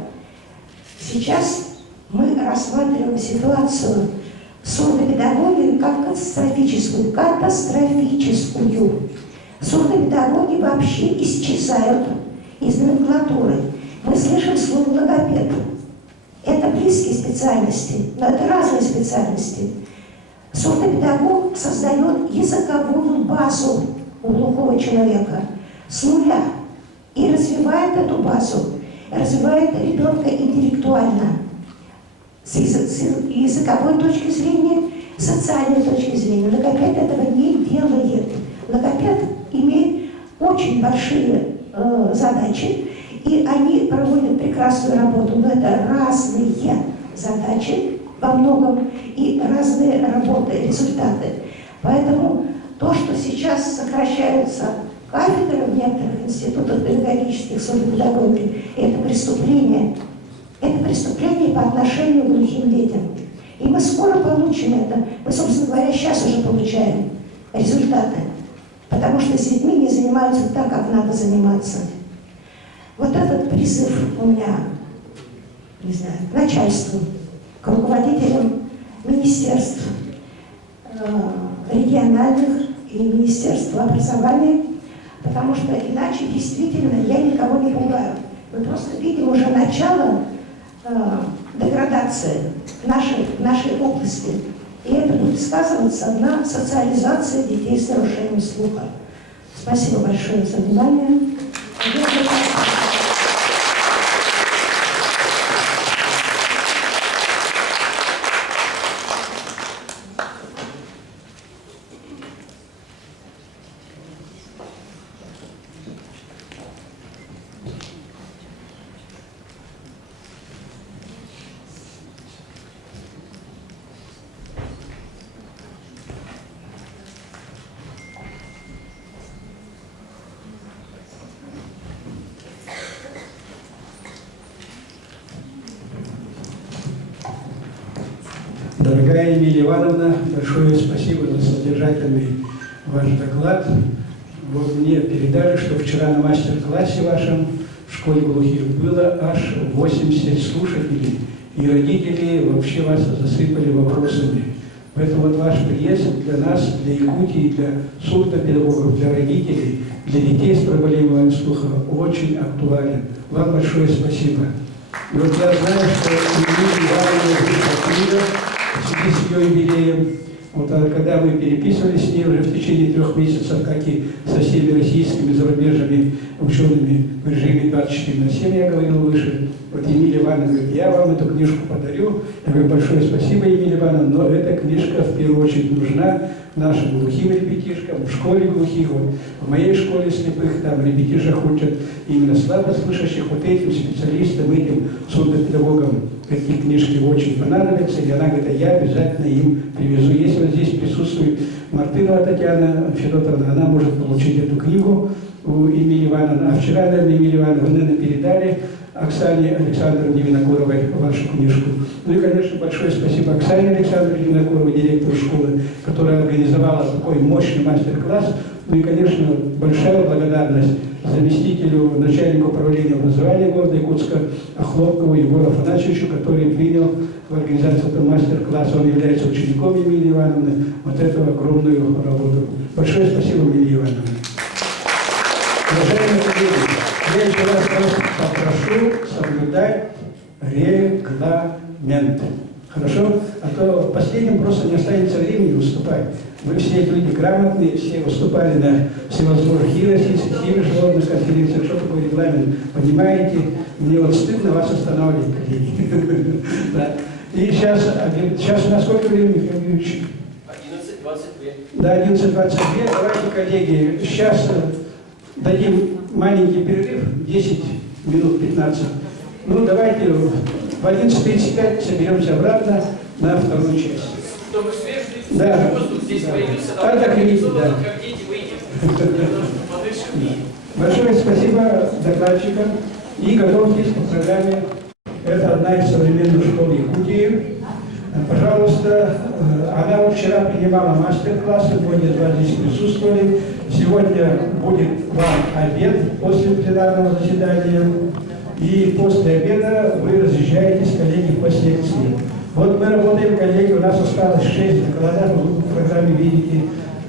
Сейчас мы рассматриваем ситуацию сурдопедагогии как катастрофическую. Сурдопедагоги вообще исчезают из номенклатуры. Мы слышим слово логопед. Это близкие специальности, но это разные специальности. Сурдопедагог создает языковую базу у глухого человека с нуля и развивает эту базу, развивает ребенка интеллектуально, с языковой точки зрения, с социальной точки зрения. Логопед этого не делает. Логопед имеет очень большие задачи, и они проводят прекрасную работу, но это разные задачи во многом и разные работы, результаты. Поэтому то, что сейчас сокращаются кафедры в некоторых институтах педагогических, сурдопедагогии, это преступление. Это преступление по отношению к глухим детям. И мы скоро получим это. Мы, собственно говоря, сейчас уже получаем результаты. Потому что с детьми не занимаются так, как надо заниматься. Вот этот призыв у меня, не знаю, к начальству, к руководителям министерств региональных и министерства образования, потому что иначе действительно я никого не пугаю. Мы просто видим уже начало деградации в нашей области. И это будет сказываться на социализации детей с нарушением слуха. Спасибо большое за внимание. Дорогая Эмилия Ивановна, большое спасибо за содержательный ваш доклад. Вот мне передали, что вчера на мастер-классе вашем в школе глухих было аж 80 слушателей. и родители вообще вас засыпали вопросами. Поэтому вот ваш приезд для нас, для Якутии, для сурдопедагогов, для родителей, для детей с проблемами слуха очень актуален. Вам большое спасибо. И вот я знаю, что Ирина Ивановна в связи с ее юбилеем, вот, когда мы переписывались с ней уже в течение 3 месяцев, как и со всеми российскими зарубежными учеными в режиме 24/7, я говорил выше, вот Емеля Ивановна говорит, я вам эту книжку подарю. Я говорю, большое спасибо, Емеля Ивановна, но эта книжка в первую очередь нужна нашим глухим ребятишкам, в школе глухих, вот, в моей школе слепых, там ребятишек учат именно слабослышащих, вот этим специалистам, этим сурдопедагогам эти книжки очень понадобятся, и она говорит, я обязательно им привезу. Если вот здесь присутствует Мартынова Татьяна Федотовна, она может получить эту книгу у Емели Ивановны. А вчера, наверное, Емеля Ивановна, вы, наверное, передали Оксане Александровне Винокуровой вашу книжку. Ну и, конечно, большое спасибо Оксане Александровне Винокуровой, директору школы, которая организовала такой мощный мастер-класс. Ну и, конечно, большая благодарность заместителю начальника управления образования города Якутска Хлопкову Егору Афанасьевичу, который принял в организацию этого мастер-класса. Он является учеником Емели Ивановны. Вот эту огромную работу. Большое спасибо, Емеля Ивановна. Уважаемые коллеги, я еще раз просто попрошу соблюдать регламент. Хорошо? А то последним просто не останется времени выступать. Вы все люди грамотные, все выступали на всевозможных и российских, и международных конференциях. Что такое регламент? Понимаете? Мне вот стыдно вас останавливать, коллеги. И сейчас у нас сколько времени, Михаил Юрьевич? 11:22. Да, 11:22. Давайте, коллеги, сейчас дадим маленький перерыв, 10 минут, 15. Ну, давайте в 11:35 соберемся обратно на вторую часть. Чтобы свежий да. воздух здесь появился, да. Так видите, да. как дети выйдем. Большое спасибо докладчикам и готовьтесь к программе. Это одна из современных школ Якутии. Пожалуйста, она вот вчера принимала мастер-классы, сегодня 2 здесь присутствовали. Сегодня будет вам обед после пленарного заседания. И после обеда вы разъезжаетесь, коллеги, по секции. Вот мы работаем, коллеги, у нас осталось 6 докладов, вы в программе видите.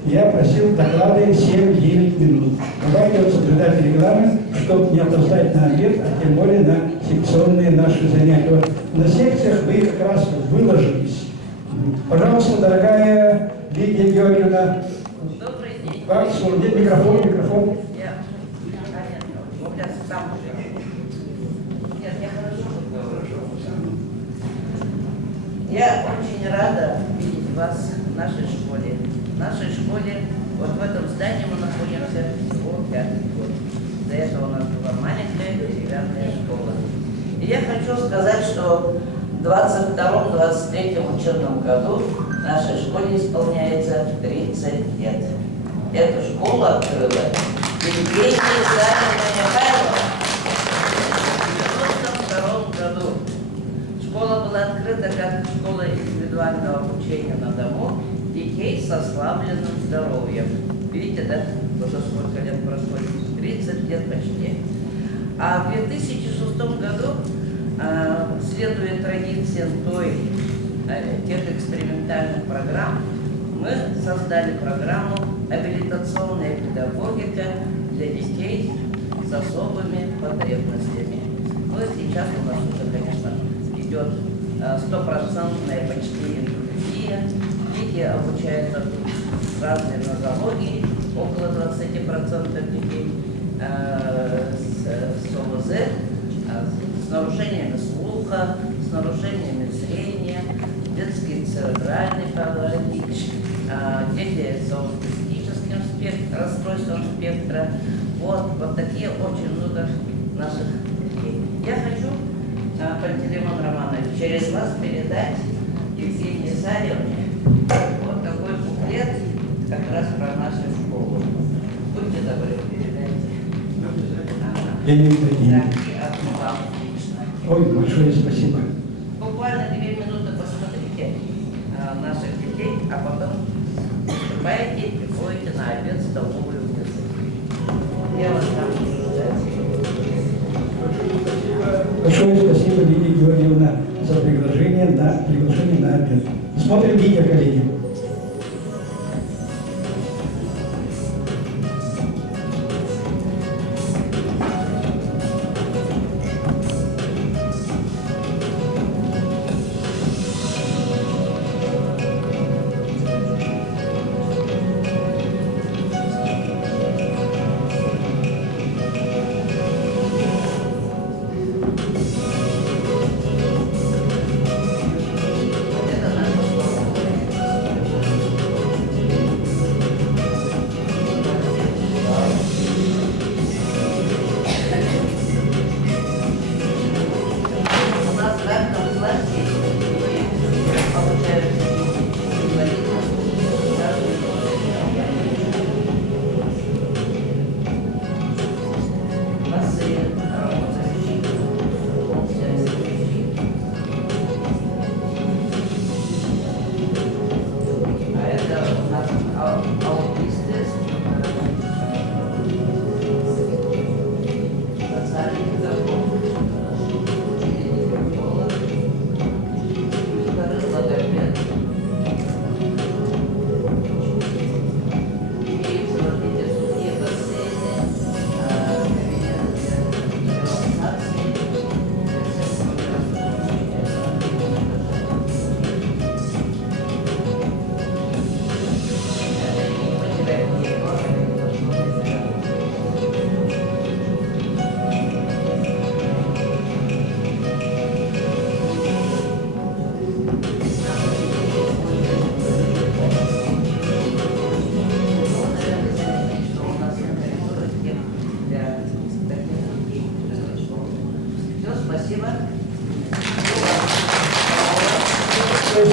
Я просил доклады 7-9 минут. Давайте вот соблюдать регламент, чтобы не опоздать на обед, а тем более на секционные наши занятия. Вот на секциях вы как раз выложились. Пожалуйста, дорогая Лидия Георгиевна. Добрый день. Вам слово. Микрофон. Я очень рада видеть вас в нашей школе. В нашей школе, вот в этом здании мы находимся всего 5-й год. До этого у нас была маленькая деревянная школа. И я хочу сказать, что в 22-23 учебном году нашей школе исполняется 30 лет. Эту школу открыла Евгения Исаевна Михайлова в 1992 году. Школа была открыта как школа индивидуального обучения на дому детей с ослабленным здоровьем. Видите, да? Уже сколько лет прошло? 30 лет почти. А в 2006 году, следуя традициям тех экспериментальных программ, мы создали программу «Абилитационная педагогика для детей с особыми потребностями». Ну и сейчас у нас уже, конечно, идет стопроцентная почти инклюзия. Дети обучаются с разной нозологией, около 20% детей с ОВЗ, с нарушениями слуха, с нарушениями зрения, детский церебральный паралич, дети с аутистическим расстройством спектра. Вот такие очень много наших детей. Я хочу, Пантелеймон Романович, через вас передать Евгении Исаевне вот такой буклет как раз про нашу школу. Будьте добры, передайте. Ой, большое спасибо. Буквально 2 минуты посмотрите наших детей, а потом выступаете и приходите на обед в столовую внизу. Я вас там Большое спасибо, Лидия Георгиевна, за приглашение. Смотрим видео, коллеги.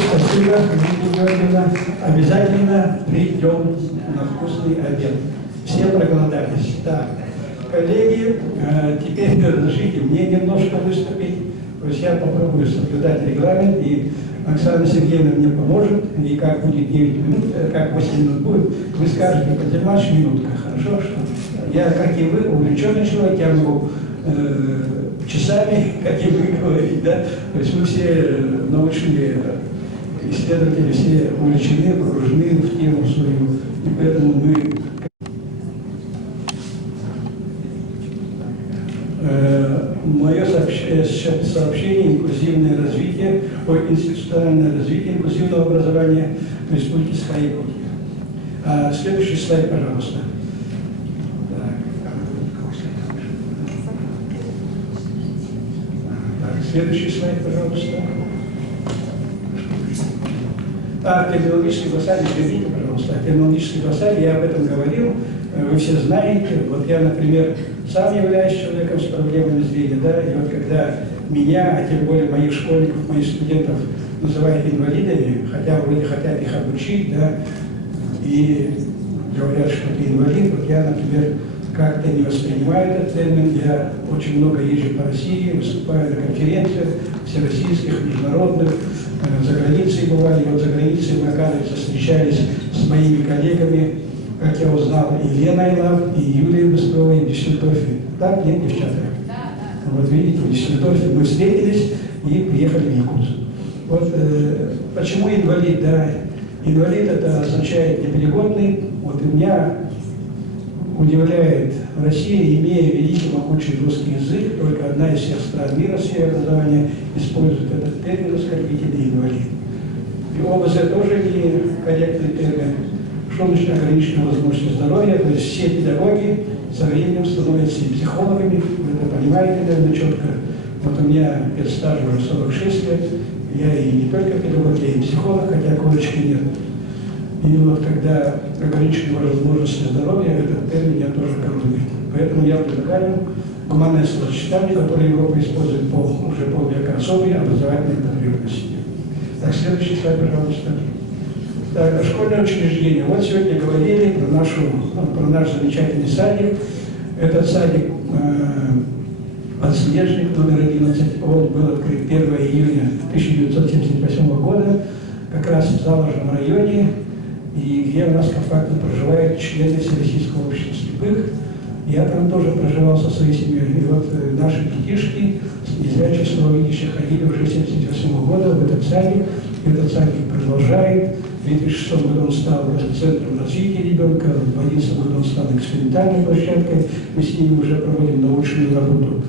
Спасибо, Лидия Георгиевна. Обязательно придем на вкусный обед. Все проголодались. Так, коллеги, теперь разрешите мне немножко выступить. То есть я попробую соблюдать регламент, и Оксана Сергеевна мне поможет. И как будет 9 минут, как 8 минут будет, вы скажете, Пантелеймонович, минутка. Хорошо? Что я, как и вы, увлеченный человек, я могу часами, как и вы говорите, да? То есть мы все научные исследователи, все увлечены, погружены в тему свою, и поэтому мы... Мое сообщение «Инклюзивное развитие», институциональное развитие инклюзивного образования в Республике Саха-Якутия. Следующий слайд, пожалуйста. Следующий слайд, пожалуйста. Терминологический глоссарий, извините, пожалуйста. Терминологический глоссарий, я об этом говорил, вы все знаете. Вот я, например, сам являюсь человеком с проблемами зрения, да, и вот когда меня, а тем более моих школьников, моих студентов называют инвалидами, хотя вроде хотят их обучить, да, и говорят, что ты инвалид, вот я, например, как-то не воспринимаю этот термин. Я очень много езжу по России, выступаю на конференциях всероссийских, международных, за границей бывали. И вот за границей мы, оказывается, встречались с моими коллегами, как я узнал, и Леной Айлав, и Юлией Быстровой, и в Дюссельдорфе. Так, нет, девчата? Да. Вот видите, в Дюссельдорфе мы встретились и приехали в Якутск. Вот почему инвалид, да? Инвалид это означает непригодный. Вот у меня удивляет, в России, имея великий могучий русский язык, только одна из всех стран мира в сфере образования использует этот термин «оскорбительный инвалид». И ОБЗ тоже не корректный термин. Что значит ограниченная возможность здоровья? То есть все педагоги со временем становятся и психологами, вы это понимаете, наверное, четко. Вот у меня педстаж уже 46 лет, я и не только педагог, я и психолог, хотя корочки нет. И вот когда ограниченная возможность здоровья, этот термин я тоже коробит. Поэтому я предлагаю гуманное словосочетание, которое Европа использует уже полвека, особые образовательные потребности. Так, следующий слайд, пожалуйста. Так, школьное учреждение. Вот сегодня говорили про наш замечательный садик. Этот садик «Подснежник» номер 11. Он был открыт 1 июня 1978 года, как раз в Заложном районе, и где у нас компактно проживают члены Всероссийского общества слепых. Я там тоже проживал со своей семьей. И вот наши детишки, незрячие, слабовидящие, ходили уже с 1978 года в этот садик. И этот садик продолжает. В 2006 году он стал центром развития ребенка, в 2011 году он стал экспериментальной площадкой. Мы с ними уже проводим научную работу.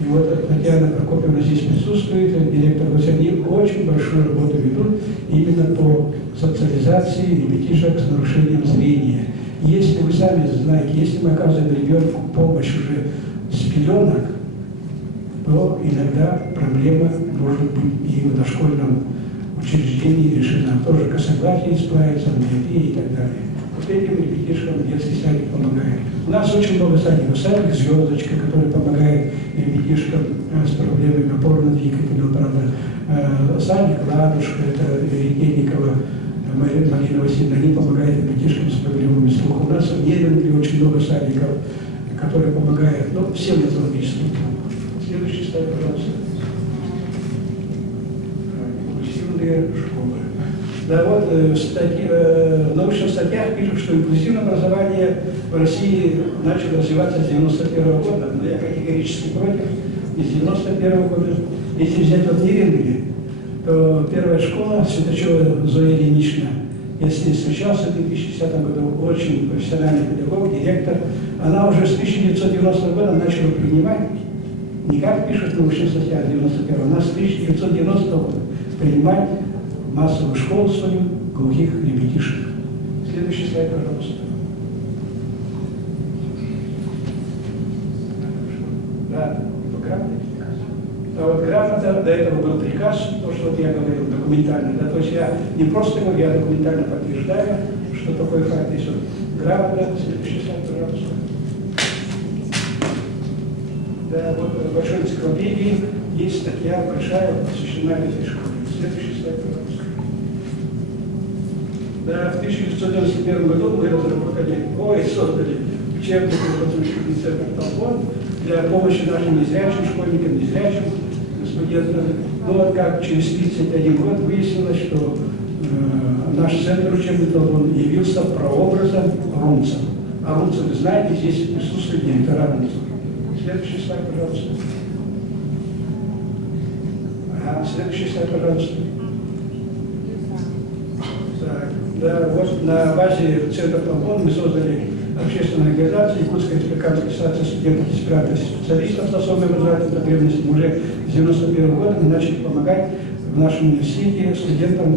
И вот Татьяна Прокопьевна здесь присутствует, директор, они очень большую работу ведут именно по социализации ребятишек с нарушением зрения. Если вы сами знаете, если мы оказываем ребенку помощь уже с пеленок, то иногда проблема может быть и в дошкольном учреждении решена. Тоже косоглазие исправится, диапия и так далее. Вот этим ребятишкам детский садик помогает. У нас очень много садиков. Садик «Звездочка», который помогает ребятишкам с проблемами опорно-двигательного аппарата. Садик «Ладушка», это Ретенникова Марина Васильевна, они помогают ребятишкам с проблемами слуха. У нас в Нервинге очень много садиков, которые помогают всем этологическим. Следующий слайд, пожалуйста. Инклюзивные школы. Да, вот в научных статьях пишут, что инклюзивное образование в России начало развиваться с 1991 года, но я категорически против, и с 1991 года. Если взять вот Нерингове, то первая школа Светочева Зоя Ильинична, я с ней встречался в 2010 году, очень профессиональный педагог, директор, она уже с 1990 года начала принимать, не как пишут в научных статьях 91, она с 1990 года принимать массовую школу свою глухих ребятишек. Следующий слайд, пожалуйста. Да, грамота. А вот грамота, до этого был приказ, то, что вот я говорил, документально. Да, то есть я не просто говорю, я документально подтверждаю, что такой факт есть. Вот грамота, следующий слайд, пожалуйста. Да, вот в большой энциклопедии есть статья большая, посвящена этой школе. Следующий слайд, пожалуйста. Да, в 1991 году мы создали учебный информационный центр «Толпон» для помощи нашим незрячим школьникам, незрячим студентам. Но вот как через 31 год выяснилось, что наш центр учебный «Толпон» явился прообразом Румца. А Румца, вы знаете, здесь присутствует директора Румца. Следующий слайд, пожалуйста. Следующий слайд, пожалуйста. Так, да, вот на базе центра «Толпон» мы создали общественную организацию Якутская республиканская ассоциация студентов, аспирантов и специалистов с особыми образовательными потребностями. Уже с 1991 года мы начали помогать в нашем университете студентам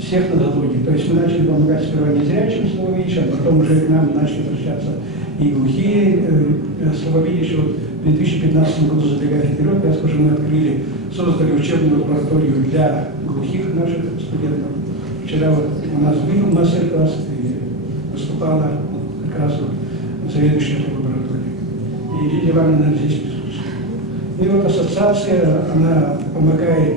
всех нозологий. То есть мы начали помогать сперва незрячим слабовидящим, а потом уже к нам начали обращаться и глухие слабовидящие. Вот в 2015 году, забегая вперед, я скажу, мы создали учебную лабораторию для глухих наших студентов. Вчера вот у нас был мастер-класс и выступала как раз вот заведующая этой лаборатории. И Лидия Ивановна здесь присутствует. И вот ассоциация, она помогает.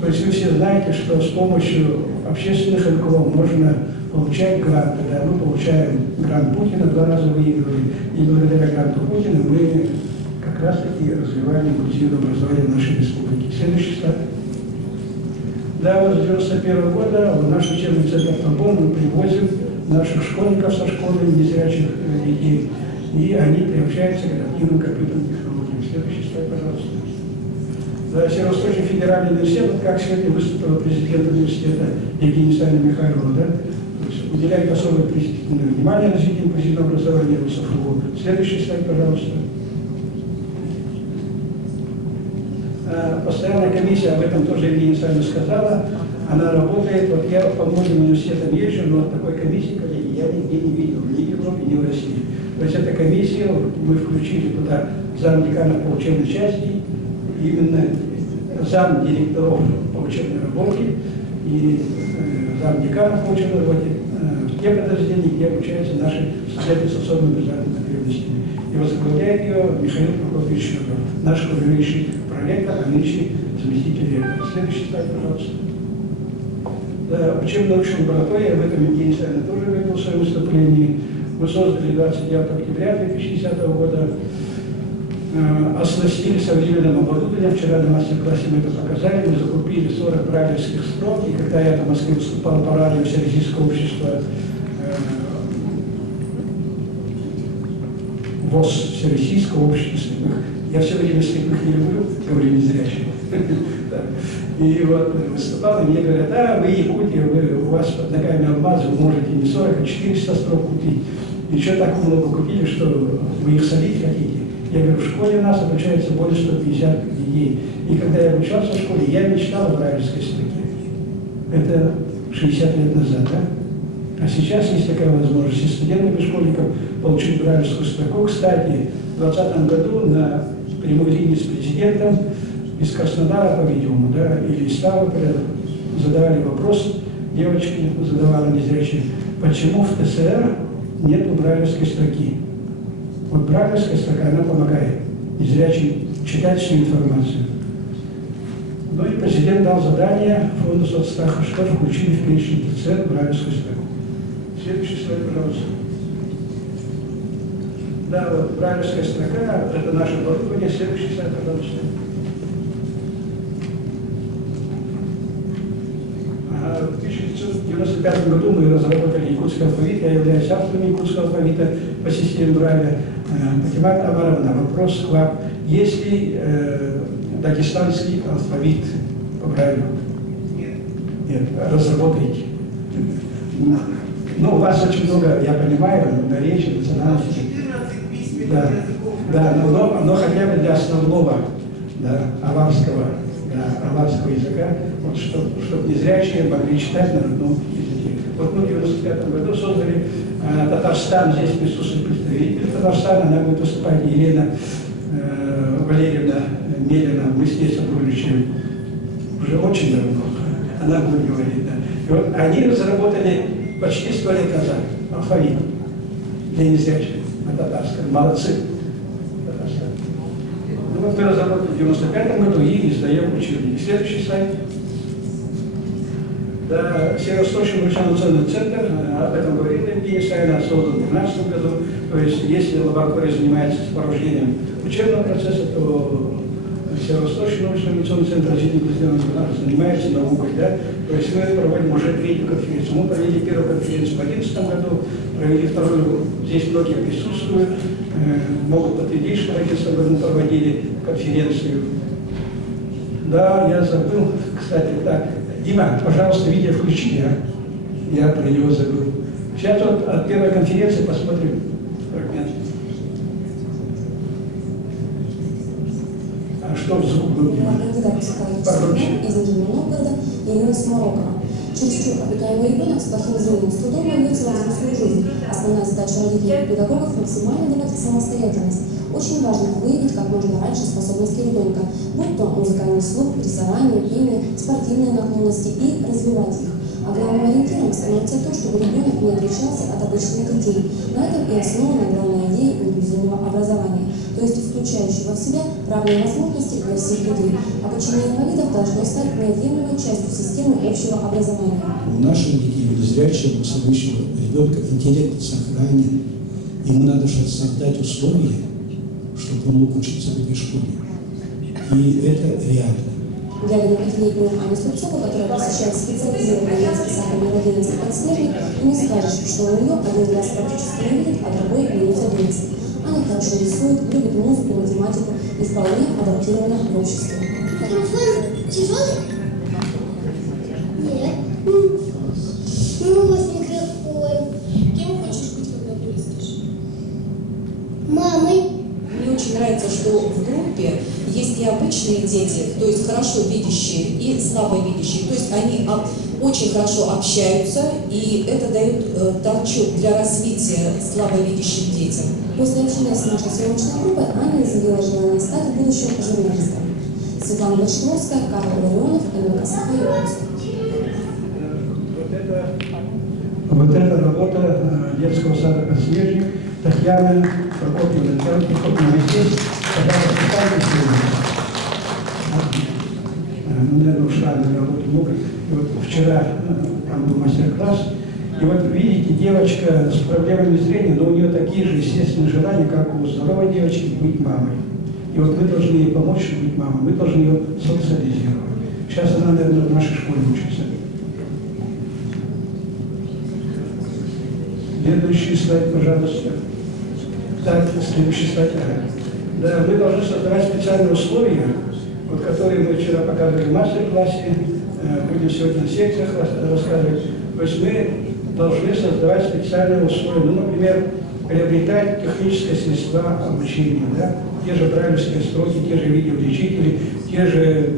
То есть вы все знаете, что с помощью общественных НКО можно получать гранты. Да? Мы получаем грант Путина, 2 раза выиграли. И благодаря гранту Путина мы как раз таки развиваем инклюзивное образование в нашей республике. Следующий слайд. Да, вот с 1991 года в наш учебный центр «Толпон» мы привозим наших школьников со школами незрячих детей, и они приобщаются к адаптивным компьютерным технологиям. Следующий слайд, пожалуйста. Да, Северо-Восточный федеральный университет, вот как сегодня выступила президент университета Евгения Александровна Михайлова, да, то есть уделяет особое внимание развитию инклюзивного образования в СФУ. Следующий слайд, пожалуйста. Постоянная комиссия, об этом тоже Евгения Александровна сказала, она работает, вот я по многим университетам езжу, но такой комиссии, коллеги, я нигде не видел, ни в Европе, ни в России. То есть эта комиссия, мы включили туда замдекана по учебной части, именно замдиректоров по учебной работе и замдекана по учебной работе в те подразделения, где обучаются наши студенты с особыми образовательными потребностями. И возглавляет ее Михаил Прокопьевич Щербаков, наш курирующий проректор, а нынче заместитель ректора. Следующий слайд, пожалуйста. Да, учебно-научная лаборатория, об этом Евгений Александрович тоже говорил в своем выступлении. Мы создали 29 октября 2010 года, оснастили современным оборудованием. Вчера на мастер-классе мы это показали. Мы закупили 40 брайлевских строк, и когда я в Москве выступал по радио Всероссийского общества ВОС, Всероссийского общества слепых, я все время слепых не люблю, говорю незрячих. Да. И вот выступал, и мне говорят, да, вы Якутия, у вас под ногами алмазы, вы можете не 40, а 400 строк купить. И что так много купили, что вы их солить хотите? Я говорю, в школе у нас обучается более 150 детей. И когда я обучался в школе, я мечтал о брайлевской строке. Это 60 лет назад, да? А сейчас есть такая возможность и студентам, и школьникам получить брайлевскую строку. Кстати, в 2020 году на прямой линии с президентом из Краснодара, по-видимому, да, или из Ставрополя задавали вопрос, девочки задавала незрячие, почему в ТСР нет брайлевской строки? Вот брайлевская строка, она помогает незрячим читать всю информацию. Ну и президент дал задание фонду соцстраха, что включили в перечень ТСР брайлевскую строку. Следующий слайд, пожалуйста. Да, вот брайлевская строка, это наше оборудование. Следующий слайд, пожалуйста. В 1995 году мы разработали якутский алфавит. Я являюсь автором якутского алфавита по системе Брайля. Патимат Амаровна, вопрос к вам. Есть ли дагестанский алфавит по Брайлю? Нет. Нет, разработайте. Ну, у вас очень много, я понимаю, наречий, национальности. Да, да, но хотя бы для основного, да, аварского языка, вот, чтобы незрячие могли читать на родном языке. Вот мы в 1995 году создали Татарстан, здесь присутствует представитель Татарстана, она будет выступать, Елена Валерьевна Мелина, мы с ней сотрудничаем уже очень давно, она будет говорить, да. И вот они разработали почти 100 лет назад алфавит для незрячих на татарском. Молодцы. Ну вот мы разработали в 1995 году и издаем учебники. Следующий слайд. Да, Северо-Восточный революционный центр, об этом говорила Евгения Савина, создан в 2012 году. То есть, если лаборатория занимается сопровождением учебного процесса, то Северо-Восточный революционный центр развития инклюзивного занимается наукой. Да? То есть мы проводим уже третью конференцию. Мы провели первую конференцию в 2011 году, провели вторую, здесь многие присутствуют, могут подтвердить, что в 2011 году мы проводили конференцию. Да, я забыл, кстати, так. Дима, пожалуйста, видео включи, я про него забыл. Сейчас вот от первой конференции посмотрим фрагмент. А что в звук был? Из Нижнего Новгорода явилась Марокко. Чуть-чуть обитаемый ребенок с плохим зрением с трудом войдется в взрослую жизнь. Основная задача родителей и педагогов – максимально давать самостоятельность. Очень важно выявить как можно раньше способности ребенка, будь то музыкальный слух, рисование, пение, спортивные наклонности, и развивать их. А главным ориентиром становится то, чтобы ребенок не отличался от обычных детей. На этом и основана главная идея инклюзивного образования, то есть включающего в себя равные возможности для всех людей. Обучение инвалидов должно стать неотъемлемой частью системы общего образования. У наших детей, незрячего, слабослышащего ребенка интеллект сохранен. Ему надо создать условия, чтобы он мог учиться в этой школе. И это реально. Глядя на пятилетнюю Аню Слепцову, которая посещает специализированный детский сад номер 11 «Подснежник», не скажешь, что у нее один глаз практически не видит, а другой минут 11. Аня также рисует, любит музыку, математику и вполне адаптирована в обществе. Тяжелый? Нет. Ну, у вас микрофон. Кем хочешь быть, когда вырастешь? Мамой. Мне очень нравится, что в группе есть и обычные дети, то есть хорошо видящие, и слабовидящие. То есть они очень хорошо общаются, и это дает толчок для развития слабовидящим детям. После общения с нашей съемочной группой Аня изъявила желание стать будущим журналистом. Светлана Башковская, Карл Ларионов и Новосахар. Вот эта работа детского сада «Подснежник». Татьяна Прокопьевна, Прокопьевна здесь, наверное, ушла на работу много. И вот вчера там был мастер-класс. И вот видите, девочка с проблемами зрения, но у нее такие же естественные желания, как у здоровой девочки, быть мамой. И вот мы должны ей помочь, чтобы быть мамой, мы должны ее социализировать. Сейчас она, наверное, в нашей школе учится. Следующий слайд, пожалуйста. Так, следующий слайд. Да, мы должны создавать специальные условия вот, которые мы вчера показывали в мастер-классе, будем сегодня на секциях рассказывать. То есть мы должны создавать специальные условия, ну, например, приобретать технические средства обучения, да? Те же брайлевские строки, те же видеоувеличители, те же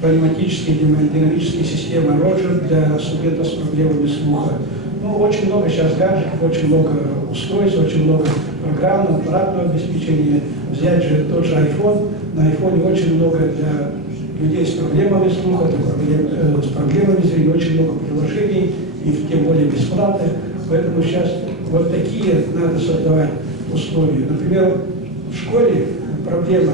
фонематические, динамические системы Роджер для студентов с проблемами слуха. Ну, очень много сейчас гаджетов, очень много устройств, очень много программного, аппаратного обеспечения. Взять же тот же iPhone. На iPhone очень много для людей с проблемами слуха, с проблемами зрения, очень много приложений, и тем более бесплатных. Поэтому сейчас вот такие надо создавать условия. Например, в школе проблема.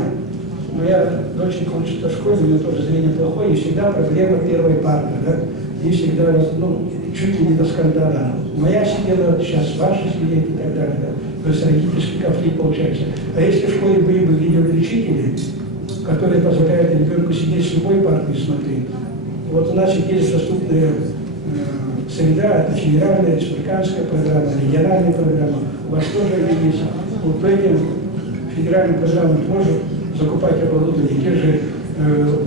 Моя доченька учится в школе, у нее тоже зрение плохое, и всегда проблема первой парты, да? И всегда, ну, чуть ли не до скандала. Моя сидела, сейчас ваша сидит и так далее, да? То есть родительский конфликт получается. А если в школе были бы видеоувеличители, которые позволяют ребенку сидеть с любой партой и смотреть, вот у нас есть доступная среда, это федеральная, республиканская программа, региональная программа, у вас тоже есть. Вот по этим федеральным программам можно закупать оборудование, те же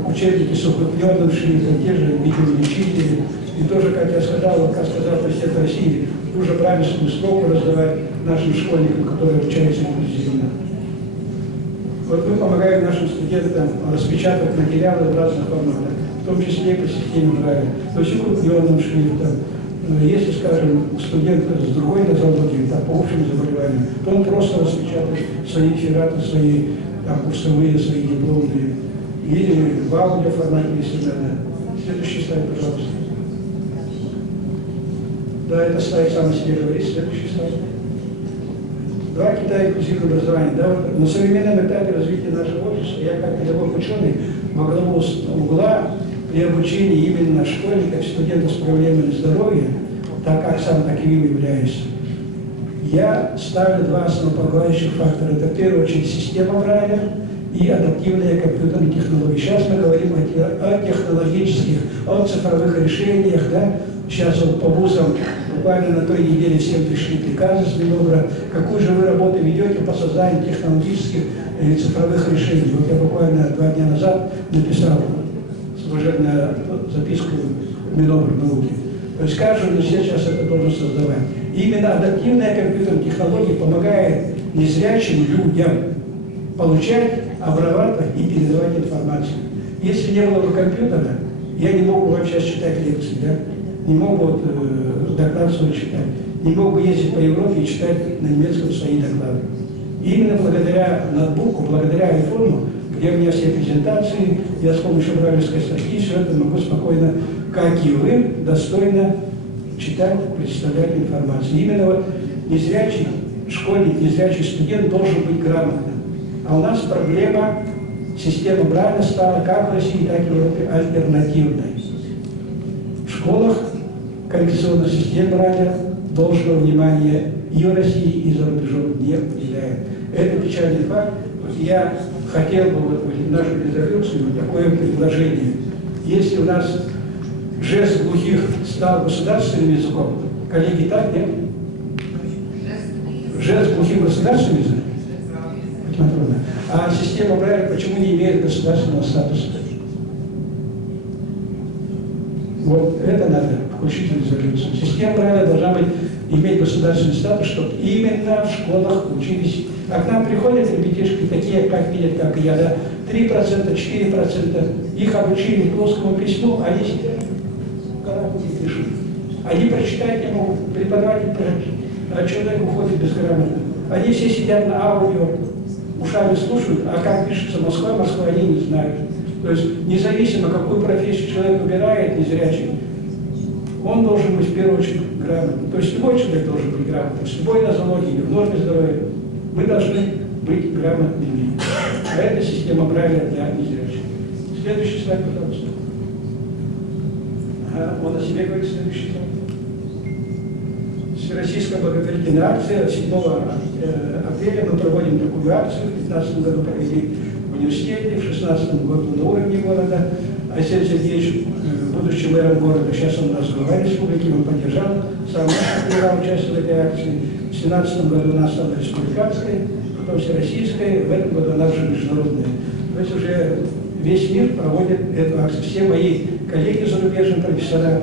учебники с укрупненным шрифтом, те же видеоувеличители. И тоже, как я сказал, как сказал президент России, ту же брайлевскую строку раздавать нашим школьникам, которые обучаются инклюзивно. Вот мы помогаем нашим студентам распечатать материалы в разных форматах, в том числе по системе Брайля, то есть укрупненным шрифтом. Если, скажем, студент с другой нозологией, по общим заболеваниям, то он просто распечатает свои рефераты, свои там, курсовые, свои дипломные. Или в аудиоформате, если надо. Следующий слайд, пожалуйста. Да, это слайд сам о себе говорит. Следующий слайд. Два кита инклюзивного образования. Да, вот на современном этапе развития нашего общества я, как педагог ученый, во главу угла при обучении именно школьников, студентов с проблемами здоровья, так как сам таковым являюсь, я ставлю два основополагающих фактора. Это в первую очередь система Брайля и адаптивные компьютерные технологии. Сейчас мы говорим о технологических, о цифровых решениях. Да? Сейчас вот по вузам буквально на той неделе всем пришли приказы с Минобра. Какую же вы работу ведете по созданию технологических и цифровых решений? Вот я буквально 2 дня назад написал служебную записку Минобр науки. То есть каждый университет сейчас это должен создавать. Именно адаптивная компьютерная технология помогает незрячим людям получать, обрабатывать и передавать информацию. Если не было бы компьютера, я не мог бы вообще читать лекции, да? Не мог бы доклад свой читать, не мог бы ездить по Европе и читать на немецком свои доклады. И именно благодаря ноутбуку, благодаря айфону, где у меня все презентации, я с помощью брайлевской статьи все это могу спокойно, как и вы, достойно читать, представлять информацию. Именно вот незрячий школьник, незрячий студент должен быть грамотным. А у нас проблема, система Брайля стала как в России, так и в Европе альтернативной. В школах коррекционная система Брайля должного внимания и в России, и за рубежом не уделяет. Это печальный факт. Я хотел бы вот в нашу резолюцию такое предложение. Если у нас жест глухих стал государственным языком, коллеги, так, нет? Жест глухим государственным языком? А система Брайля почему не имеет государственного статуса? Вот это надо включить в резолюцию. Система Брайля должна иметь государственный статус, чтобы именно в школах учились. А к нам приходят ребятишки, такие, как видят, как и я, да, 3%, 4%, их обучили плоскому письму, они сидят, каракули пишут. Они прочитать не могут, преподаватель прочитать, а человек уходит безграмотно. Они все сидят на аудио, ушами слушают, а как пишется Москва, они не знают. То есть независимо, какую профессию человек выбирает, незрячий, он должен быть в первую очередь грамотным. То есть любой человек должен быть грамотным, с любой нозологией, в норме здоровья. Мы должны быть грамотными. А это система Брайля для незрячих. Следующий слайд, пожалуйста. Он о себе говорит, следующий слайд. Всероссийская благотворительная акция. 7 апреля мы проводим такую акцию. В 2015 году провели в университете, в 2016 году на уровне города. Арсений Сергеевич, будучи мэром города, сейчас он у нас глава республики, он поддержал, сам наш участие в этой акции. В 2017 году у нас стала республиканская, потом всероссийская, в этом году она уже международная. То есть уже весь мир проводит эту акцию. Все мои коллеги зарубежные профессора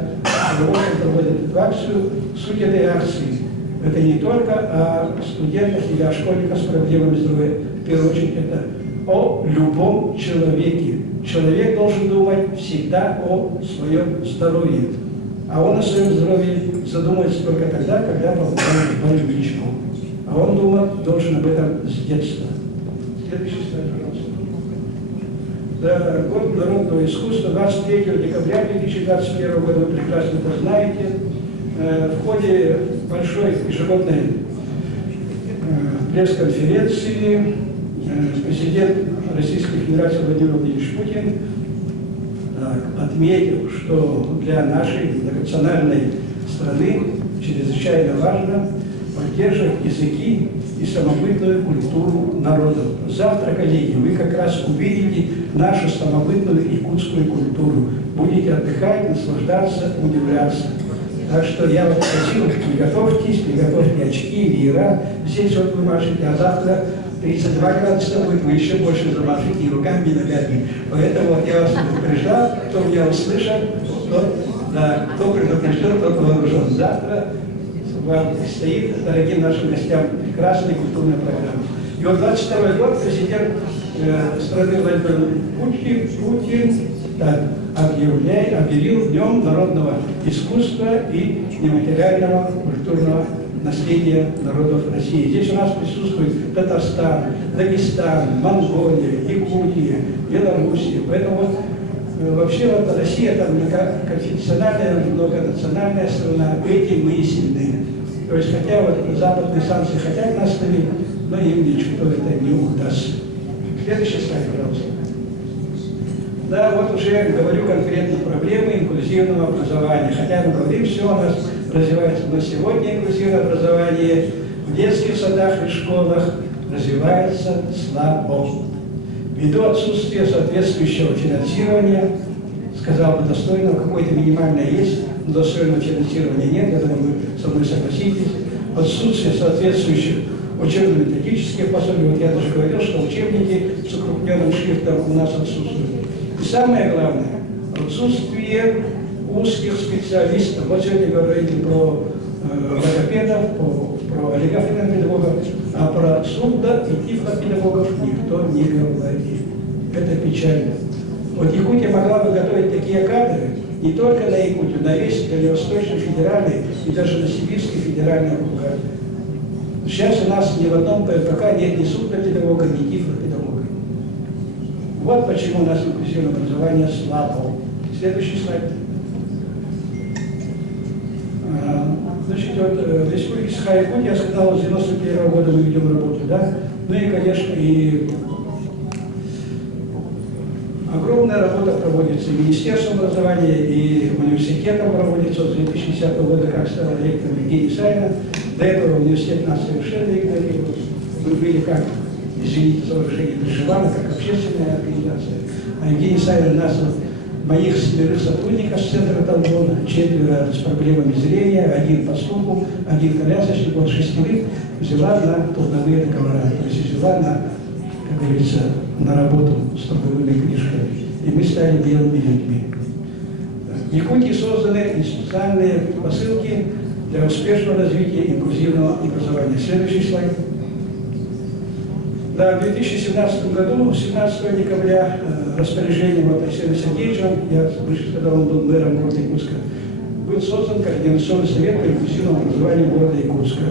проводят эту акцию. Суть этой акции – это не только о студентах или о школьниках с проблемами здоровья. В первую очередь, это о любом человеке. Человек должен думать всегда о своем здоровье. А он о своем здоровье задумывается только тогда, когда попадает в больничку. А он должен об этом с детства. Следующий слайд, пожалуйста. Да, год народного искусства, 23 декабря 2021 года, вы прекрасно это знаете. В ходе большой ежегодной пресс-конференции президент Российской Федерации Владимир Владимирович Путин отметил, что для нашей многонациональной страны чрезвычайно важно поддерживать языки и самобытную культуру народов. Завтра, коллеги, вы как раз увидите нашу самобытную якутскую культуру. Будете отдыхать, наслаждаться, удивляться. Так что я вас просил, приготовьте очки, веера. Здесь вот вы машете, а завтра 32 градуса будет, вы еще больше замашите и руками, и ногами. Поэтому вот я вас предупреждал, кто меня услышал, кто предупрежден, тот вооружен. Завтра вам предстоит, дорогим нашим гостям, прекрасная культурная программа. И вот 22 год президент страны Владимир Путин объявил Днем народного искусства и нематериального культурного наследия народов России. Здесь у нас присутствует Татарстан, Дагестан, Монголия, Якутия, Белоруссия. Поэтому вообще вот Россия это многоконфессиональная, многонациональная страна, этим мы и сильны. То есть хотя вот западные санкции хотят нас ставить, но им ничего это не удастся. Следующий слайд, пожалуйста. Да, вот уже говорю конкретно проблемы инклюзивного образования. Хотя мы говорим, все у нас развивается, но сегодня инклюзивное образование в детских садах и школах развивается слабо. Ввиду отсутствия соответствующего финансирования, сказал бы достойного, какое-то минимальное есть, но достойного финансирования нет, я думаю, вы со мной согласитесь. Отсутствие соответствующих учебно-методических пособий, вот я даже говорил, что учебники с укрупненным шрифтом у нас отсутствуют. И самое главное, отсутствие узких специалистов. Вот сегодня говорили про логопедов, про олигофренопедагогов, а про сурдо- и тифлопедагогов никто не говорит. Это печально. Вот Якутия могла бы готовить такие кадры не только на Якутию, на весь Дальневосточный федеральный и даже на Сибирский федеральный округ. Сейчас у нас ни в одном ПФК нет ни сурдопедагога, ни тифлопедагога. Вот почему у нас инклюзивное образование слабо. Следующий слайд. Значит, вот в Республике Саха-Якутия, я сказал, с 91 года мы ведем работу, да? Ну и, конечно, и огромная работа проводится и Министерством образования, и университетом проводится с 2010 года, как стал ректором Евгений Савина. До этого университет нас совершенно игнорировал. Мы были как, извините за выражение, приживаны, как общественная организация. А Евгений Савин нас, моих 7 сотрудников с центра Талдона, 4 с проблемами зрения, 1 по слуху, 1 колясочник, вот 6 взяла на трудовые договора. То есть взяла на, как говорится, на работу с трудовыми книжками. И мы стали белыми людьми. В Якутии созданы институциональные посылки для успешного развития инклюзивного образования. Следующий слайд. Да, в 2017 году, 17 декабря, распоряжением от Алексея Сергеевича, я выше сказал, он был мэром города Якутска, был создан Координационный совет по инклюзивному образованию города Якутска.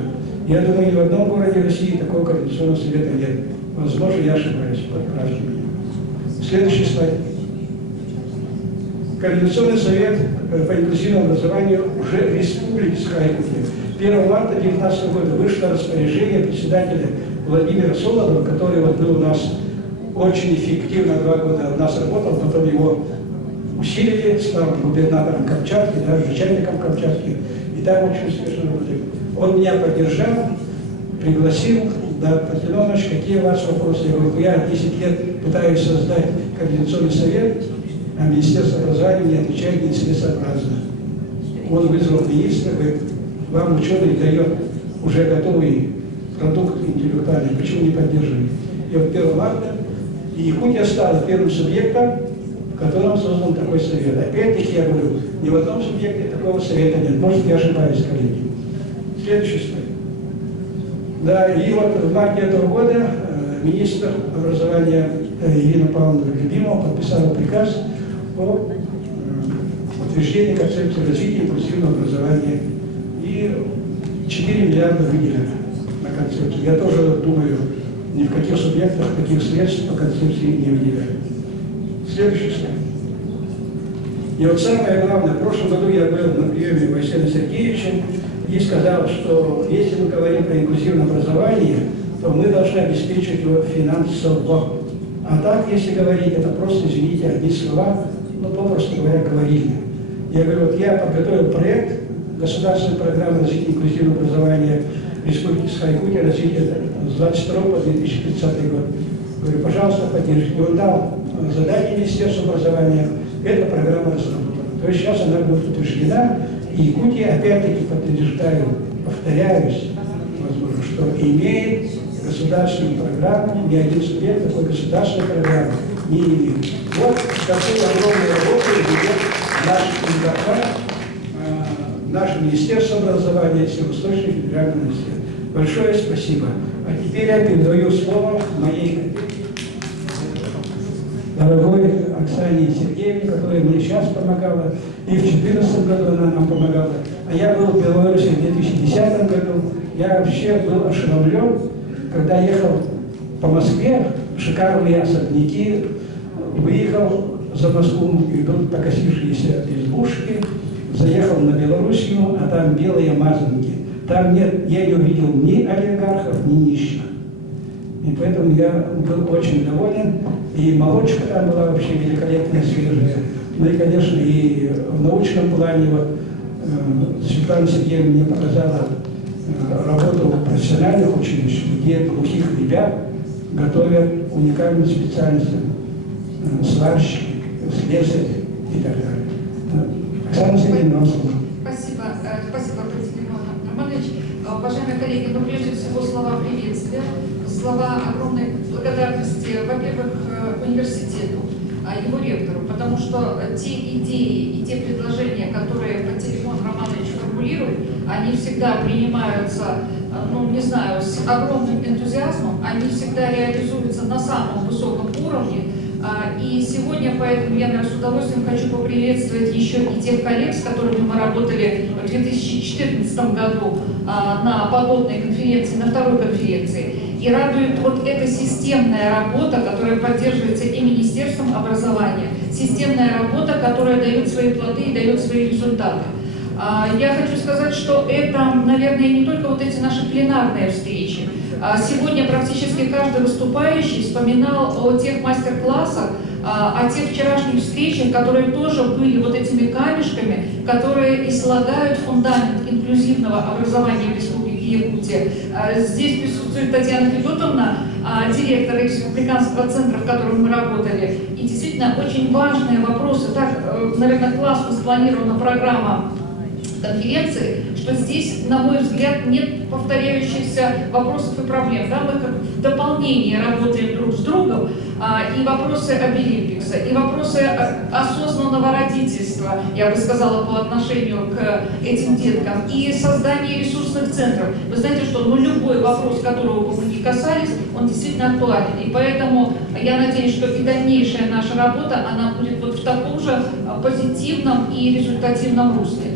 Я думаю, ни в одном городе России такого координационного совета нет. Возможно, я ошибаюсь, подправьте меня. Следующий слайд. Координационный совет по инклюзивному образованию уже в Республике Саха-Якутия. 1 марта 2019 года вышло распоряжение председателя Владимира Солодова, который вот был у нас очень эффективно 2 года у нас работал, потом его усилили, стал губернатором Камчатки, да, начальником Камчатки, и там очень успешно работает. Он меня поддержал, пригласил, да, Патинович, какие у вас вопросы? Я говорю, я 10 лет пытаюсь создать координационный совет, а Министерство образования мне отвечает нецелесообразно. Он вызвал министра, говорит, вам ученый дает уже готовый продукт интеллектуальный, почему не поддерживаете? И вот 1 марта И Якутия стала первым субъектом, в котором создан такой совет. Опять-таки я говорю, ни в одном субъекте такого совета нет. Может, я ошибаюсь, коллеги. Следующий слайд. Да, и вот в марте этого года министр образования Ирина Павловна Любимова подписала приказ о утверждении концепции развития инклюзивного образования. И 4 миллиарда выделено на концепцию. Я тоже думаю, ни в каких субъектах таких средств по концепции не выделяют. Следующий слайд. И вот самое главное, в прошлом году я был на приеме у Василия Сергеевича и сказал, что если мы говорим про инклюзивное образование, то мы должны обеспечить его финансово. А так, если говорить, это просто, извините, одни слова, ну, попросту говоря, говорильные. Я говорю, вот я подготовил проект государственной программы развития инклюзивного образования Республики Саха-Якутия, развитие с 22 по 2030 год. Говорю, пожалуйста, поддержите. Он дал задание Министерству образования, эта программа разработана. То есть сейчас она будет утверждена, и Якутия, опять-таки, подтверждаю, повторяюсь, возможно, что имеет государственную программу, ни один субъект такой государственной программы не имеет. Вот такую огромную работу ведет наш МГК, наше Министерство образования, Северо-Восточный федеральный университет. Большое спасибо. А теперь я передаю слово моей дорогой Оксане Сергеевне, которая мне сейчас помогала, и в 2014 году она нам помогала. А я был в Беларуси в 2010 году. Я вообще был ошеломлен, когда ехал по Москве, шикарные особняки, выехал за Москву, идут покосившиеся избушки, заехал на Белоруссию, а там белые мазанки. Там нет, я не увидел ни олигархов, ни нищих. И поэтому я был очень доволен. И молочка там была вообще великолепная, свежая. Ну и, конечно, и в научном плане вот, Светлана Сергеевна мне показала работу профессиональных училищ, где глухих ребят готовят уникальным специальностям, сварщики, слесарь и так далее. Оксана Сергеевна, вам слово. Спасибо, Владимир Романович. Уважаемые коллеги, ну прежде всего слова приветствия, слова огромной благодарности, во-первых, университету, его ректору, потому что те идеи и те предложения, которые Пантелеймон Романович формулирует, они всегда принимаются, ну не знаю, с огромным энтузиазмом, они всегда реализуются на самом высоком уровне. И сегодня, поэтому я, наверное, с удовольствием хочу поприветствовать еще и тех коллег, с которыми мы работали в 2014 году на подобной конференции, на второй конференции. И радует вот эта системная работа, которая поддерживается и Министерством образования, системная работа, которая дает свои плоды и дает свои результаты. Я хочу сказать, что это, наверное, не только вот эти наши пленарные встречи. Сегодня практически каждый выступающий вспоминал о тех мастер-классах, о тех вчерашних встречах, которые тоже были вот этими камешками, которые и слагают фундамент инклюзивного образования в Республике Якутия. Здесь присутствует Татьяна Федотовна, директор Республиканского центра, в котором мы работали. И действительно очень важные вопросы. Так, наверное, классно спланирована программа конференции, что здесь, на мой взгляд, нет повторяющихся вопросов и проблем. Да? Мы как в дополнение работаем друг с другом, и вопросы обилимпикса, и вопросы осознанного родительства, я бы сказала, по отношению к этим деткам, и создание ресурсных центров. Вы знаете, что любой вопрос, которого бы мы ни касались, он действительно актуален. И поэтому я надеюсь, что и дальнейшая наша работа, она будет вот в таком же позитивном и результативном русле.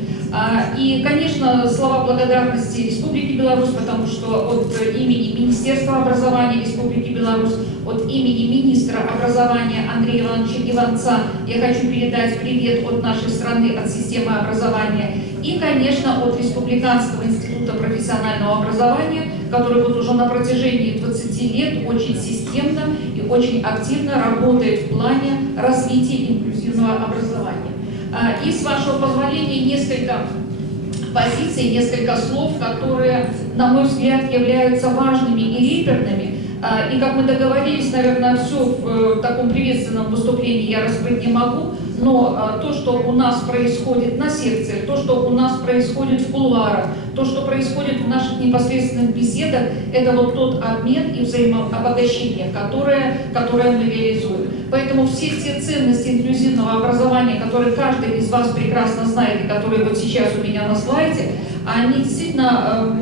И, конечно, слова благодарности Республике Беларусь, потому что от имени Министерства образования Республики Беларусь, от имени министра образования Андрея Ивановича Иванца я хочу передать привет от нашей страны, от системы образования. И, конечно, от Республиканского института профессионального образования, который вот уже на протяжении 20 лет очень системно и очень активно работает в плане развития инклюзивного образования. И, с вашего позволения, несколько позиций, несколько слов, которые, на мой взгляд, являются важными и реперными И как мы договорились, наверное, все в таком приветственном выступлении я раскрыть не могу, но то, что у нас происходит на секциях, то, что у нас происходит в кулуарах, то, что происходит в наших непосредственных беседах, это вот тот обмен и взаимообогащение, которое мы реализуем. Поэтому все те ценности инклюзивного образования, которые каждый из вас прекрасно знает и которые вот сейчас у меня на слайде, они действительно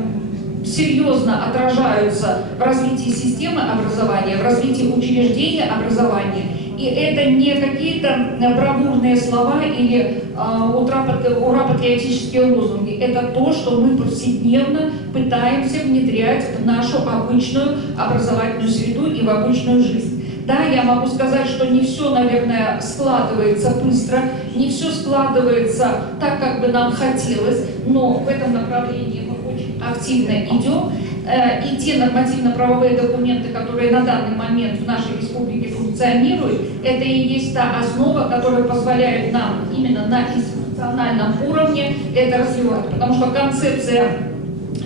серьезно отражаются в развитии системы образования, в развитии учреждения образования. И это не какие-то бравурные слова или ура-патриотические лозунги. Это то, что мы повседневно пытаемся внедрять в нашу обычную образовательную среду и в обычную жизнь. Да, я могу сказать, что не все, наверное, складывается быстро, не все складывается так, как бы нам хотелось, но в этом направлении мы очень активно идем. И те нормативно-правовые документы, которые на данный момент в нашей республике функционируют, это и есть та основа, которая позволяет нам именно на институциональном уровне это развивать. Потому что концепция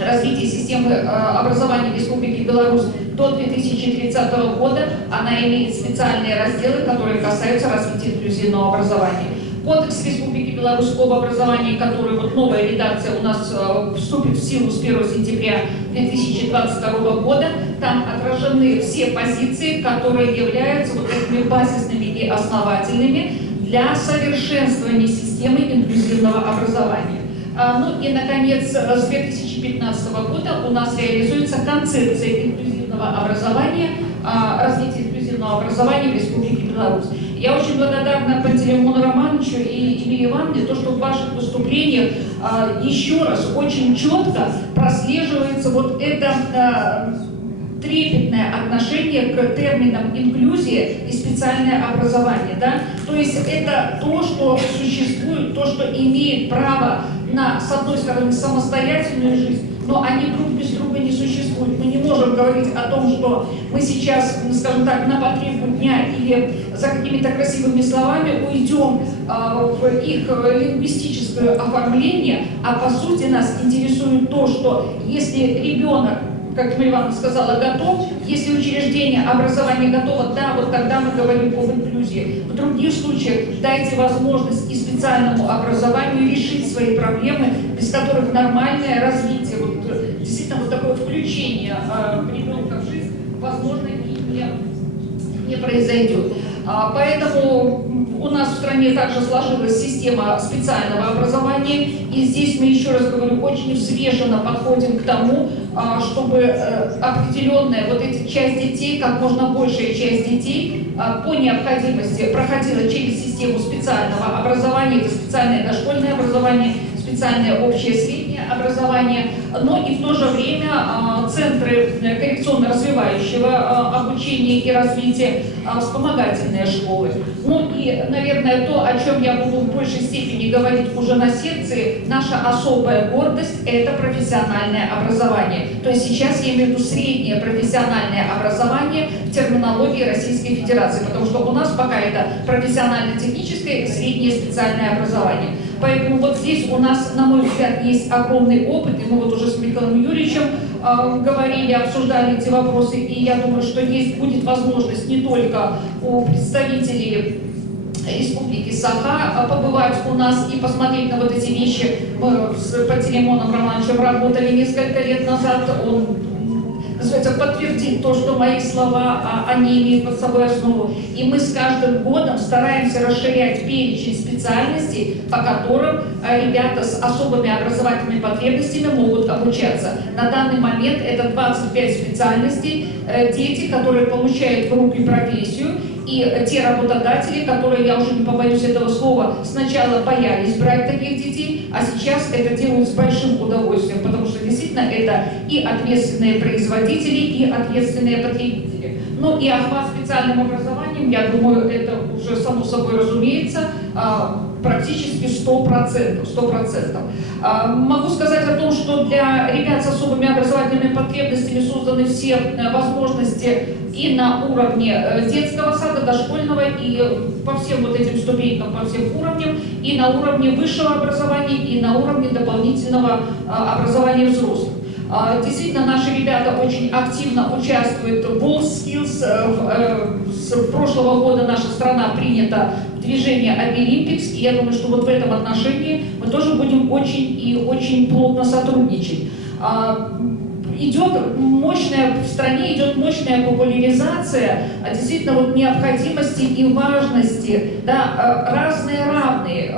развития системы образования Республики Беларусь до 2030 года, она имеет специальные разделы, которые касаются развития инклюзивного образования. Кодекс Республики Беларусь об образовании, который вот новая редакция у нас вступит в силу с 1 сентября 2022 года, там отражены все позиции, которые являются вот этими базисными и основательными для совершенствования системы инклюзивного образования. Ну и, наконец, с 2015 года у нас реализуется концепция инклюзивного образования, развития инклюзивного образования в Республике Беларусь. Я очень благодарна Пантелеймону Романовичу и Эмилии Ивановне, то, что в ваших выступлениях еще раз очень четко прослеживается вот это трепетное отношение к терминам инклюзия и специальное образование. Да? То есть это то, что существует, то, что имеет право на, с одной стороны, самостоятельную жизнь, но они друг без друга не существуют. Мы не можем говорить о том, что мы сейчас, скажем так, на потребу дня или за какими-то красивыми словами уйдем в их лингвистическое оформление, а по сути нас интересует то, что если ребенок, как Мария Ивановна сказала, готов, если учреждение образования готово, да, вот тогда мы говорим об инклюзии. В других случаях дайте возможность и специальному образованию решить свои проблемы, без которых нормальное развитие, вот, действительно вот такое включение ребенка в жизнь, возможно, не произойдет. Поэтому у нас в стране также сложилась система специального образования, и здесь мы, еще раз говорю, очень взвешенно подходим к тому, чтобы определенная вот эта часть детей, как можно большая часть детей по необходимости проходила через систему специального образования, это специальное дошкольное образование, специальное общее среднее образование, но и в то же время центры коррекционно-развивающего обучения и развития, вспомогательные школы. Ну и, наверное, то, о чем я буду в большей степени говорить уже на секции, наша особая гордость – это профессиональное образование. То есть сейчас я имею в виду среднее профессиональное образование в терминологии Российской Федерации, потому что у нас пока это профессионально-техническое и среднее специальное образование. Поэтому вот здесь у нас, на мой взгляд, есть огромный опыт, и мы вот уже с Михаилом Юрьевичем говорили, обсуждали эти вопросы, и я думаю, что есть будет возможность не только у представителей Республики Саха побывать у нас и посмотреть на вот эти вещи. Мы с Пантелеймоном Романовичем работали несколько лет назад, он называется, подтвердить то, что мои слова, они имеют под собой основу. И мы с каждым годом стараемся расширять перечень специальностей, по которым ребята с особыми образовательными потребностями могут обучаться. На данный момент это 25 специальностей, дети, которые получают в руки профессию, и те работодатели, которые, я уже не побоюсь этого слова, сначала боялись брать таких детей, а сейчас это делают с большим удовольствием, потому что действительно это и ответственные производители, и ответственные потребители. Ну и охват специальным образованием, я думаю, это уже само собой разумеется, практически 100%. Могу сказать о том, что для ребят с особыми образовательными потребностями созданы все возможности и на уровне детского сада, дошкольного, и по всем вот этим ступенькам, по всем уровням, и на уровне высшего образования, и на уровне дополнительного образования взрослых. Действительно, наши ребята очень активно участвуют в WorldSkills. С прошлого года наша страна принята в движение Обилимпикс, и я думаю, что вот в этом отношении мы тоже будем очень и очень плотно сотрудничать. В стране идет мощная популяризация действительно вот необходимости и важности, да, разные равные.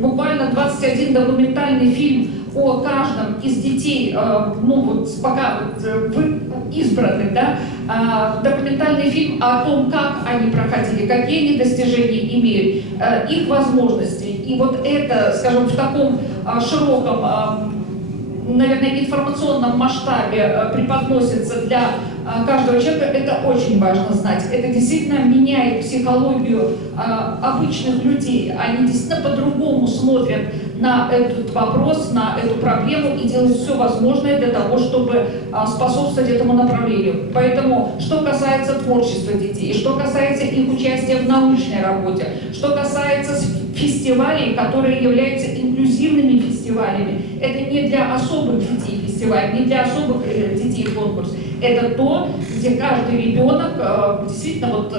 Буквально 21 документальный фильм о каждом из детей, ну вот пока вот, избранных, да, документальный фильм о том, как они проходили, какие они достижения имеют, их возможности. И вот это, скажем, в таком широком, наверное, информационном масштабе преподносится для каждого человека, это очень важно знать. Это действительно меняет психологию обычных людей. Они действительно по-другому смотрят на этот вопрос, на эту проблему и делают все возможное для того, чтобы способствовать этому направлению. Поэтому, что касается творчества детей, что касается их участия в научной работе, что касается фестивалей, которые являются инклюзивными фестивалями, это не для особых детей фестиваль, не для особых детей конкурс. Это то, где каждый ребенок действительно, вот,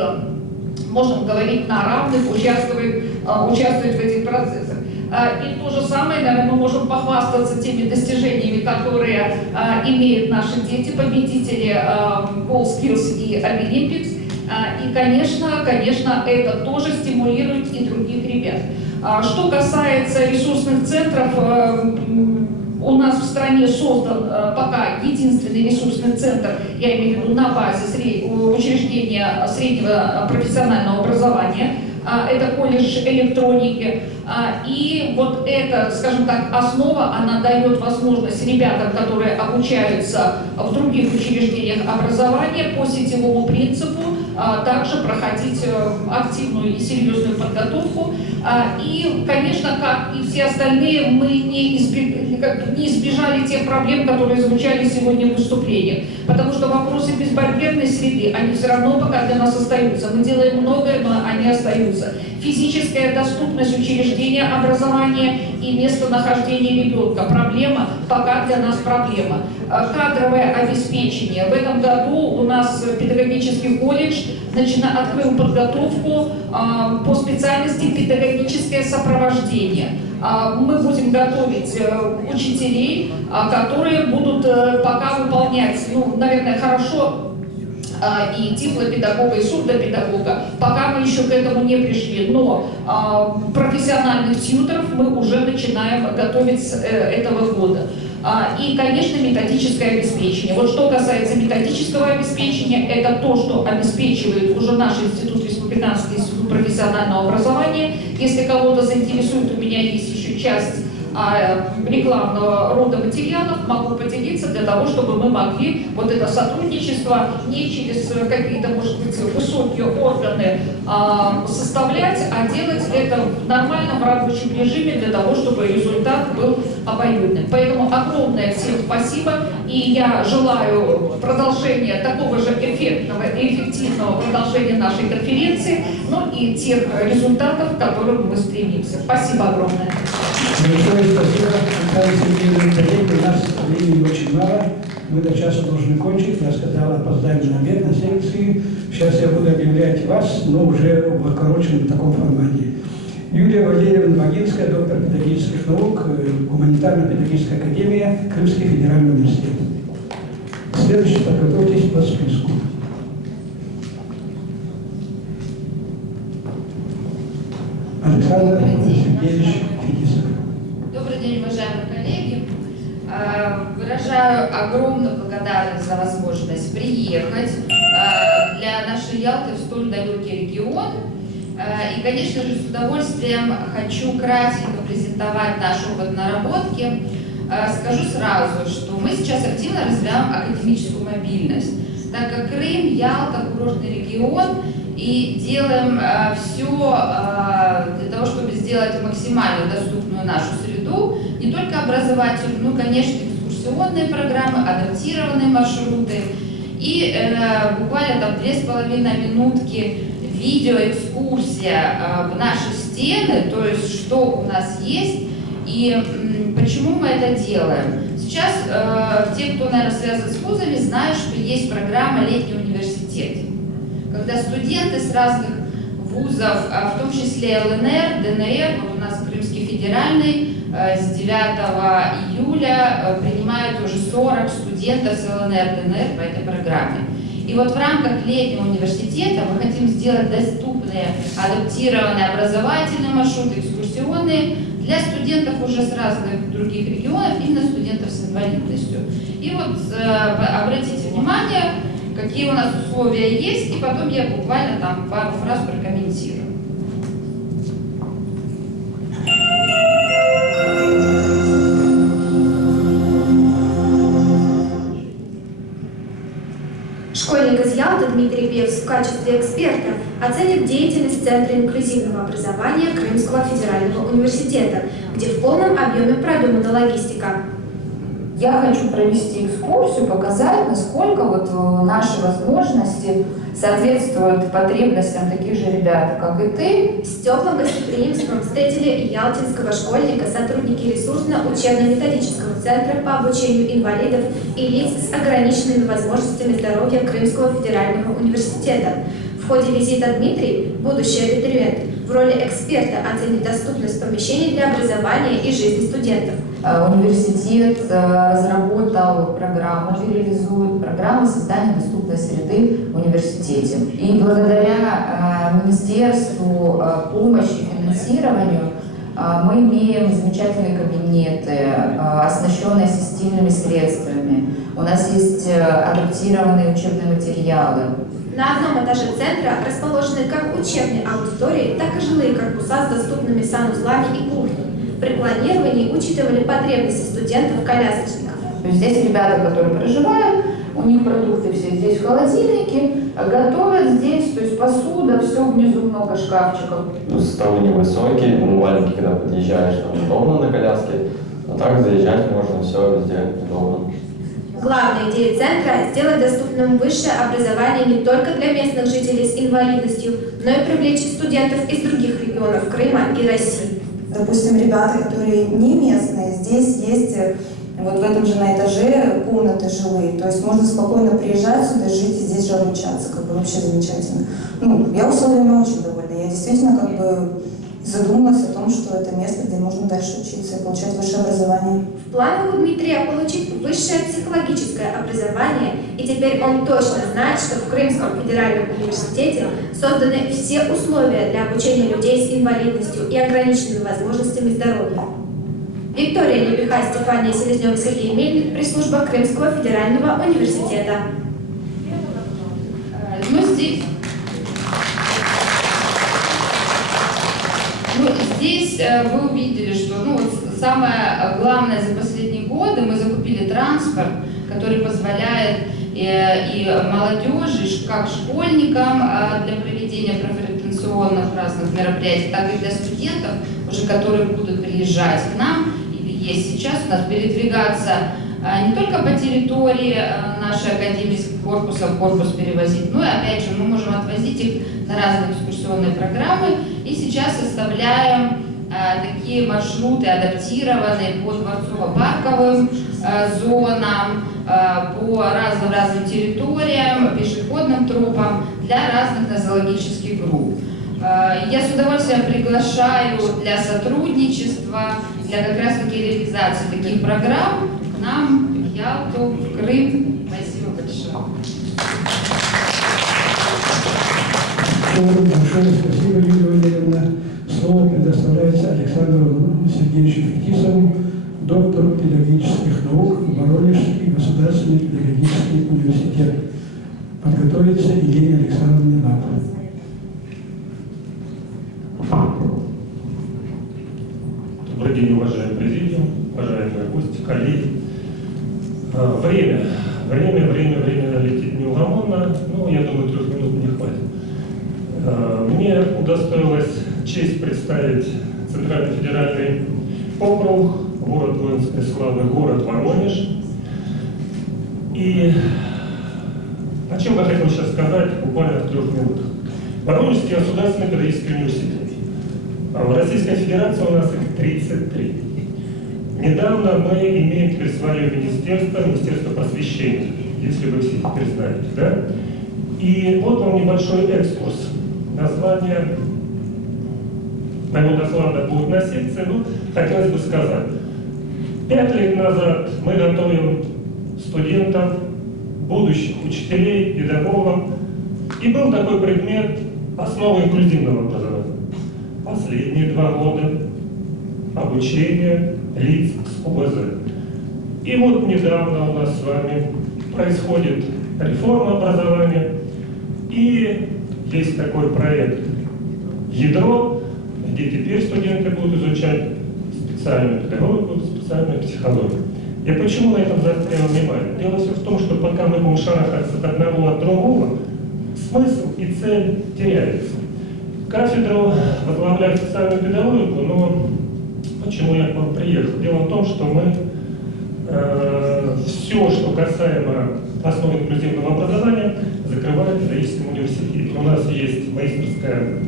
можем говорить, на равных участвует в этих процессах. И то же самое, наверное, мы можем похвастаться теми достижениями, которые имеют наши дети, победители WorldSkills и Обилимпикс. И, конечно, это тоже стимулирует и других ребят. Что касается ресурсных центров, у нас в стране создан пока единственный ресурсный центр, я имею в виду на базе учреждения среднего профессионального образования. Это колледж электроники. И вот эта, скажем так, основа, она дает возможность ребятам, которые обучаются в других учреждениях образования по сетевому принципу, также проходить активную и серьезную подготовку. И, конечно, как и все остальные, мы не избежали тех проблем, которые звучали сегодня в выступлениях. Потому что вопросы безбарьерной среды, они все равно пока для нас остаются. Мы делаем многое, но они остаются. Физическая доступность учреждения образования и местонахождение ребенка. Проблема, пока для нас проблема. Кадровое обеспечение. В этом году у нас педагогический колледж открыл подготовку по специальности педагогическое сопровождение. Мы будем готовить учителей, которые будут пока выполнять, ну, наверное, хорошо, и тифлопедагога, и сурдопедагога. Пока мы еще к этому не пришли, но профессиональных тьюторов мы уже начинаем готовить с этого года. И, конечно, методическое обеспечение. Вот что касается методического обеспечения, это то, что обеспечивает уже наш институт, Республиканский институт профессионального образования. Если кого-то заинтересует, у меня есть еще часть рекламного рода материалов, могу поделиться для того, чтобы мы могли вот это сотрудничество не через какие-то, может быть, высокие органы составлять, а делать это в нормальном рабочем режиме для того, чтобы результат был обоюдным. Поэтому огромное всем спасибо, и я желаю продолжения такого же эффектного и эффективного продолжения нашей конференции, ну и тех результатов, к которым мы стремимся. Спасибо огромное. Большое спасибо, Наталья Сергеевна, коллеги. У нас времени очень мало. Мы до часа должны кончить. Я сказала, опоздаем на обед, на секции. Сейчас я буду объявлять вас, но уже в укороченном таком формате. Юлия Валерьевна Вагинская, доктор педагогических наук, гуманитарно-педагогическая академия, Крымский федеральный университет. Следующий, подготовьтесь по списку. Александр Сергеевич Фетисов. Добрый день, уважаемые коллеги. Выражаю огромную благодарность за возможность приехать для нашей Ялты в столь далекий регион. И, конечно же, с удовольствием хочу кратенько презентовать наши опыт наработки. Скажу сразу, что мы сейчас активно развиваем академическую мобильность, так как Крым, Ялта, курортный регион, и делаем все для того, чтобы сделать максимально доступную нашу среду, не только образовательную, но, конечно, экскурсионные программы, адаптированные маршруты. И буквально там 2,5 минутки видеоэкскурсия в наши стены, то есть что у нас есть и почему мы это делаем. Сейчас те, кто, наверное, связан с вузами, знают, что есть программа «Летний университет», когда студенты с разных вузов, в том числе ЛНР, ДНР, вот у нас Крымский федеральный, с 9 июля принимают уже 40 студентов с ЛНР, ДНР по этой программе. И вот в рамках летнего университета мы хотим сделать доступные, адаптированные образовательные маршруты, экскурсионные для студентов уже с разных других регионов, именно студентов с инвалидностью. И вот обратите внимание, какие у нас условия есть, и потом я буквально там пару фраз прокомментирую. Школьник из Ялты Дмитрий Певс в качестве эксперта оценит деятельность Центра инклюзивного образования Крымского федерального университета, где в полном объеме продумана логистика. Я хочу провести экскурсию, показать, насколько вот наши возможности соответствуют потребностям таких же ребят, как и ты. С теплым гостеприимством встретили ялтинского школьника сотрудники ресурсно-учебно-методического центра по обучению инвалидов и лиц с ограниченными возможностями здоровья Крымского федерального университета. В ходе визита Дмитрий, будущий абитуриент, в роли эксперта оценит доступность помещений для образования и жизни студентов. Университет разработал программу, реализует программу создания доступной среды в университете. И благодаря Министерству помощи и финансированию мы имеем замечательные кабинеты, оснащенные ассистивными средствами. У нас есть адаптированные учебные материалы. На одном этаже центра расположены как учебные аудитории, так и жилые корпуса с доступными санузлами и кухней. При планировании учитывали потребности студентов-колясочников. Здесь ребята, которые проживают, у них продукты все здесь в холодильнике, готовят здесь, то есть посуда, все внизу, много шкафчиков. Столы невысокие, маленький, когда подъезжаешь, там удобно на коляске, а так заезжать можно, все везде удобно. Главная идея центра – сделать доступным высшее образование не только для местных жителей с инвалидностью, но и привлечь студентов из других регионов Крыма и России. Допустим, ребята, которые не местные, здесь есть вот в этом же на этаже комнаты жилые, то есть можно спокойно приезжать сюда, жить и здесь же обучаться, как бы вообще замечательно. Ну, я условиями очень довольна, я действительно как бы задумалась о том, что это место, где можно дальше учиться и получать высшее образование. В планах у Дмитрия получить высшее психологическое образование, и теперь он точно знает, что в Крымском федеральном университете созданы все условия для обучения людей с инвалидностью и ограниченными возможностями здоровья. Виктория Лебеха, Стефания Селезнева, Сергей Мельник, пресс-служба Крымского федерального университета. Здесь вы увидели, что самое главное за последние годы мы закупили транспорт, который позволяет и молодежи, как школьникам для проведения профориентационных разных мероприятий, так и для студентов, уже которые будут приезжать к нам, или есть сейчас у нас, передвигаться не только по территории нашей академии с корпуса в корпус перевозить, но и опять же мы можем отвозить их на разные экскурсионные программы. И сейчас составляем такие маршруты, адаптированные по дворцово-парковым зонам, по разным территориям, пешеходным тропам для разных нозологических групп. Я с удовольствием приглашаю для сотрудничества, для как раз таки реализации таких программ к нам в Ялту, в Крым. Спасибо большое. Большое спасибо, Юлия Валерьевна. Слово предоставляется Александру Сергеевичу Фетисову, доктору педагогических наук, Воронежский государственный педагогический университет. Подготовится Елене Александровне Лап. Добрый день, уважаемый президиум, уважаемые гости, коллеги. Время летит неугомонно, но я думаю, 3 минут не хватит. Мне удостоилась честь представить Центральный федеральный округ, город воинской славы, город Воронеж. И о чем я хотел сейчас сказать буквально в 3 минутах. Воронежский государственный педагогический университет. В Российской Федерации у нас их 33. Недавно мы имеем теперь свое Министерство просвещения, если вы все теперь знаете, да? И вот вам небольшой экскурс. Название моего доклада будет на секции, но хотелось бы сказать. 5 лет назад мы готовим студентов, будущих учителей, педагогов, и был такой предмет «Основы инклюзивного образования». Последние 2 года обучение лиц с ОБЗ. И вот недавно у нас с вами происходит реформа образования, и есть такой проект «Ядро», где теперь студенты будут изучать специальную педагогику, специальную психологию. Я почему на этом заостряю внимание? Дело все в том, что пока мы будем шарахаться от одного от другого, смысл и цель теряется. Кафедру возглавляет специальную педагогику, но почему я к вам приехал? Дело в том, что мы все, что касаемо основ инклюзивного образования, закрываем в Педагогическом университете. У нас есть магистерская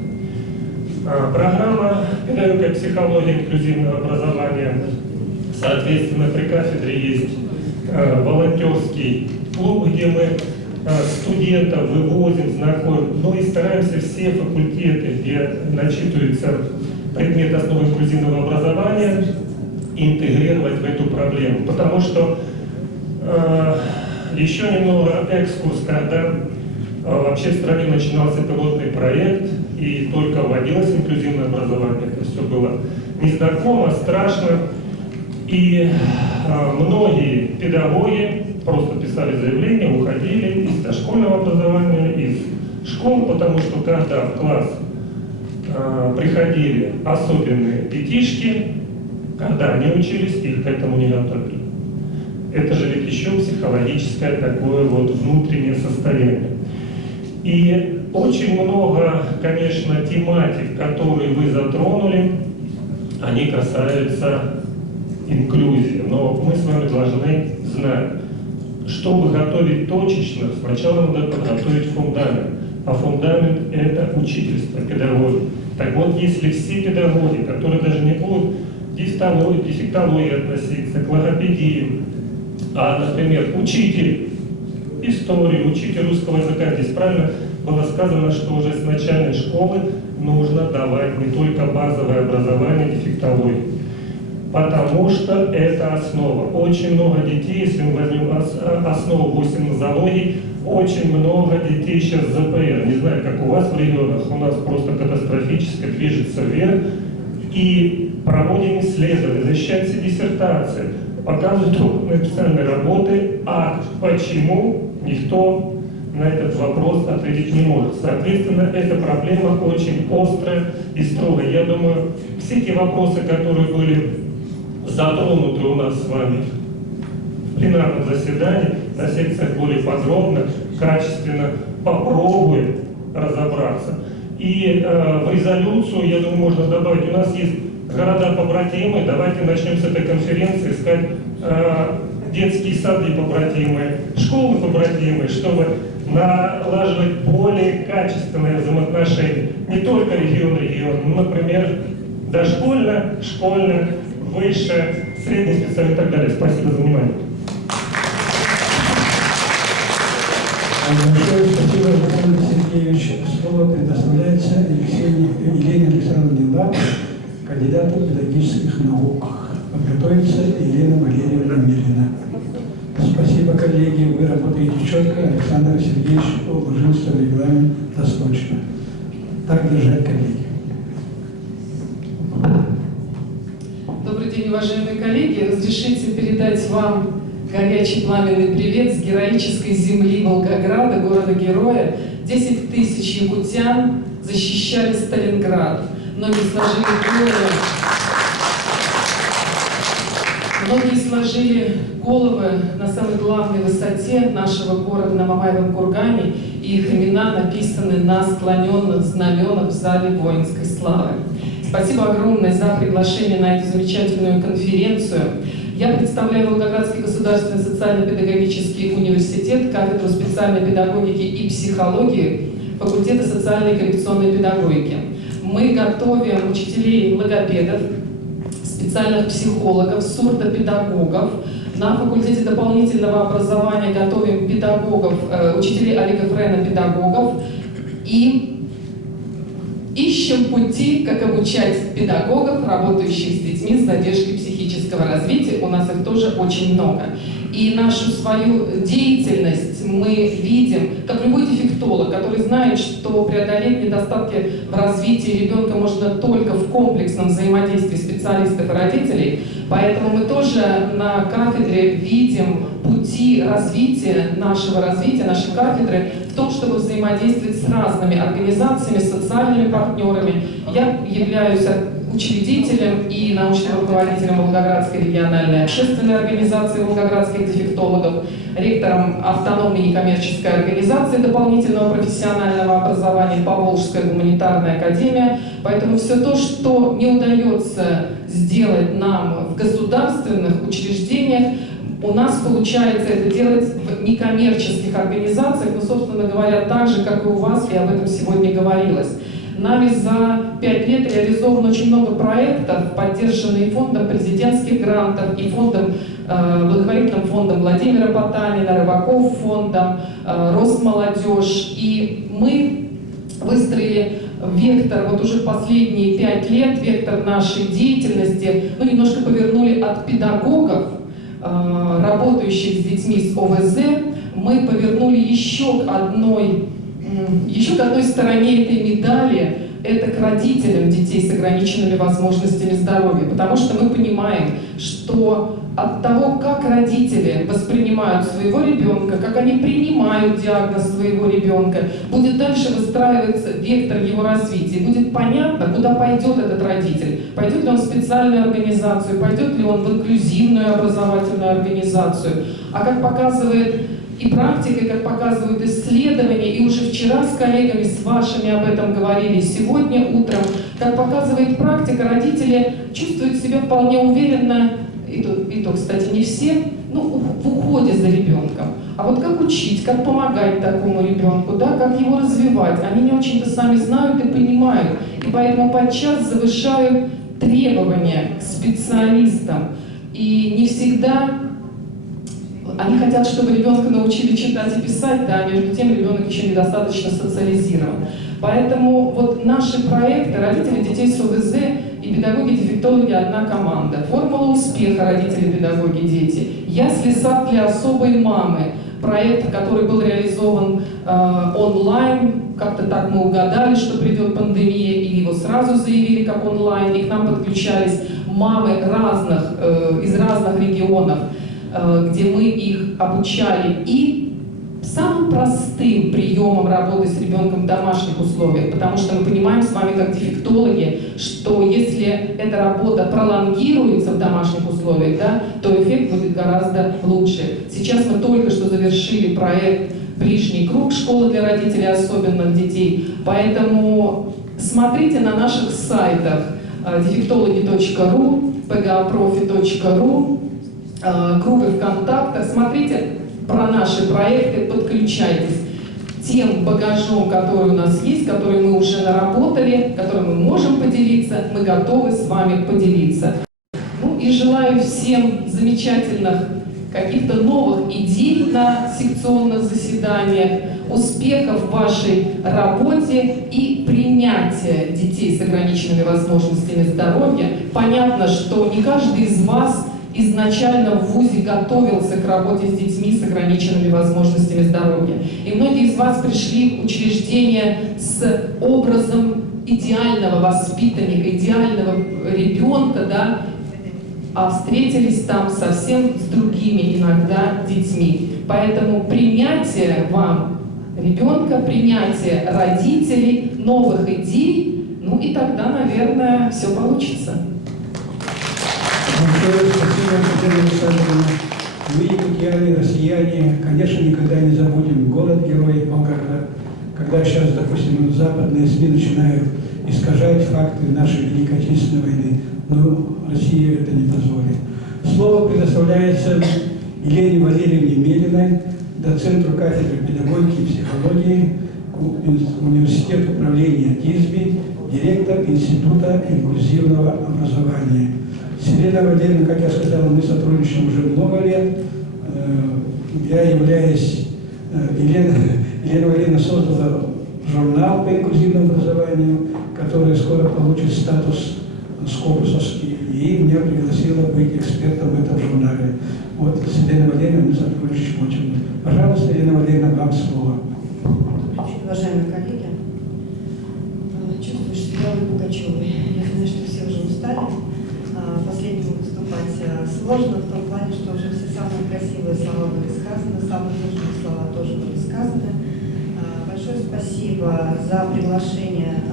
программа «Педагогика и психология инклюзивного образования». Соответственно, при кафедре есть волонтерский клуб, где мы студентов вывозим, знакомим, но и стараемся все факультеты, где начитывается предмет основы инклюзивного образования, интегрировать в эту проблему. Потому что еще немного экскурс, когда вообще в стране начинался пилотный проект и только вводилось инклюзивное образование, это все было незнакомо, страшно. И многие педагоги просто писали заявления, уходили из дошкольного образования, из школ, потому что когда в класс приходили особенные детишки, когда они учились, их к этому не готовили. Это же ведь еще психологическое такое вот внутреннее состояние. И очень много, конечно, тематик, которые вы затронули, они касаются инклюзии. Но мы с вами должны знать, чтобы готовить точечно, сначала надо подготовить фундамент. А фундамент – это учительство, педагогия. Так вот, если все педагоги, которые даже не будут к дефектологии относиться, к логопедии, а, например, учитель истории, учитель русского языка, здесь правильно было сказано, что уже с начальной школы нужно давать не только базовое образование дефектологии, потому что это основа. Очень много детей, если мы возьмем основу 8 нозологий, очень много детей сейчас с ЗПР. Не знаю, как у вас в регионах, у нас просто катастрофически движется вверх. И проводим исследования, защищаются диссертации, показывают опытные специальные работы, а почему никто на этот вопрос ответить не может. Соответственно, эта проблема очень острая и строгая. Я думаю, все те вопросы, которые были затронуты у нас с вами в пленарном заседании, на секциях более подробно, качественно попробуем разобраться. И в резолюцию, я думаю, можно добавить, у нас есть города-побратимы, давайте начнем с этой конференции искать детские сады побратимые, школы побратимые, чтобы налаживать более качественные взаимоотношения. Не только регион-регион, но, например, дошкольно, школьно, выше, средний специальный и так далее. Спасибо за внимание. Большое спасибо, Александр Сергеевич. Слово предоставляется Елене Александровне Лапе, кандидату педагогических наук. Подготовится Елена Валерьевна Милина. Спасибо, коллеги, вы работаете четко. Александр Сергеевич уложился в регламент достаточно. Так держать, коллеги. Добрый день, уважаемые коллеги. Разрешите передать вам горячий пламенный привет с героической земли Волгограда, города-героя. 10 тысяч якутян защищали Сталинград. Многие сложили головы на самой главной высоте нашего города, на Мамаевом кургане, и их имена написаны на склоненных знаменах в зале воинской славы. Спасибо огромное за приглашение на эту замечательную конференцию. Я представляю Волгоградский государственный социально-педагогический университет, кафедру специальной педагогики и психологии, факультета социальной и коррекционной педагогики. Мы готовим учителей логопедов, специальных психологов, сурдопедагогов. На факультете дополнительного образования готовим педагогов, учителей Олега Френа педагогов. И ищем пути, как обучать педагогов, работающих с детьми с задержкой психического развития. У нас их тоже очень много. И нашу свою деятельность мы видим, как любой дефектолог, который знает, что преодолеть недостатки в развитии ребенка можно только в комплексном взаимодействии специалистов и родителей. Поэтому мы тоже на кафедре видим пути развития, нашей кафедры в том, чтобы взаимодействовать с разными организациями, социальными партнерами. Я являюсь учредителем и научным руководителем Волгоградской региональной общественной организации волгоградских дефектологов, ректором автономной некоммерческой организации дополнительного профессионального образования Поволжская гуманитарная академия. Поэтому все то, что не удается сделать нам в государственных учреждениях, у нас получается это делать в некоммерческих организациях, но, собственно говоря, так же, как и у вас, и об этом сегодня говорилось. Нами за 5 лет реализовано очень много проектов, поддержанные фондом президентских грантов и благотворительным фондом Владимира Потанина, Рыбаков фондом, Росмолодежь. И мы выстроили вектор, вот уже последние 5 лет, вектор нашей деятельности, немножко повернули от педагогов, работающих с детьми с ОВЗ, мы повернули еще к одной стороне этой медали, это к родителям детей с ограниченными возможностями здоровья. Потому что мы понимаем, что от того, как родители воспринимают своего ребенка, как они принимают диагноз своего ребенка, будет дальше выстраиваться вектор его развития. Будет понятно, куда пойдет этот родитель. Пойдет ли он в специальную организацию, пойдет ли он в инклюзивную образовательную организацию. А как показывает и практика, как показывают исследования, и уже вчера с коллегами, с вашими об этом говорили, сегодня утром, как показывает практика, родители чувствуют себя вполне уверенно, и то, кстати, не все, в уходе за ребенком. А вот как учить, как помогать такому ребенку, да, как его развивать, они не очень-то сами знают и понимают, и поэтому подчас завышают требования к специалистам. И не всегда они хотят, чтобы ребенка научили читать и писать, да, а между тем ребенок еще недостаточно социализирован. Поэтому вот наши проекты «Родители детей с ОВЗ» и «Педагоги-дефектологи» — одна команда. «Формула успеха. Родители, педагоги, дети». «Ясли-сад для особой мамы». Проект, который был реализован онлайн. Как-то так мы угадали, что придет пандемия, и его сразу заявили как онлайн. И к нам подключались мамы из разных регионов, где мы их обучали и самым простым приемом работы с ребенком в домашних условиях, потому что мы понимаем с вами, как дефектологи, что если эта работа пролонгируется в домашних условиях, да, то эффект будет гораздо лучше. Сейчас мы только что завершили проект «Ближний круг. Школа для родителей особенных детей», поэтому смотрите на наших сайтах defectology.ru, pgaprofi.ru, группы ВКонтакте, смотрите про наши проекты, подключайтесь тем багажом, который у нас есть, который мы уже наработали, которым мы можем поделиться, мы готовы с вами поделиться. И желаю всем замечательных каких-то новых идей на секционных заседаниях, успехов в вашей работе и принятия детей с ограниченными возможностями здоровья. Понятно, что не каждый из вас изначально в ВУЗе готовился к работе с детьми с ограниченными возможностями здоровья. И многие из вас пришли в учреждение с образом идеального воспитанника, идеального ребенка, да, а встретились там совсем с другими иногда детьми. Поэтому принятие вам ребенка, принятие родителей, новых идей, и тогда, наверное, все получится. Большое спасибо, Татьяна Александровна. Мы, якутяне, россияне, конечно, никогда не забудем голод героев Волгограда. Когда сейчас, допустим, западные СМИ начинают искажать факты нашей Великой Отечественной войны, но Россия это не позволит. Слово предоставляется Елене Валерьевне Мелиной, доцентру кафедры педагогики и психологии Университета управления ТИСБИ, директор Института инклюзивного образования. С Еленой Валерьевной, как я сказал, мы сотрудничаем уже много лет. Я являюсь... Елена Валерьевна создала журнал по инклюзивному образованию, который скоро получит статус Скопусовский, и меня пригласила быть экспертом в этом журнале. Вот с Еленой Валерьевной мы сотрудничаем очень. Пожалуйста, Елена Валерьевна, вам слово. Уважаемые коллеги, чувствую, что я Пугачевой. Я знаю, что все уже устали. Последнему выступать сложно в том плане, что уже все самые красивые слова были сказаны, самые нужные слова тоже были сказаны. Большое спасибо за приглашение,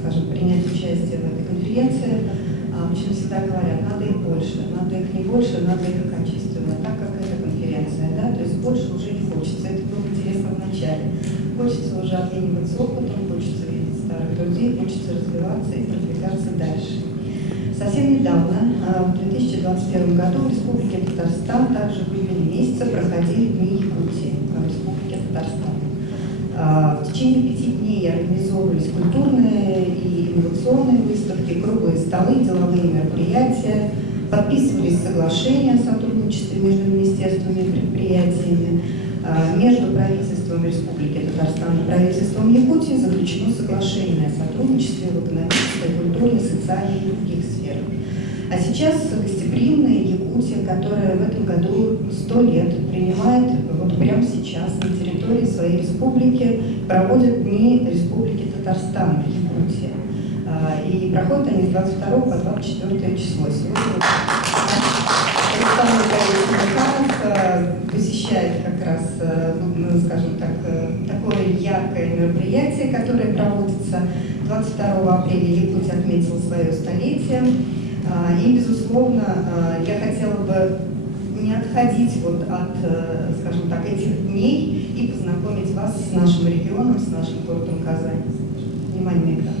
скажем, принять участие в этой конференции. Обычно всегда говорят, надо их больше, надо их не больше, надо их качественно, так как это конференция, да, то есть больше уже не хочется. Это было интересно в начале. Хочется уже обмениваться опытом, хочется видеть старых людей, хочется развиваться и продвигаться дальше. Совсем недавно, в 2021 году, в Республике Татарстан также в июне месяце проходили Дни Якутии в Республике Татарстан. В течение 5 дней организовывались культурные и инновационные выставки, круглые столы, деловые мероприятия, подписывались соглашения о сотрудничестве между министерствами и предприятиями. Между правительством Республики Татарстан и правительством Якутии заключено соглашение о сотрудничестве в экономической, культурной, социальной и других сферах. А сейчас гостеприимная Якутия, которая в этом году 100 лет принимает, вот прямо сейчас на территории своей республики, проводит Дни Республики Татарстан в Якутии. И проходят они с 22 по 24 число. Сегодня Александр Михайлов посещает как раз, скажем так, такое яркое мероприятие, которое проводится 22 апреля. Якутия отметила свое столетие. И, безусловно, я хотела бы не отходить вот от, скажем так, этих дней и познакомить вас с нашим регионом, с нашим городом Казань. Внимание на экран.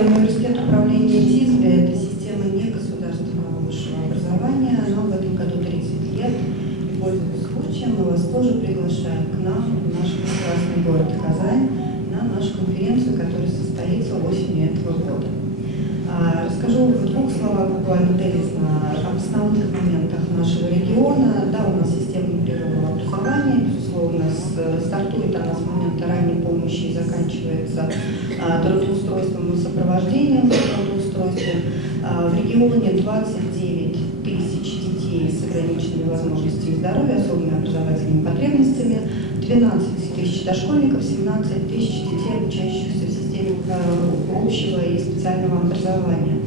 Университет управления ТИСБ – это система негосударственного высшего образования. Она в этом году 30 лет. И, пользуясь случаем, мы вас тоже приглашаем к нам, в наш прекрасный город Казань, на нашу конференцию, которая состоится осенью этого года. Расскажу в 2 словах буквально тезисно об основных моментах нашего региона. Да, у нас система непрерывного образования, безусловно, стартует она с момента ранней помощи и заканчивается трудоустройством и сопровождением в трудоустройстве. В регионе 29 тысяч детей с ограниченными возможностями здоровья, особыми образовательными потребностями, 12 тысяч дошкольников, 17 тысяч детей, обучающихся в системе общего и специального образования.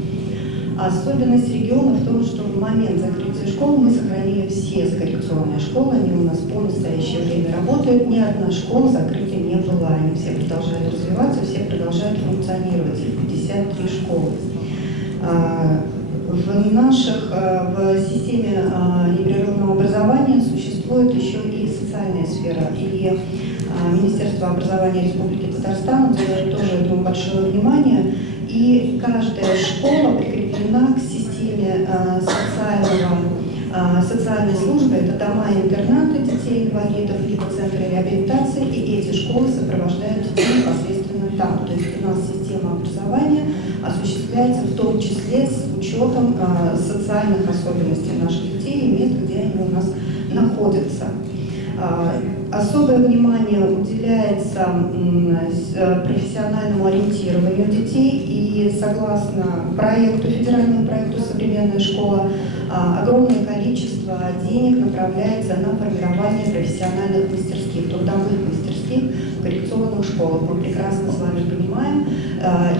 Особенность региона в том, что в момент закрытия школ мы сохранили все коррекционные школы, они у нас по настоящее время работают, ни одна школа закрыта не была, они все продолжают развиваться, все продолжают функционировать, 53 школы. В системе непрерывного образования существует еще и социальная сфера, и Министерство образования Республики Татарстан уделяет тоже этому большое внимание, и каждая школа прикреплена к системе социальной службы, это дома-интернаты детей-инвалидов, либо центры реабилитации, и эти школы сопровождают детей непосредственно там. То есть у нас система образования осуществляется в том числе с учетом социальных особенностей наших детей и мест, где они у нас находятся. Особое внимание уделяется профессиональному ориентированию детей, и согласно федеральному проекту «Современная школа», огромное количество денег направляется на формирование профессиональных мастерских, трудовых мастерских в коррекционных школах. Мы прекрасно с вами понимаем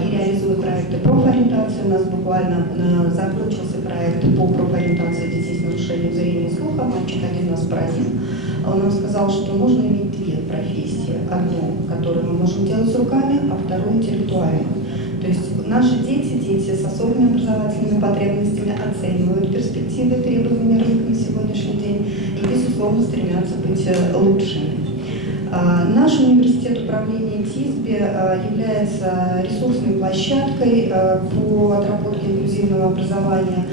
и реализуем проекты профориентации. У нас буквально закончился проект по профориентации детей с нарушением зрения и слуха. Мальчик один нас поразил. Он нам сказал, что нужно иметь две профессии. Одну, которую мы можем делать руками, а вторую интеллектуальную. То есть наши дети с особыми образовательными потребностями оценивают перспективы и требования рынка на сегодняшний день и, безусловно, стремятся быть лучшими. Наш университет управления ТИСБИ является ресурсной площадкой по отработке инклюзивного образования.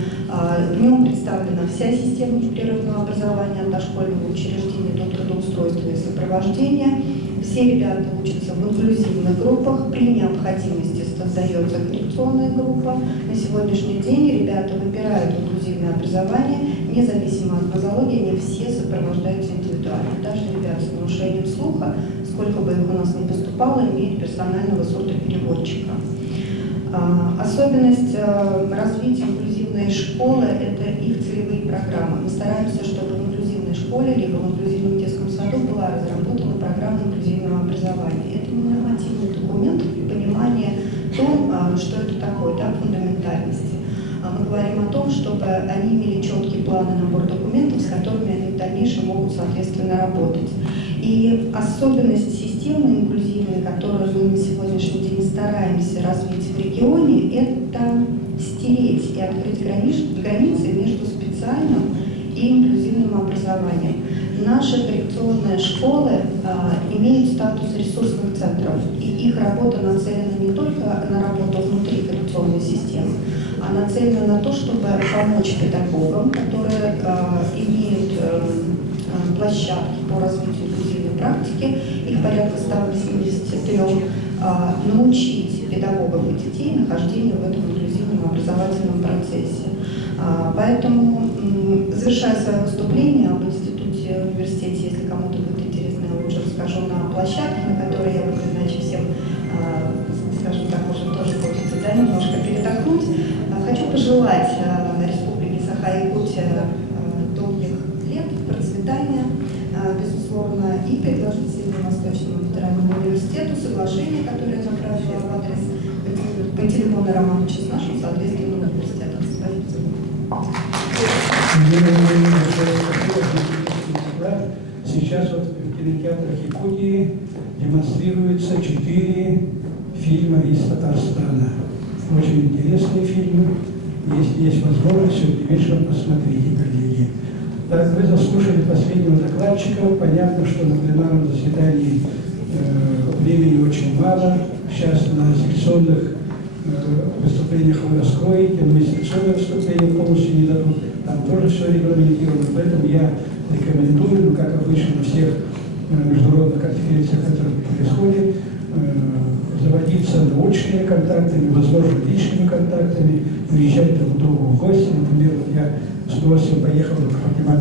В нем представлена вся система непрерывного образования от дошкольного учреждения до трудоустройства и сопровождения. Все ребята учатся в инклюзивных группах, при необходимости создается коррекционная группа. На сегодняшний день ребята выбирают инклюзивное образование, независимо от нозологии, они все сопровождаются индивидуально. Даже ребята с нарушением слуха, сколько бы их у нас ни поступало, имеют персонального сурдопереводчика. Особенность развития инклюзивной школы – это их целевые программы. Мы стараемся, чтобы в инклюзивной школе либо в инклюзивном детском саду была разработана программа инклюзивного образования. Это не нормативный документ, понимание том, что это такое, да, фундаментальности. Мы говорим о том, чтобы они имели четкий план и набор документов, с которыми они в дальнейшем могут, соответственно, работать. И особенность системы инклюзивной, которую мы на сегодняшний день стараемся развить в регионе, это стереть и открыть границы между специальным и инклюзивным образованием. Наши коррекционные школы имеют статус ресурсных центров, и их работа нацелена не только на работу внутри коррекционной системы, а нацелена на то, чтобы помочь педагогам, которые имеют площадки по развитию инклюзивной практики, их порядка 183, научить педагогов и детей нахождению в этом инклюзивном образовательном процессе. Поэтому, завершая свое выступление об институте, университете, если кому-то будет интересно, я лучше расскажу на площадке, на которой я буду иначе всем, скажем так, уже тоже хочется, да, немножко передохнуть. Хочу пожелать Республике Саха-Якутия долгих лет, процветания, безусловно, и предложить Северо Восточному федеральному университету соглашение, которое я направила в адрес Пантелеймона Романовича с нашим соответственным университетом. Сейчас вот в кинотеатрах Якутии демонстрируются 4 фильма из Татарстана. Очень интересные фильмы. Если есть возможность, сегодня вечером посмотрите, коллеги. Так, вы заслушали последнего докладчика. Понятно, что на пленарном заседании времени очень мало. Сейчас на секционных выступлениях вы раскроете, но и секционные выступления полностью не дадут. Там тоже все регламентировано. Поэтому я рекомендую, ну, как обычно на всех международных конференциях, которые происходят, заводиться научными контактами, возможно, личными контактами, приезжать друг к другу в гости. Например, вот я с удовольствием поехал в